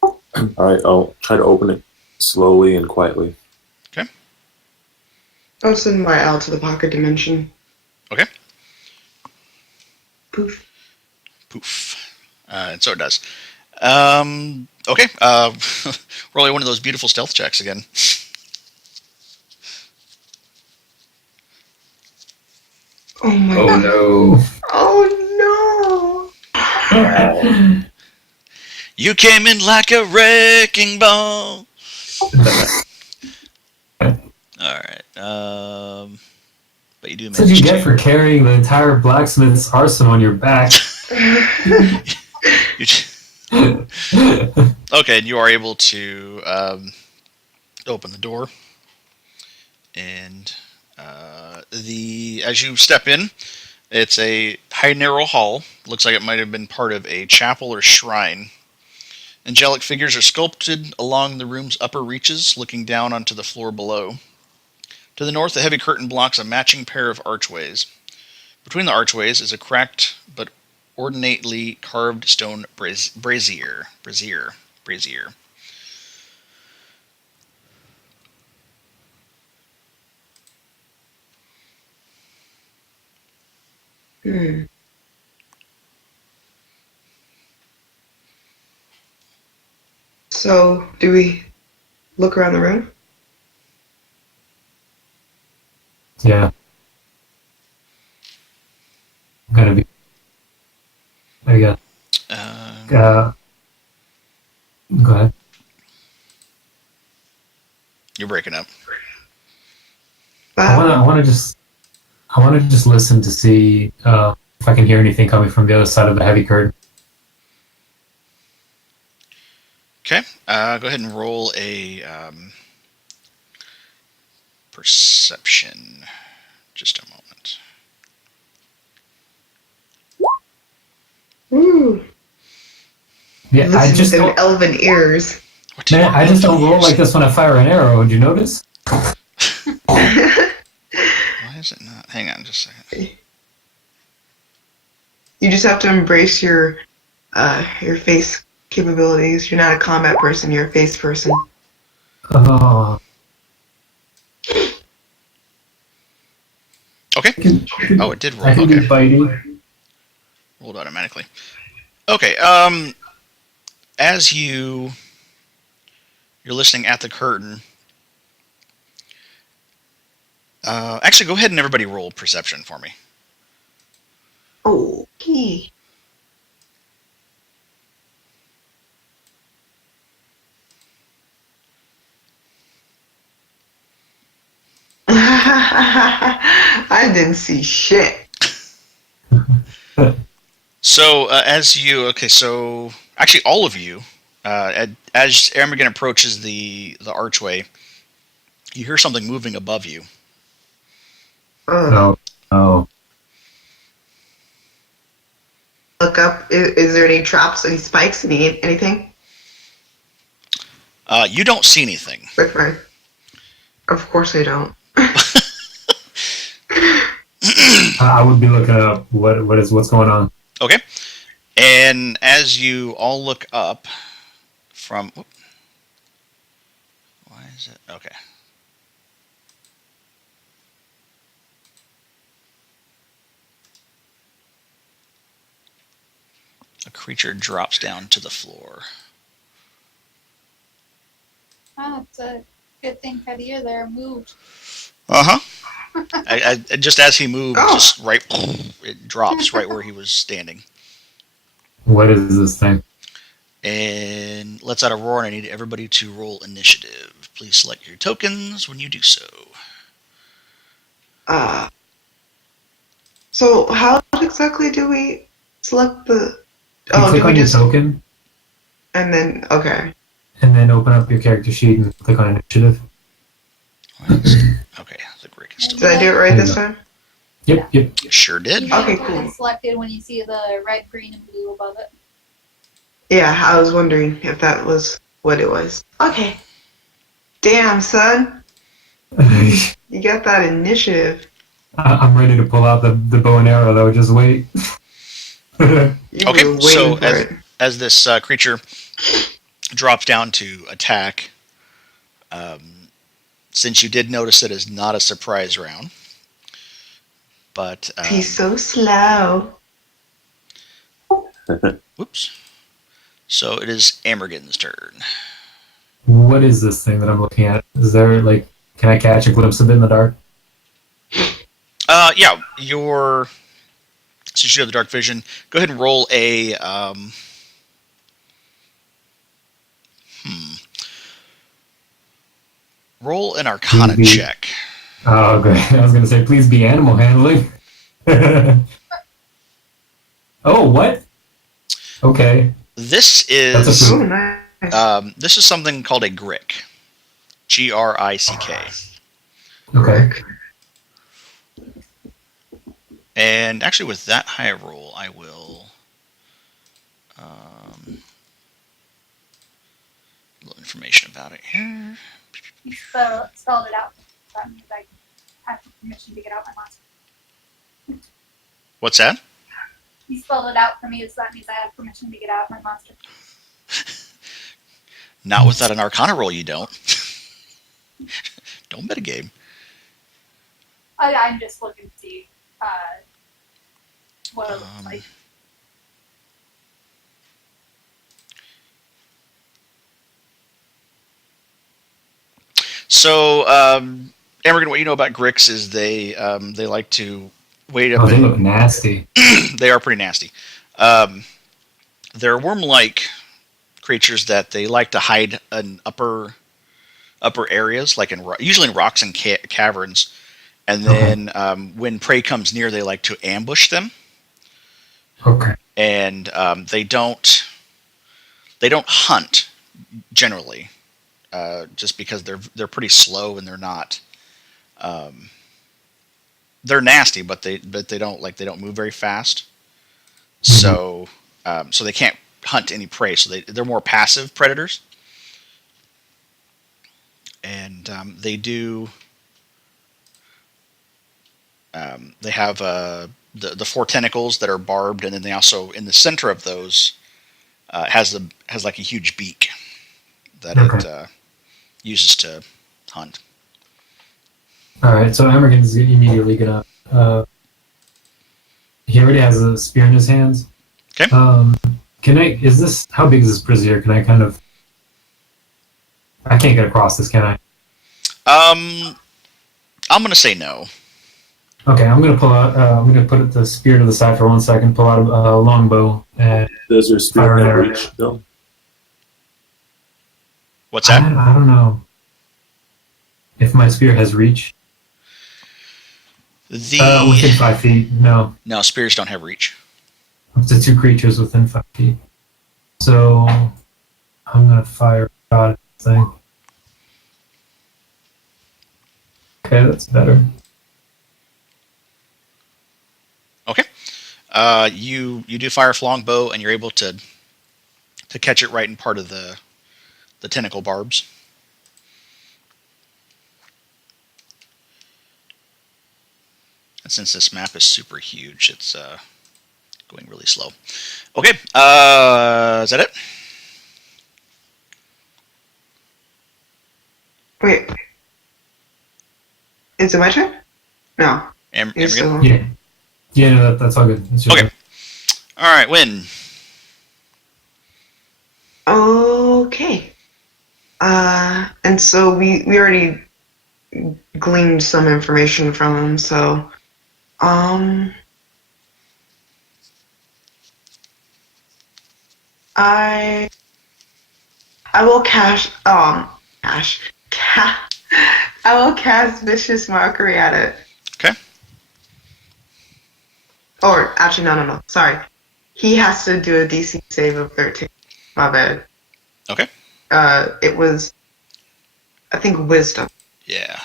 All right, I'll try to open it slowly and quietly. I'll send my L to the pocket dimension. Okay. Poof. Poof. And so it does. Okay. Roll one of those beautiful stealth checks again. Oh my Oh god. no. Oh no. You came in like a wrecking ball. Alright. But you do That's what manage you get to. for carrying the entire blacksmith's arsenal on your back. Okay, and you are able to open the door. And as you step in, it's a high, narrow hall. Looks like it might have been part of a chapel or shrine. Angelic figures are sculpted along the room's upper reaches, looking down onto the floor below. To the north, a heavy curtain blocks a matching pair of archways. Between the archways is a cracked but ornately carved stone brazier. Hmm. So, do we look around the room? Yeah. I'm gonna be. I guess. Go ahead. You're breaking up. I want to just listen to see if I can hear anything coming from the other side of the heavy curtain. Okay, go ahead and roll a perception. Just a moment. Ooh. Yeah, I Listen just to them don't, elven ears. What did man, I just don't roll like this when I fire an arrow. Did you notice? Why is it not? Hang on just a second. You just have to embrace your face capabilities. You're not a combat person, you're a face person. Oh. Okay. I can, Oh, it did roll. I can Okay. be bitey. Rolled automatically. Okay. As you're listening at the curtain. Actually, go ahead and everybody roll perception for me. Okay. I didn't see shit. So so actually all of you, as Amergin approaches the archway, you hear something moving above you. Ugh. No. Oh. look up. Is there any traps, any spikes, anything? You don't see anything. With my, of course I don't. I would be looking up what's going on. Okay. And as you all look up from... Why is it... Okay. A creature drops down to the floor. Ah, it's a good thing Kadir there moved. Uh-huh. I just as he moved, Oh. just right... It drops right where he was standing. What is this thing? And lets out a roar, and I need everybody to roll initiative. Please select your tokens when you do so. So how exactly do we select the? You click do we on your just token, and then okay. and then open up your character sheet and click on initiative. Okay, the Rick is still... Did I do it right this time? Yep. Sure did. You have Okay, the token cool. selected when you see the red, green, and blue above it. Yeah, I was wondering if that was what it was. Okay. Damn, son, you got that initiative. I'm ready to pull out the bow and arrow though. Just wait. You Okay, were waiting so for it. as this creature drops down to attack, since you did notice it is not a surprise round, but He's so slow. whoops. So it is Amergin's turn. What is this thing that I'm looking at? Is there can I catch a glimpse of it in the dark? Yeah, since you have the dark vision, go ahead and roll a roll an Arcana Mhm. check. Oh, great. I was going to say, please be animal handling. Oh, what? Okay. This That's a is fruit. Oh, nice. this is something called a Grick. Grick. Okay. And actually, with that high roll, I will a little information about it here. You spelled it out. That means I have permission to get out my monster. What's that? You spelled it out for me, so that means I have permission to get out my monster. Not without an Arcana roll, you don't. Don't bet a game. I'm just looking to see what it looks like. So, Amergin, what you know about Gricks is they like to wait up. Oh, they look nasty. They are pretty nasty. They're worm-like creatures that they like to hide in upper areas, like usually in rocks and caverns. And then when prey comes near, they like to ambush them. Okay. And they don't hunt generally, just because they're pretty slow and they're not. They're nasty, but they don't move very fast. So so they can't hunt any prey. So they're more passive predators. And they do. They have the four tentacles that are barbed, and then they also, in the center of those, has like a huge beak that it uses to hunt. All right, so Amergin's immediately gonna. He already has a spear in his hands. Okay. Can I? Is this how big is this brazier? Can I kind of? I can't get across this, can I? I'm gonna say no. Okay, I'm gonna pull out. I'm gonna put the spear to the side for 1 second. Pull out a longbow and Does your spear Fire have arrow. reach, Bill? What's that? I don't know if my spear has reach. Within 5 feet. No, No, spears don't have reach. up to 2 creatures within 5 feet. So I'm gonna fire a shot at this thing. Okay, that's better. Okay. You do fire a longbow, and you're able to catch it right in part of the tentacle barbs. And since this map is super huge, it's going really slow. Okay, is that it? Wait. Is it my turn? No. You're Amergin? still- Yeah. Yeah, no, that's all good. It's your Okay. turn. All right, Wynn. Okay. And so we already gleaned some information from him, so I will I will cast Vicious Mockery at it. Okay. Or actually no. Sorry. He has to do a DC save of 13. My bad. Okay. It was I think Wisdom. Yeah.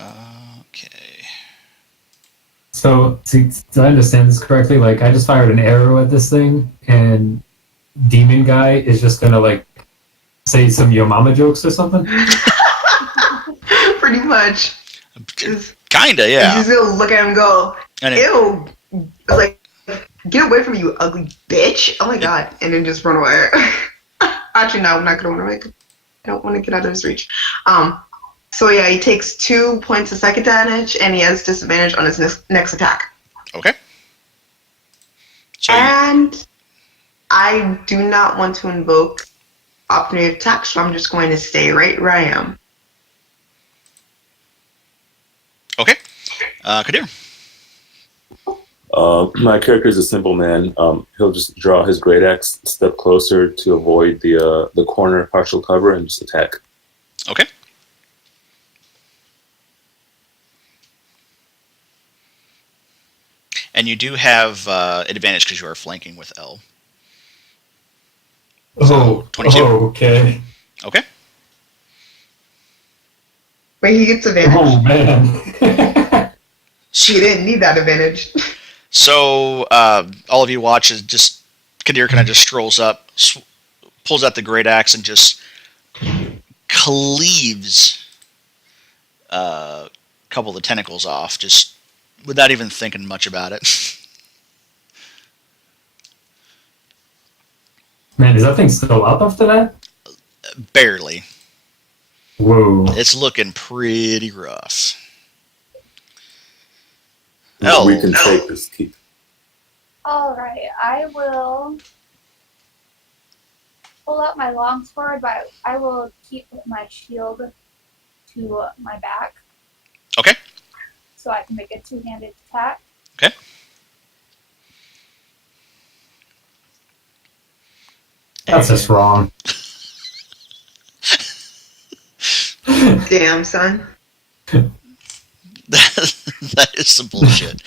Okay. So, do I understand this correctly? Like, I just fired an arrow at this thing, and Demon Guy is just gonna, like, say some Yo Mama jokes or something? Pretty much. He's Kinda, yeah. just gonna look at him and go, And ew, like, get away from me, you ugly bitch. Oh my god. And then just run away. Actually, no, I'm not gonna run away. I don't want to get out of his reach. So yeah, he takes 2 points of second damage, and he has disadvantage on his next attack. Okay. So And I do not want to invoke opportunity attack, so I'm just going to stay right where I am. okay. Kadir. My character is a simple man. He'll just draw his great axe, step closer to avoid the corner partial cover, and just attack. Okay. And you do have advantage because you are flanking with L. Oh, 22. Okay. Okay. Wait, he gets advantage? Oh, man. He didn't need that advantage. So all of you watch as just Kadir kind of just strolls up, pulls out the great axe, and just cleaves a couple of the tentacles off, just without even thinking much about it. Man, is that thing still up after that? Barely. Whoa. It's looking pretty rough. We can take this keep. Alright, I will pull out my longsword, but I will keep my shield to my back. Okay. So I can make a two-handed attack. Okay. That's just wrong. Damn, son. That is some bullshit.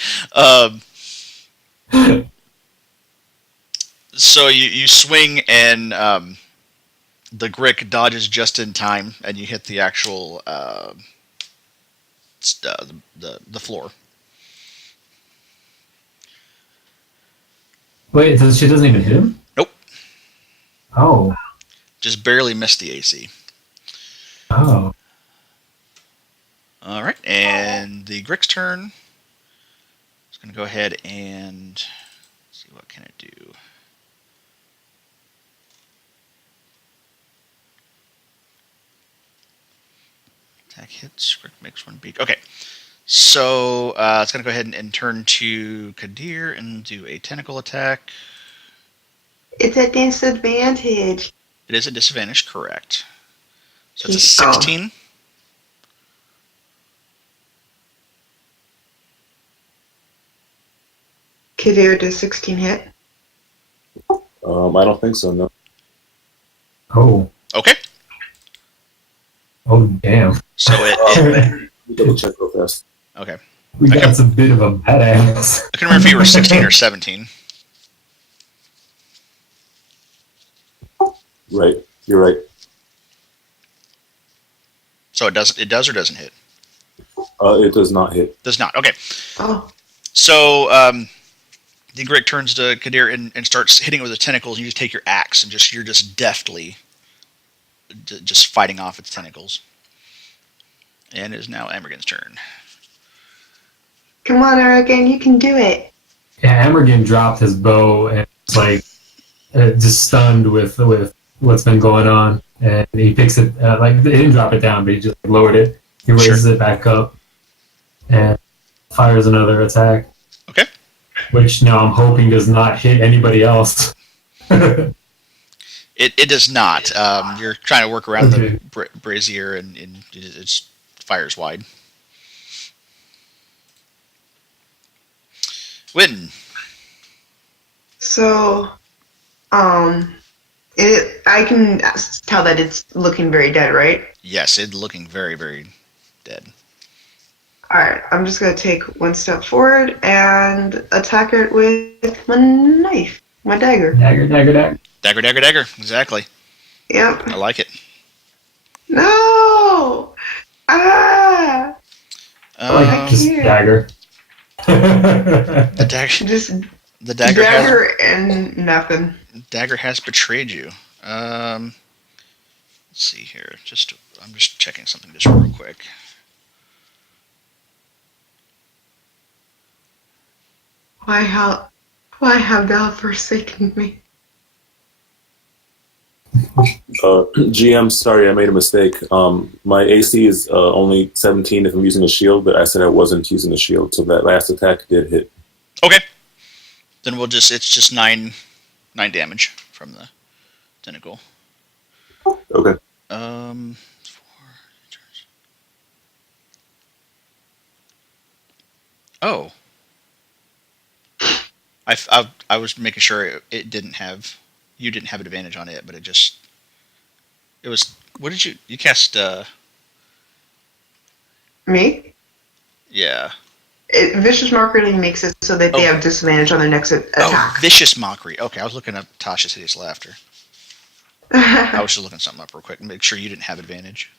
So you swing, and the Grick dodges just in time, and you hit the actual the floor. Wait, she doesn't even hit him? Nope. Oh. Just barely missed the AC. Oh. All right, and the Grick's turn. It's going to go ahead and see what can it do. Attack hits. Grick makes one beak. Okay, so it's going to go ahead and turn to Kadir and do a tentacle attack. It's a disadvantage. It is a disadvantage, correct? So it's a He's- oh. 16. Kadir does 16 hit. I don't think so. No. Oh. Okay, Oh, damn. so it Let me double check real fast. okay. We Okay. got some bit of a badass. I couldn't remember if you were 16 or 17. Right, you're right. So it does or doesn't hit? It does not hit. Does not. Okay. Oh, So the Greg turns to Kadir and starts hitting it with the tentacles. You just take your axe and you're just deftly just fighting off its tentacles. And it is now Amergin's turn. Come on, Amergin, you can do it. Yeah, Amergin dropped his bow and was like just stunned with what's been going on. And he picks it, like he didn't drop it down, but he just lowered it. He raises it back up and fires another attack. Okay. Which now I'm hoping does not hit anybody else. It does not. You're trying to work around the brazier and it fires wide. Wynn. So, I can tell that it's looking very dead, right? Yes, it's looking very, very dead. Alright, I'm just going to take one step forward and attack it with my knife, my dagger. Dagger. Dagger. Exactly. Yep. I like it. No! Ah! I like just dagger. The dagger. Just The dagger. dagger and nothing. Dagger has betrayed you. Let's see here. I'm just checking something just real quick. Why have thou forsaken me? GM, sorry, I made a mistake. My AC is only 17 if I'm using a shield, but I said I wasn't using a shield, so that last attack did hit. Okay. Then it's just 9 damage from the tentacle. Okay. 4 turns. Oh. I was making sure it didn't have, you didn't have advantage on it, but it was, what did you cast, Me? yeah. Vicious Mockery makes it so that they have disadvantage on their next attack. Oh, Vicious Mockery. Okay, I was looking up Tasha's Hideous Laughter. I was just looking something up real quick and make sure you didn't have advantage.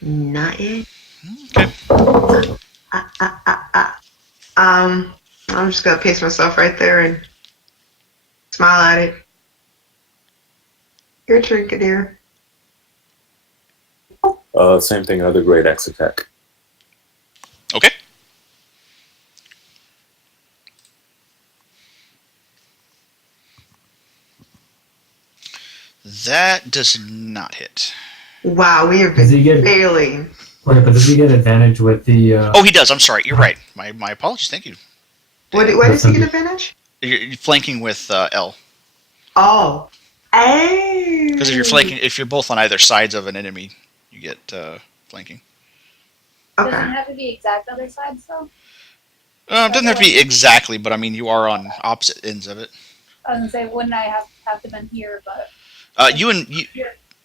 Not yet. Okay. I'm just gonna pace myself right there and smile at it. Your turn, Kadir. Same thing, another great X attack. Okay. That does not hit. Wow, we have Does he been get- failing. Wait, but does he get advantage with the... Oh, he does. I'm sorry. You're right. My apologies. Thank you. Why does he get advantage? You're flanking with L. Oh. Hey. Because if you're both on either sides of an enemy, you get flanking. Doesn't Okay. have to be exact other sides though. It doesn't have to be exactly, but I mean you are on opposite ends of it. I was gonna say, wouldn't I have to been here, but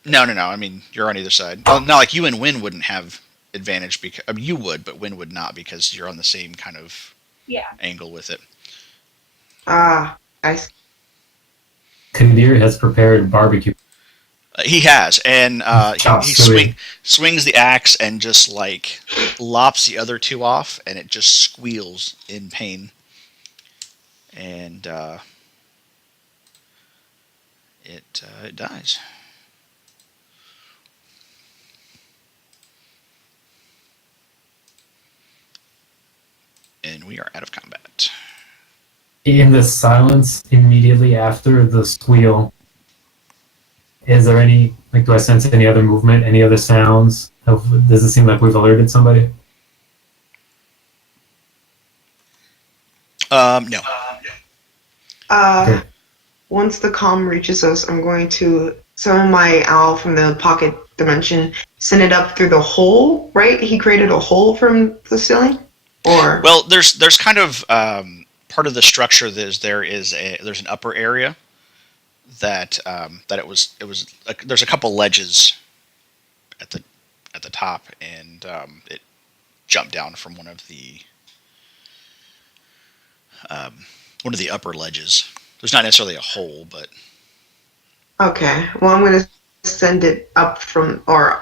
No. I mean you're on either side. Not like you and Wynn wouldn't have advantage because you would, but Wynn would not because you're on the same kind of yeah. angle with it. I see. Kadir has prepared barbecue. He has, and Chop he suey. swings the axe and just like lops the other two off, and it just squeals in pain. And it dies. And we are out of combat. In the silence immediately after the squeal, is there any, like, do I sense any other movement, any other sounds? Does it seem like we've alerted somebody? No. Okay. Once the calm reaches us, I'm going to summon my owl from the pocket dimension, send it up through the hole, right? He created a hole from the ceiling? Or Well, there's kind of part of the structure. There's an upper area that it was there's a couple ledges at the top, and it jumped down from one of the upper ledges. There's not necessarily a hole, but okay. Well, I'm going to send it up from where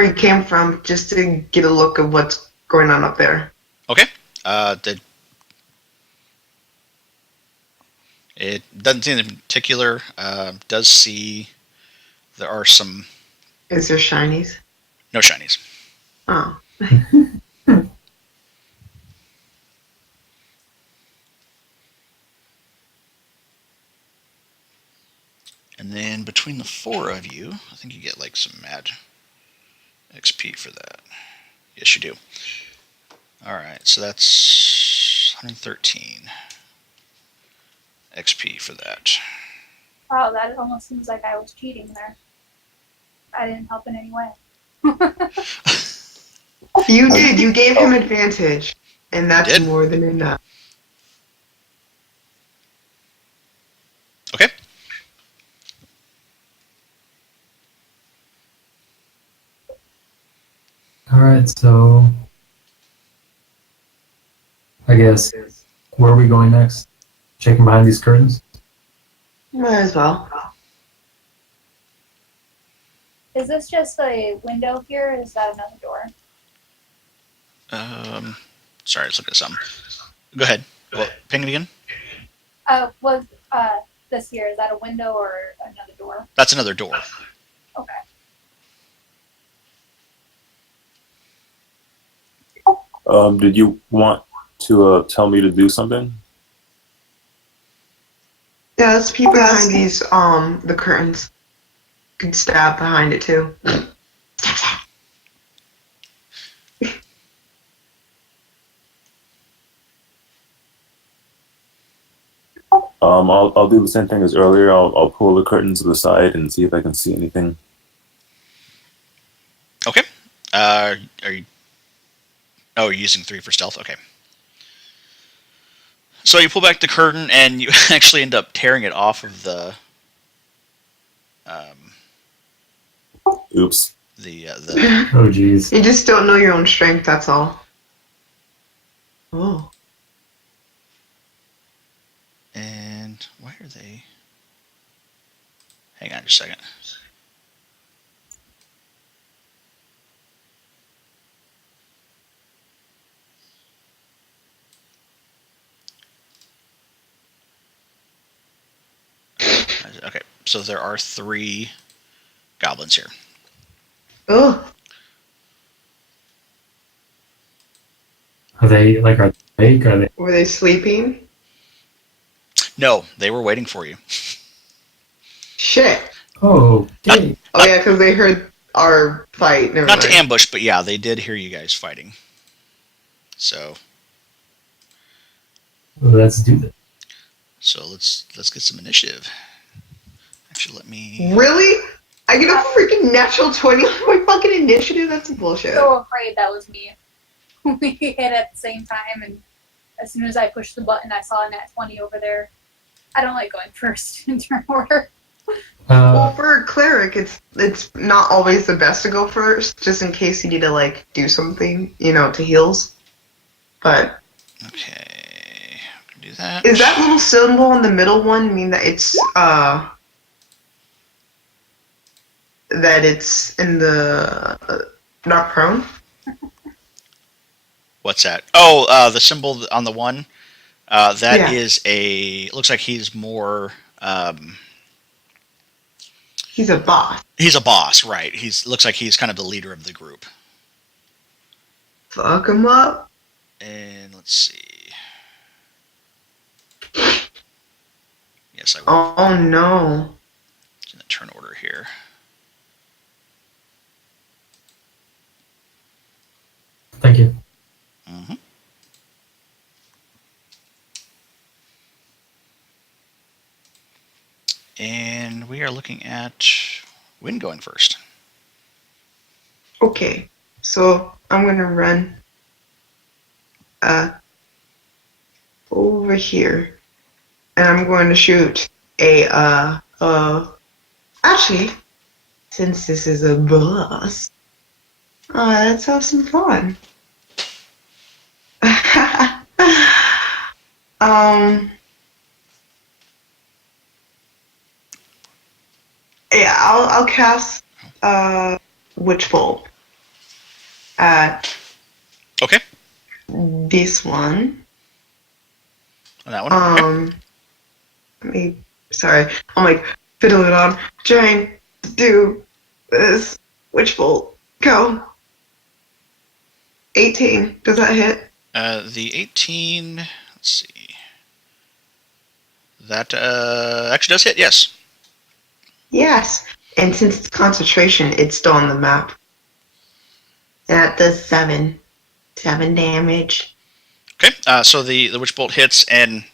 he came from, just to get a look of what's going on up there. Okay. It doesn't seem in particular. Does see there are some Is there shinies? no shinies. Oh. And then between the 4 of you, I think you get like some mad XP for that. Yes, you do. All right, so that's 113 XP for that. Wow, that almost seems like I was cheating there. I didn't help in any way. You did. You gave him advantage, and that's Did? more than enough. Okay. All right, so I guess where are we going next? Checking behind these curtains. Might as well. Is this just a window here, or is that another door? Sorry, let's look at something. Go ahead. Well, ping it again. Was this here, is that a window or another door? That's another door. Okay. Did you want to tell me to do something? Yeah, let's peek behind these the curtains. You can stab behind it too. Stab, stab. I'll do the same thing as earlier. I'll pull the curtains to the side and see if I can see anything. Okay. Are you? Oh, you're using 3 for stealth. Okay. So you pull back the curtain and you actually end up tearing it off of the. Oops. The Oh, geez. You just don't know your own strength, that's all. Oh. and why are they? Hang on just a second. Okay, so there are 3 goblins here. Oh. Are they awake? Are they? Were they sleeping? No, they were waiting for you. Shit. Oh, okay. Oh yeah, because they heard our fight. Never Not to mind. ambush, but yeah, they did hear you guys fighting. So Let's do that. let's get some initiative. Actually, let me. Really? I get a freaking natural 20 on my fucking initiative? That's bullshit. So afraid that was me. We hit at the same time, and as soon as I pushed the button, I saw a nat 20 over there. I don't like going first in turn order. Well, for a cleric, it's not always the best to go first, just in case you need to like do something, to heals. But Okay, do that. is that little symbol in the middle one mean that it's in the not prone? What's that? Oh, the symbol on the one. That Yeah. is a. Looks like he's more. He's a boss. He's a boss, right? Looks like he's kind of the leader of the group. Fuck him up. And let's see. Yes, I will. Oh no. It's in the turn order here. Thank you. Mm-hmm. And we are looking at Wynn going first. Okay, so I'm gonna run over here, and I'm going to shoot actually, since this is a boss, let's have some fun. Yeah, I'll cast Witch Bolt at Okay. This one. On that one. Okay. Sorry, I'm like fiddling on, trying to do this. Witch bolt. Go. 18. Does that hit? The 18. Let's see. That actually does hit. Yes. Yes. And since it's concentration, it's still on the map. That does 7 damage. Okay. So the witch bolt hits and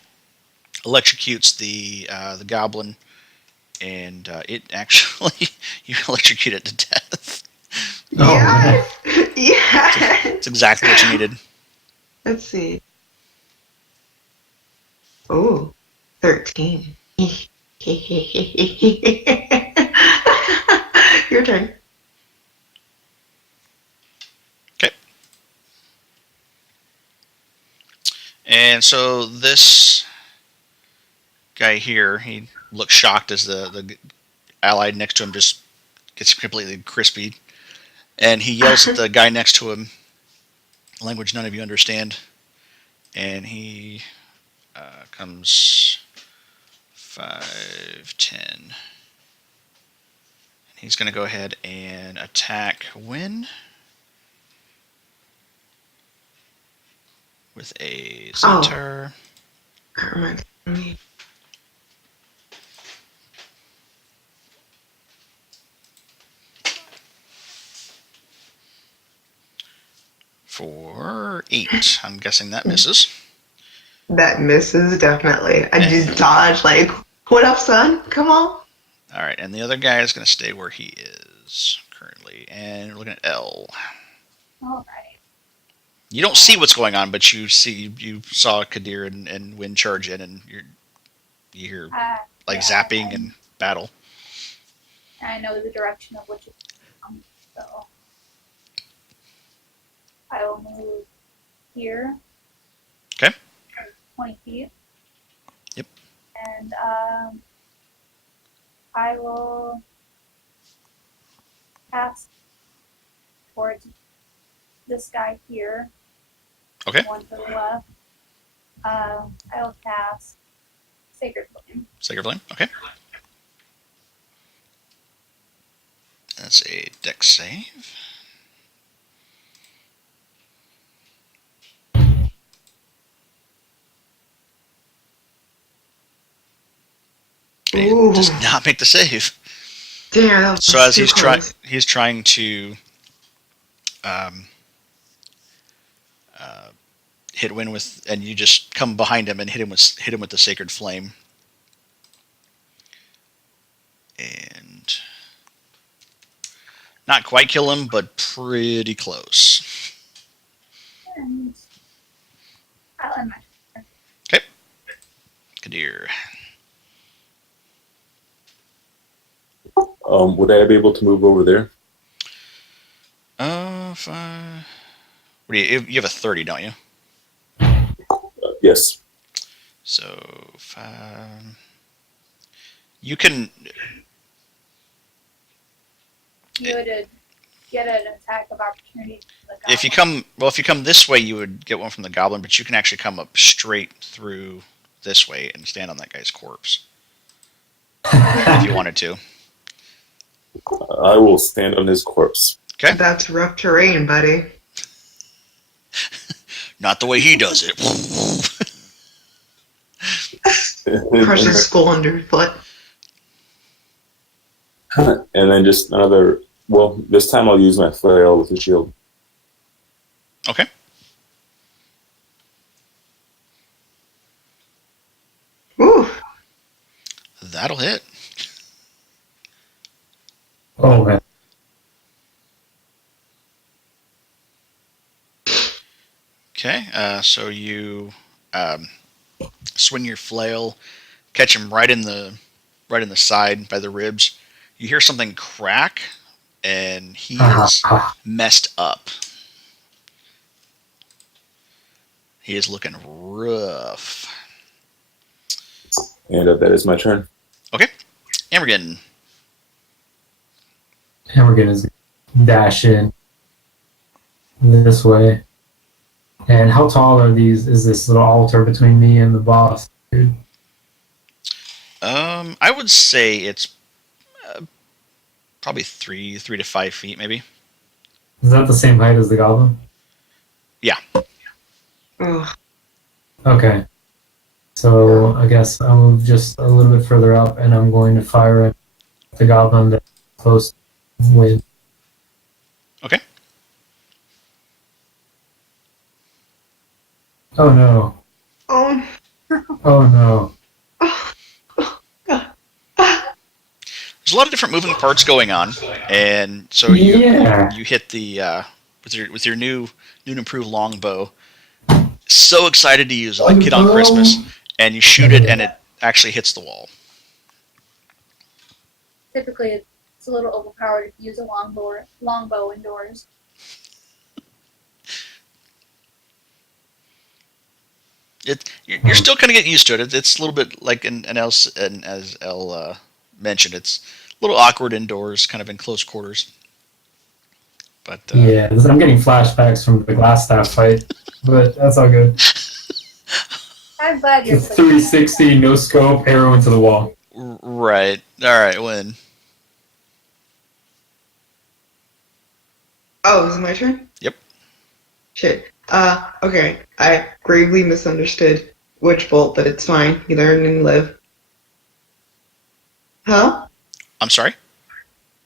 electrocutes the goblin, and it actually you electrocute it to death. Oh, man. Yes. Yes. It's exactly what you needed. Let's see. Oh, 13. Your turn. Okay. And so this guy here, he looks shocked as the ally next to him just gets completely crispy, and he yells at the guy next to him, a language none of you understand, and he comes 5, 10. He's going to go ahead and attack Wynn with a Centaur. That reminds me. For 8. I'm guessing that misses. That misses, definitely. I just dodge, like, what up, son? Come on. All right, and the other guy is going to stay where he is currently. And we're looking at L. All right. You don't see what's going on, but you saw Kadir and Wynn charge in, and you hear like zapping and battle. I know the direction of which it's from, so I will move here. Okay. 20 feet. Yep. And I will pass towards this guy here. Okay. One to the left. I will cast Sacred Flame. Sacred Flame. Okay. That's a dex save. Ooh. It does not make the save. Damn, that was So as too he's close. trying to hit Wynn with, and you just come behind him and hit him with the Sacred Flame, and not quite kill him, but pretty close. And I'll end my turn. Okay, Kadir. Would I be able to move over there? 5. What do you have a 30, don't you? Yes. So 5. You can. You would get an attack of opportunity from the If you come this way, you would get one from the goblin, but you can actually come up straight through this way and stand on that guy's corpse if you wanted to. I will stand on his corpse. Okay. That's rough terrain, buddy. Not the way he does it. Crush his skull underfoot. And then just another. Well, this time I'll use my flail with the shield. Okay. Ooh. That'll hit. Oh, man. Okay. So you swing your flail, catch him right in the side by the ribs. You hear something crack, and he is messed up. He is looking rough. And that is my turn. Okay. Amergin. And we're going to dash in this way. And how tall are these? Is this little altar between me and the boss? Dude? I would say it's probably 3 to 5 feet, maybe. Is that the same height as the goblin? Yeah. Ugh. Okay. So I guess I'll move just a little bit further up, and I'm going to fire at the goblin that's close to Wynn. Okay. Oh no. Oh. Oh no. There's a lot of different moving parts going on, and so you Yeah. hit the with your new and improved longbow. So excited to use it, like Kid on Christmas, and you shoot it, and it actually hits the wall. Typically, it's a little overpowered if you use a longbow indoors. You're still kind of getting used to it. It's a little bit like as Elle mentioned, it's a little awkward indoors, kind of in close quarters. But Yeah, I'm getting flashbacks from the glass staff fight, but that's all good. I'm glad you're It's 360, no scope, arrow into the wall. right, all right, Wynn. Oh, is it my turn? Yep. Shit. Okay. I gravely misunderstood Witch Bolt, but it's fine. You learn and live. Huh? I'm sorry.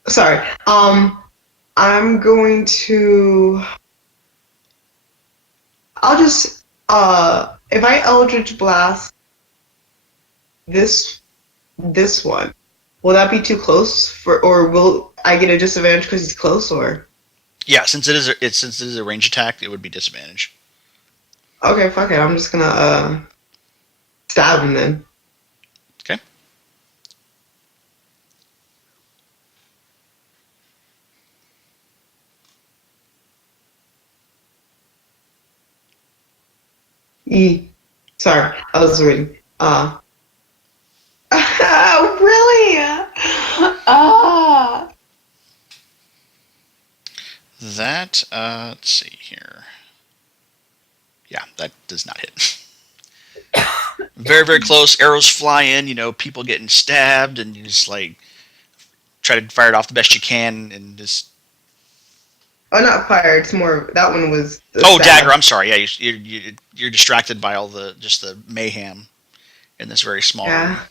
Sorry. I'm going to... I'll just, if I Eldritch Blast this one, will that be too close or will I get a disadvantage because he's close, or? Yeah, since it is a range attack, it would be disadvantage. Okay, fuck it. I'm just gonna stab him then. Okay. Sorry, I was reading. Really? That let's see here. Yeah, that does not hit. Very, very close. Arrows fly in. People getting stabbed, and you just like try to fire it off the best you can, and just. Oh, not fire. It's more. That one was. Oh, stab. dagger. I'm sorry. Yeah, you're distracted by all the mayhem in this very small room. Yeah.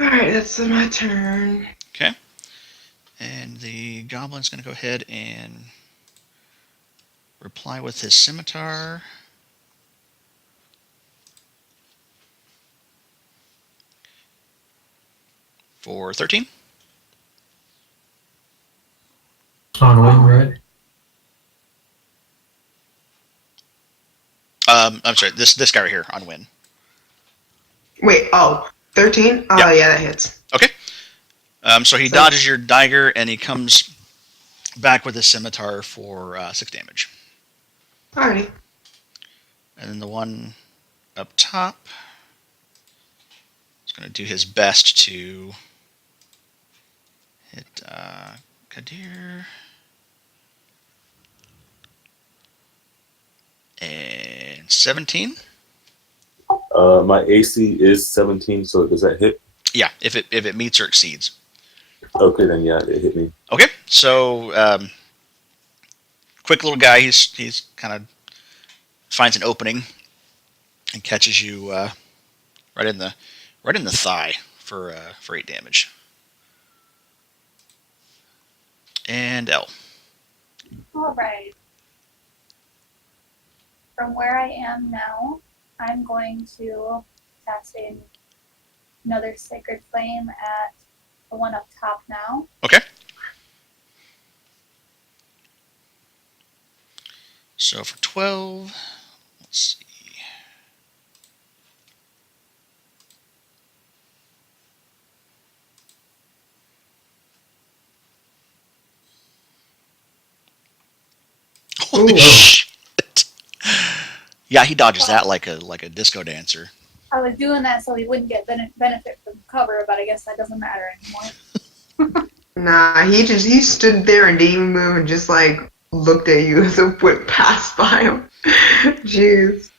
All right, that's my turn. Okay. And the goblin's going to go ahead and reply with his scimitar. For 13. On Wynn, right? I'm sorry. This guy right here on Wynn. Wait. Oh, 13? Oh, yeah, that hits. Okay. So he dodges your dagger, and he comes back with his scimitar for 6 damage. Alrighty. And then the one up top is going to do his best to hit Kadir. And 17. My AC is 17, so does that hit? Yeah, if it meets or exceeds. Okay, then yeah, it hit me. Okay, so quick little guy. He's kind of finds an opening and catches you right in the thigh for 8 damage. And L. All right. From where I am now, I'm going to cast another Sacred Flame at the one up top now. Okay. So for 12, let's see. Holy Ooh. shit! Yeah, he dodges that like a disco dancer. I was doing that so he wouldn't get benefit from cover, but I guess that doesn't matter anymore. Nah, he stood there and didn't even move and just like looked at you as it went past by him. Jeez.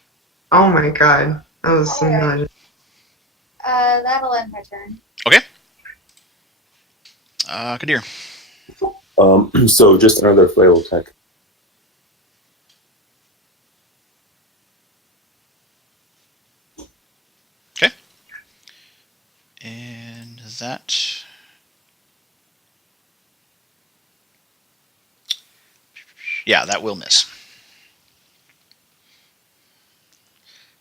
Oh my god. That was some Alright. nudge. That'll end my turn. Kadir. So just another flail attack. And that... Yeah, that will miss.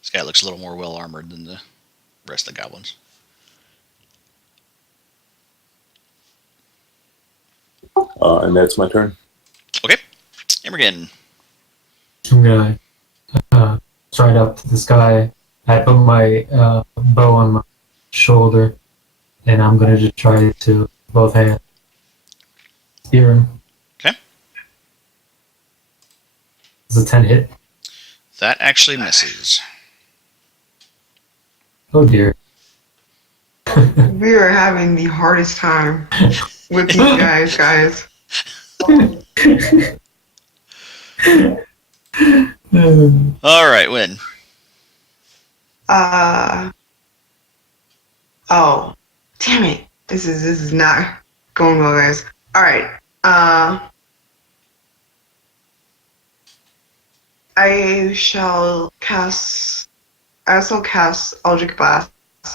This guy looks a little more well-armored than the rest of the goblins. And that's my turn. Okay. Amergin. I'm gonna stride up to this guy. I put my bow on my shoulder, and I'm gonna just try to both hands spear him. Okay. Does a 10 hit? That actually misses. Oh dear. We are having the hardest time with these guys. All right, Wynn. Oh, damn it! This is not going well, guys. All right. I shall cast. I also cast Eldritch Blast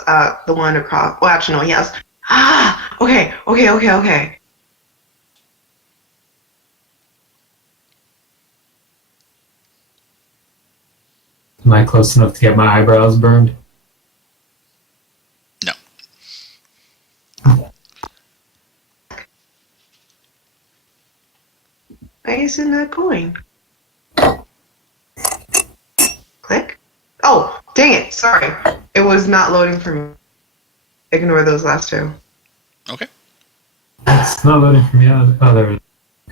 at the one across. Well, actually, no. He has. Okay. Am I close enough to get my eyebrows burned? No. Why isn't that going? Click. Oh, dang it! Sorry, it was not loading for me. Ignore those last two. Okay. It's not loading for me. Oh, there we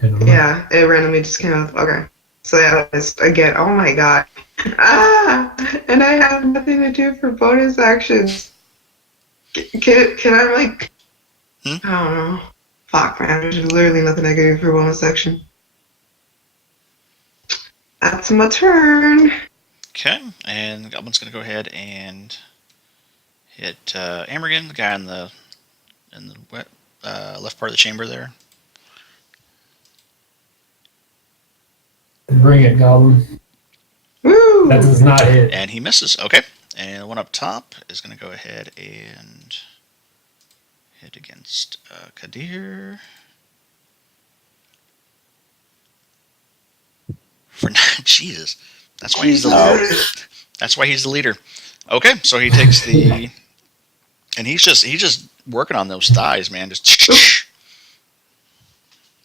go. Yeah, it randomly just came up. Okay. So yeah, again, oh my god. And I have nothing to do for bonus actions. Can I, like... I don't know. Fuck, man. There's literally nothing I can do for bonus action. That's my turn. Okay, and the goblin's going to go ahead and hit Amergin, the guy in the left part of the chamber there. Bring it, Goblin. Woo! That does not hit. And he misses. Okay. And the one up top is going to go ahead and hit against Kadir. For Jesus. That's why he's the leader. That's why he's the leader. Okay, so he takes the... And he's just working on those thighs, man. Just...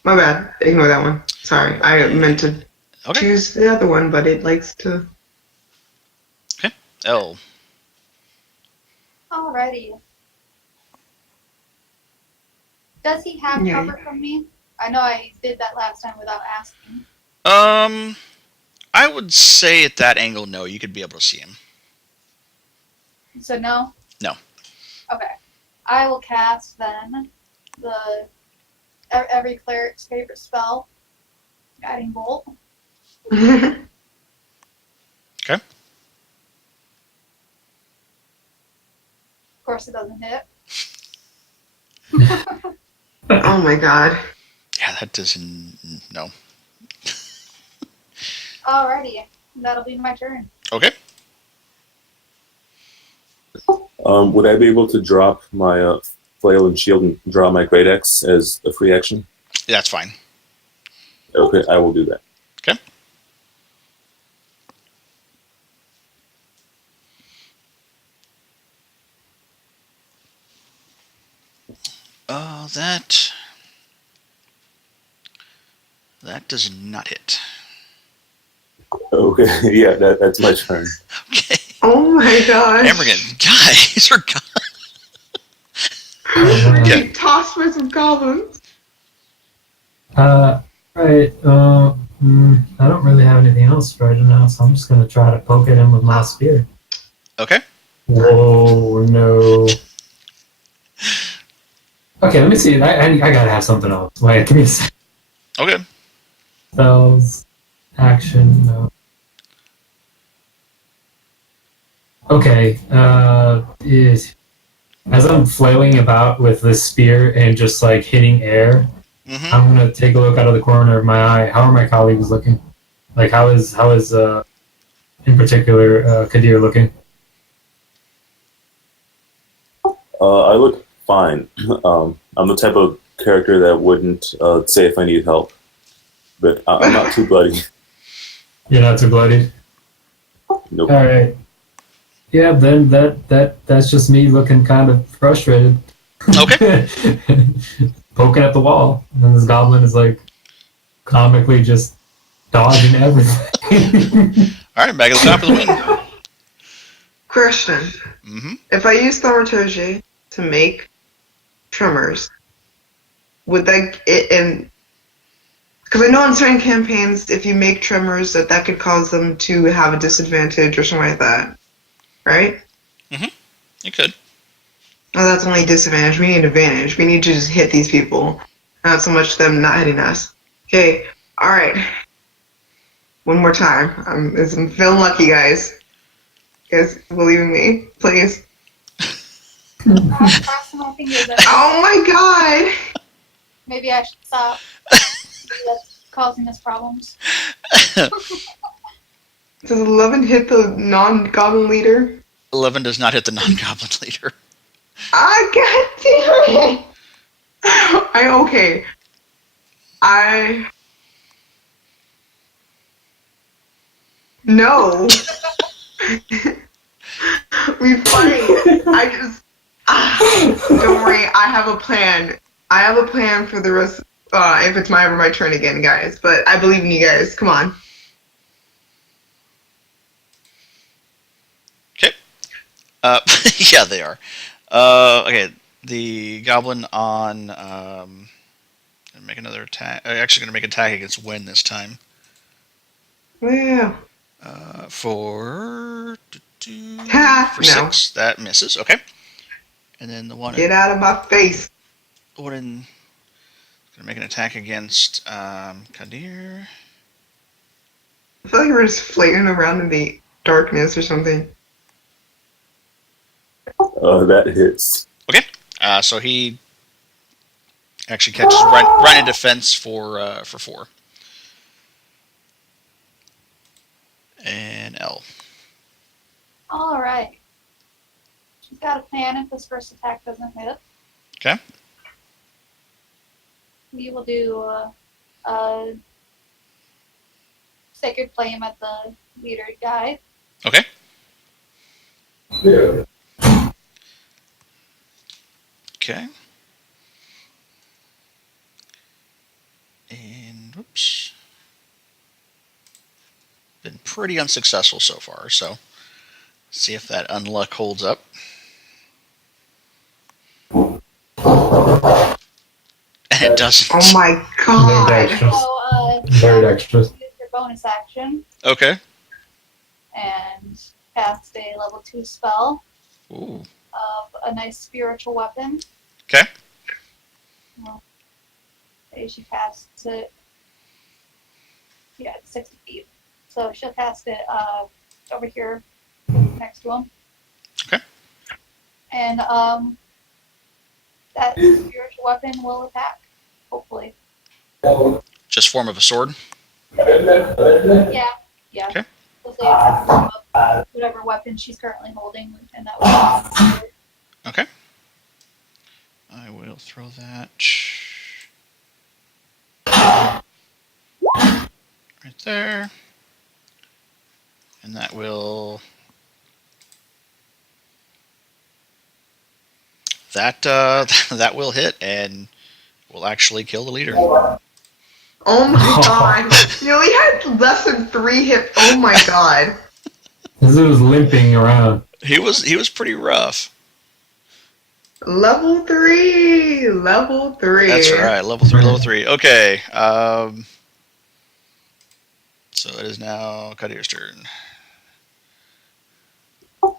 My bad. Ignore that one. Sorry. I meant to Okay. choose the other one, but it likes to... Okay. L. Alrighty. Does he have Yeah. cover from me? I know I did that last time without asking. I would say at that angle, no. You could be able to see him. So no? No. Okay. I will cast then the every cleric's favorite spell, Guiding Bolt. Okay. Of course, it doesn't hit. Oh my god. Yeah, that doesn't... No. Alrighty. That'll be my turn. Okay. Would I be able to drop my flail and shield and draw my great axe as a free action? That's fine. Okay, I will do that. Okay. That does not hit. Okay, yeah, that's my turn. Okay. Oh my gosh. Amergin, guys are We're Yeah. getting tossed by some goblins. Right. I don't really have anything else right now, so I'm just gonna try to poke at him with my spear. Okay. Whoa, no. Okay, let me see. I gotta have something else. Wait, give me a second. Okay. spells, action, no. Okay, as I'm flailing about with this spear and just like hitting air, Mm-hmm. I'm gonna take a look out of the corner of my eye. How are my colleagues looking? Like, how is in particular Kadir looking? I look fine. I'm the type of character that wouldn't say if I need help, but I'm not too bloody. You're not too bloody. Nope. All right. Yeah, then that's just me looking kind of frustrated. Okay. Poking at the wall, and this goblin is like comically just dodging everything. All right, back at the top of the Wynn. Question. Mm-hmm. If I use thaumaturgy to make tremors, would that and because I know in certain campaigns, if you make tremors, that could cause them to have a disadvantage or something like that, right? You could. No, that's only a disadvantage. We need advantage. We need to just hit these people, not so much them not hitting us. Okay, all right. One more time. I'm feeling lucky, guys. You guys believe in me, please. Crossing my fingers. Oh my god! Maybe I should stop. Maybe that's causing us problems. Does 11 hit the non-goblin leader? 11 does not hit the non-goblin leader. Ah, god damn it! Okay. No. We fight. Don't worry. I have a plan. I have a plan for the rest. If it's ever my turn again, guys. But I believe in you guys. Come on. Okay. Yeah, they are. Okay, the goblin on gonna make another attack. Actually, gonna make an attack against Wynn this time. Yeah. For Ha, for no. 6, that misses. Okay, and then the one Get out of my face. gonna make an attack against Kadir. I feel like we're just floating around in the darkness or something. That hits. Okay, so he actually catches right in defense for 4. And L. All right. She's got a plan if this first attack doesn't hit. Okay. We will do a sacred flame at the leader guy. Okay. Yeah. Okay. And whoops. Been pretty unsuccessful so far, so see if that unluck holds up. And it doesn't. Oh my god. Very dexterous. So, Very dexterous. use your bonus action Okay. and cast a level 2 spell Ooh. of a nice spiritual weapon. Okay. Well, she casts it. Yeah, it's 60 feet. So she'll cast it over here next to him. Okay. And that spiritual weapon will attack, hopefully. Just form of a sword. Yeah. Okay. We'll say it's a form of whatever weapon she's currently holding, and that will. Okay. I will throw that right there. And that will that will hit and will actually kill the leader. Oh my god. You know, he had less than 3 hit. Oh my god. This dude was limping around. He was pretty rough. Level 3. Level 3. That's right. Level 3. Okay. So it is now Kadir's turn.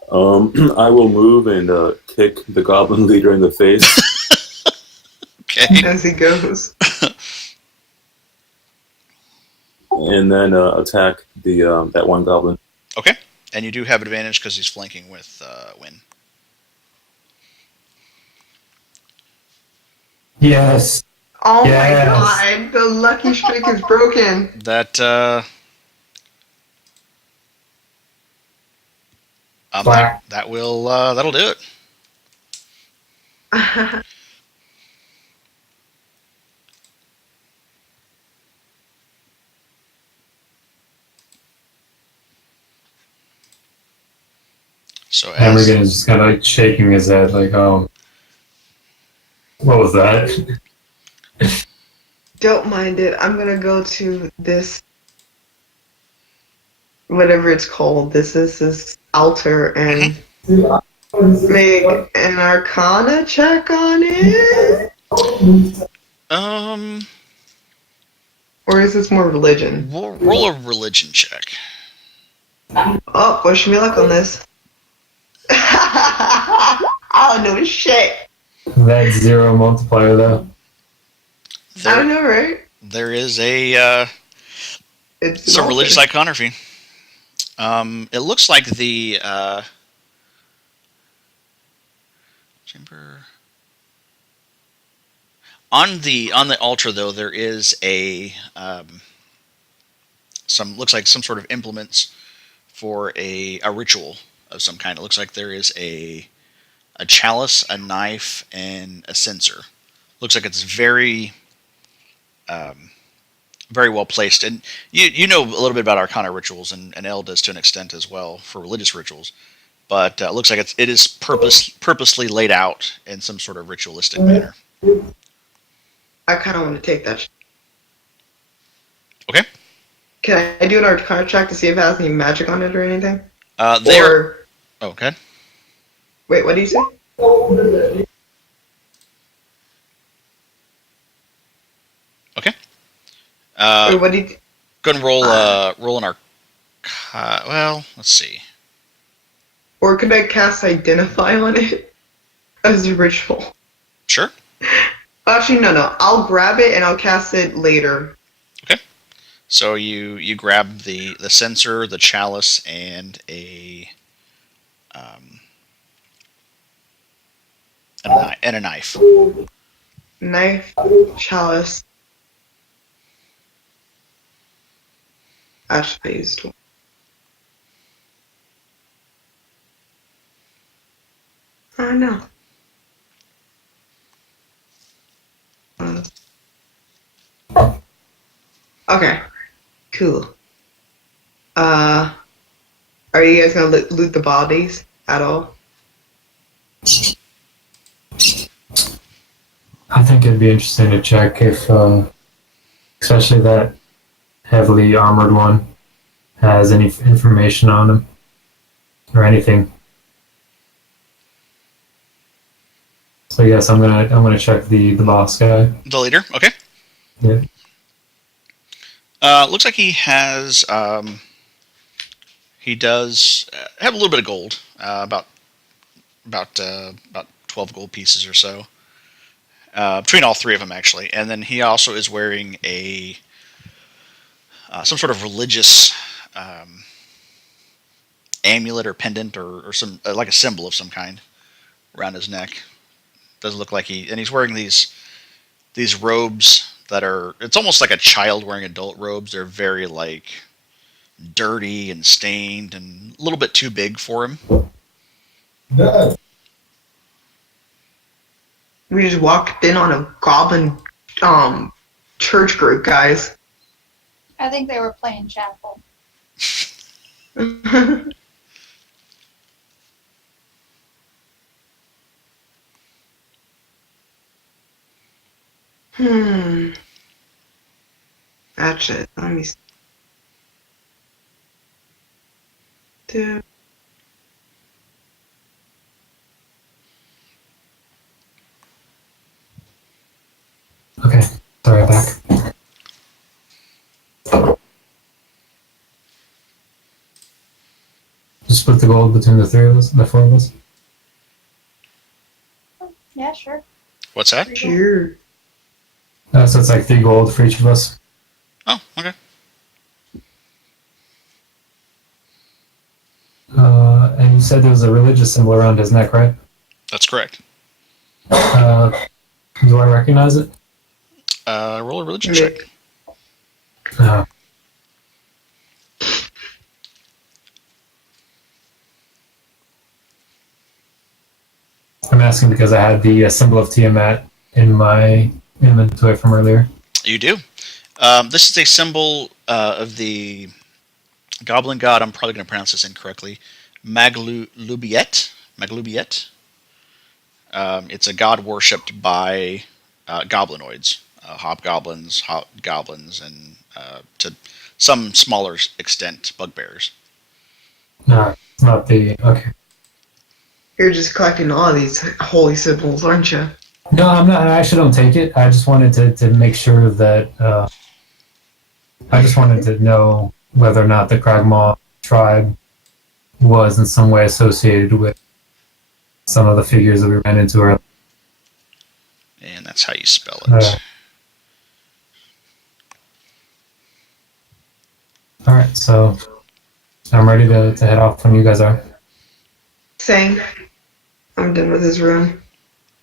I will move and kick the goblin leader in the face. Okay. As he goes. and then attack the that one goblin. Okay. And you do have advantage because he's flanking with Wynn. Yes. Oh Yes. my god, the lucky streak is broken. That Black. that will that'll do it. So as Amergin is just kind of like shaking his head, like, oh, what was that? Don't mind it. I'm gonna go to this, whatever it's called. This is this altar and make an Arcana check on it, or is this more religion? we'll roll a religion check. Oh, wish me luck on this. I don't know shit. That 0 multiplier, though. I don't know, right? There is a It's some an religious altar. iconography. It looks like the chamber on the altar, though. There is a looks like some sort of implements for a ritual of some kind. It looks like there is a chalice, a knife, and a censer. Looks like it's very very well placed. And you know a little bit about Arcana rituals, and Elle does to an extent as well for religious rituals. But it looks like it is purposely laid out in some sort of ritualistic manner. I kind of want to take that. Okay. Can I do an Arcana check to see if it has any magic on it or anything? There. Okay. Wait, what do you say? Okay. Wait, what do you? Go ahead and roll an well, let's see. Or could I cast Identify on it as a ritual? Sure. Actually, no. I'll grab it and I'll cast it later. Okay. So you grab the censer, the chalice, and a knife. Knife, chalice. Actually, I used one. Oh no. Okay. Cool. Are you guys gonna loot the bodies at all? I think it'd be interesting to check if, especially that heavily armored one, has any information on him or anything. So yes, I'm gonna check the boss guy. The leader. Okay. Yeah. Looks like he has. He does have a little bit of gold. About 12 gold pieces or so. Between all three of them, actually. And then he also is wearing some sort of religious amulet or pendant or some like a symbol of some kind around his neck. Doesn't look like he's wearing these robes that are. It's almost like a child wearing adult robes. They're very like dirty and stained and a little bit too big for him. We just walked in on a goblin church group, guys. I think they were playing chapel. That's it. Let me see. Dude. Okay. Sorry, I'm back. Just split the gold between the four of us. Yeah, sure. What's that? Sure. So it's like 3 gold for each of us. Oh, okay. said there was a religious symbol around his neck, right? That's correct. Do I recognize it? Roll a religion check. No. I'm asking because I had the symbol of Tiamat in my inventory from earlier. You do. This is a symbol of the goblin god. I'm probably going to pronounce this incorrectly. Maglubiet. Maglubiet. It's a god worshipped by goblinoids, hobgoblins, and to some smaller extent, bugbears. No, it's not the... Okay. You're just collecting all of these holy symbols, aren't you? No, I'm not. I actually don't take it. I just wanted to make sure that... I just wanted to know whether or not the Cragmaw tribe was in some way associated with some of the figures that we ran into earlier. And that's how you spell it. Alright, so I'm ready to head off when you guys are. Same. I'm done with this room.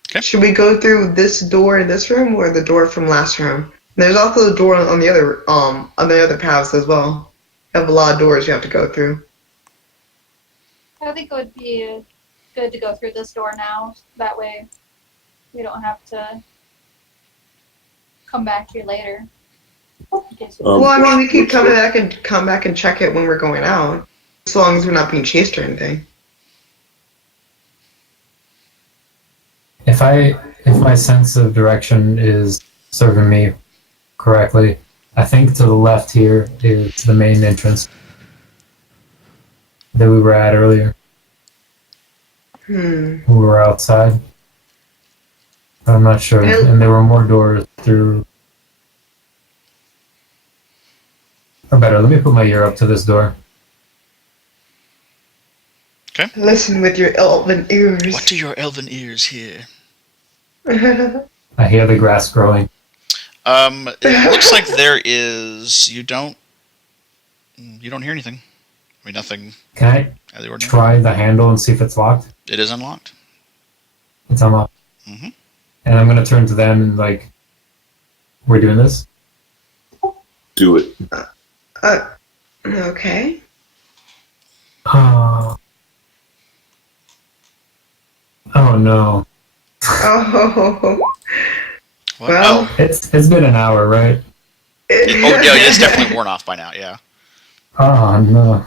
Okay. Should we go through this door in this room or the door from last room? There's also the door on the other paths as well. You have a lot of doors you have to go through. I think it would be good to go through this door now. That way we don't have to come back here later. Well, I mean, we can come back and check it when we're going out, as long as we're not being chased or anything. If my sense of direction is serving me correctly, I think to the left here is the main entrance that we were at earlier. Hmm. We were outside. I'm not sure. And there were more doors through... Or better, let me put my ear up to this door. Okay. Listen with your elven ears. What do your elven ears hear? I hear the grass growing. It looks like there is... You don't hear anything. I mean, nothing Can I out of the ordinary. try the handle and see if it's locked? It is unlocked. It's unlocked. Mm-hmm. And I'm going to turn to them and, like, we're doing this? Do it. Okay. Oh no. Oh. What? Well. It's been an hour, right? Oh, yeah, it's definitely worn off by now, yeah. Oh no.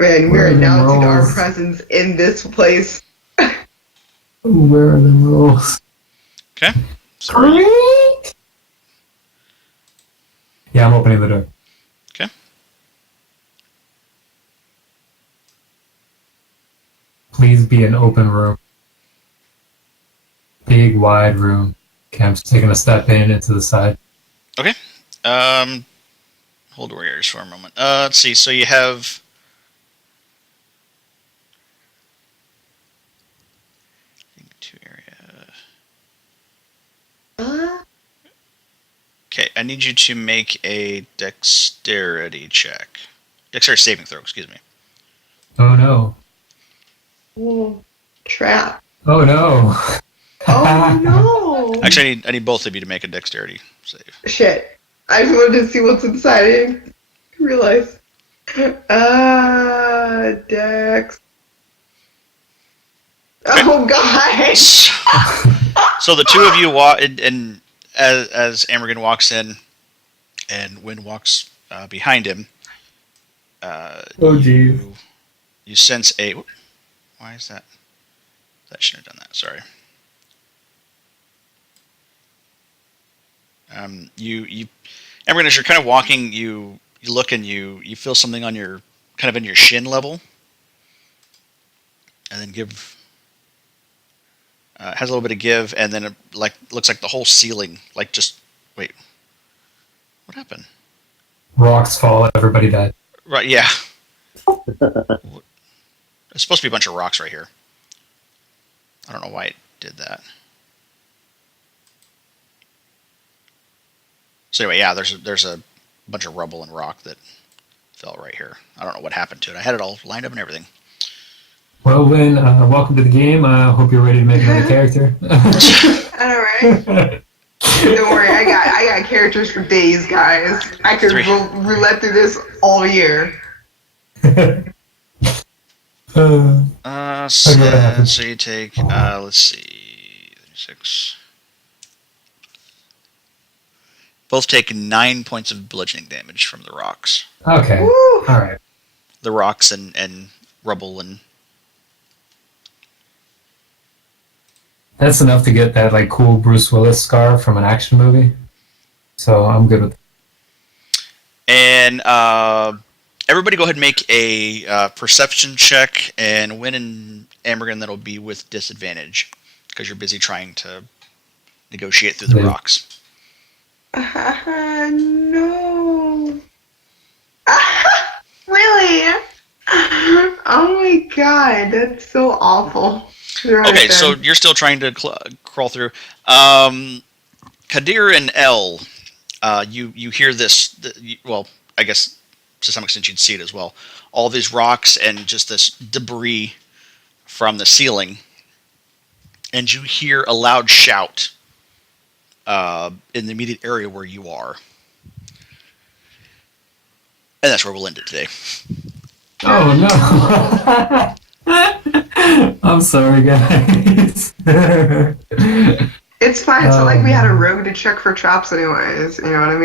Man, we're Where are the announcing our rolls? presence in this place. Where are the rules? Okay. So Yeah, I'm opening the door. Okay. Please be an open room. Big, wide room. Okay, I'm just taking a step into the side. Okay. Hold warriors for a moment. Let's see. So you have... Two area. Okay, I need you to make a dexterity check. Dexterity saving throw, excuse me. Oh no. Ooh, trap. Oh no. Oh no. Actually, I need both of you to make a dexterity save. Shit. I just wanted to see what's inside. I didn't realize. Dex. Oh god. So the two of you walk, and as Amergin walks in, and Wynn walks behind him, Oh geez. you sense a... Why is that? That shouldn't have done that. Sorry. Amergin, as you're kind of walking, you look and you feel something on your kind of in your shin level, and then give. Has a little bit of give, and then it looks like the whole ceiling, like just wait. What happened? Rocks fall, everybody died. Right, yeah. There's supposed to be a bunch of rocks right here. I don't know why it did that. So anyway, yeah, there's a bunch of rubble and rock that fell right here. I don't know what happened to it. I had it all lined up and everything. Well, Wynn, welcome to the game. I hope you're ready to make another character. I know, right? Don't worry, I got characters for days, guys. I could roulette through this all year. So you take, let's see, 6. Both take 9 points of bludgeoning damage from the rocks. Okay. Woo! All right. The rocks and rubble and... That's enough to get that like cool Bruce Willis scar from an action movie. So I'm good with it. And everybody go ahead and make a perception check, and Wynn and Amergin, that'll be with disadvantage because you're busy trying to negotiate through the rocks. No. Really? Oh my god, that's so awful. Okay, so you're still trying to crawl through. Kadir and El, you hear this, well, I guess to some extent you'd see it as well. All these rocks and just this debris from the ceiling. And you hear a loud shout in the immediate area where you are. And that's where we'll end it today. Oh no! I'm sorry, guys. It's fine. It's not like we had a rogue to check for traps anyways. You know what I mean?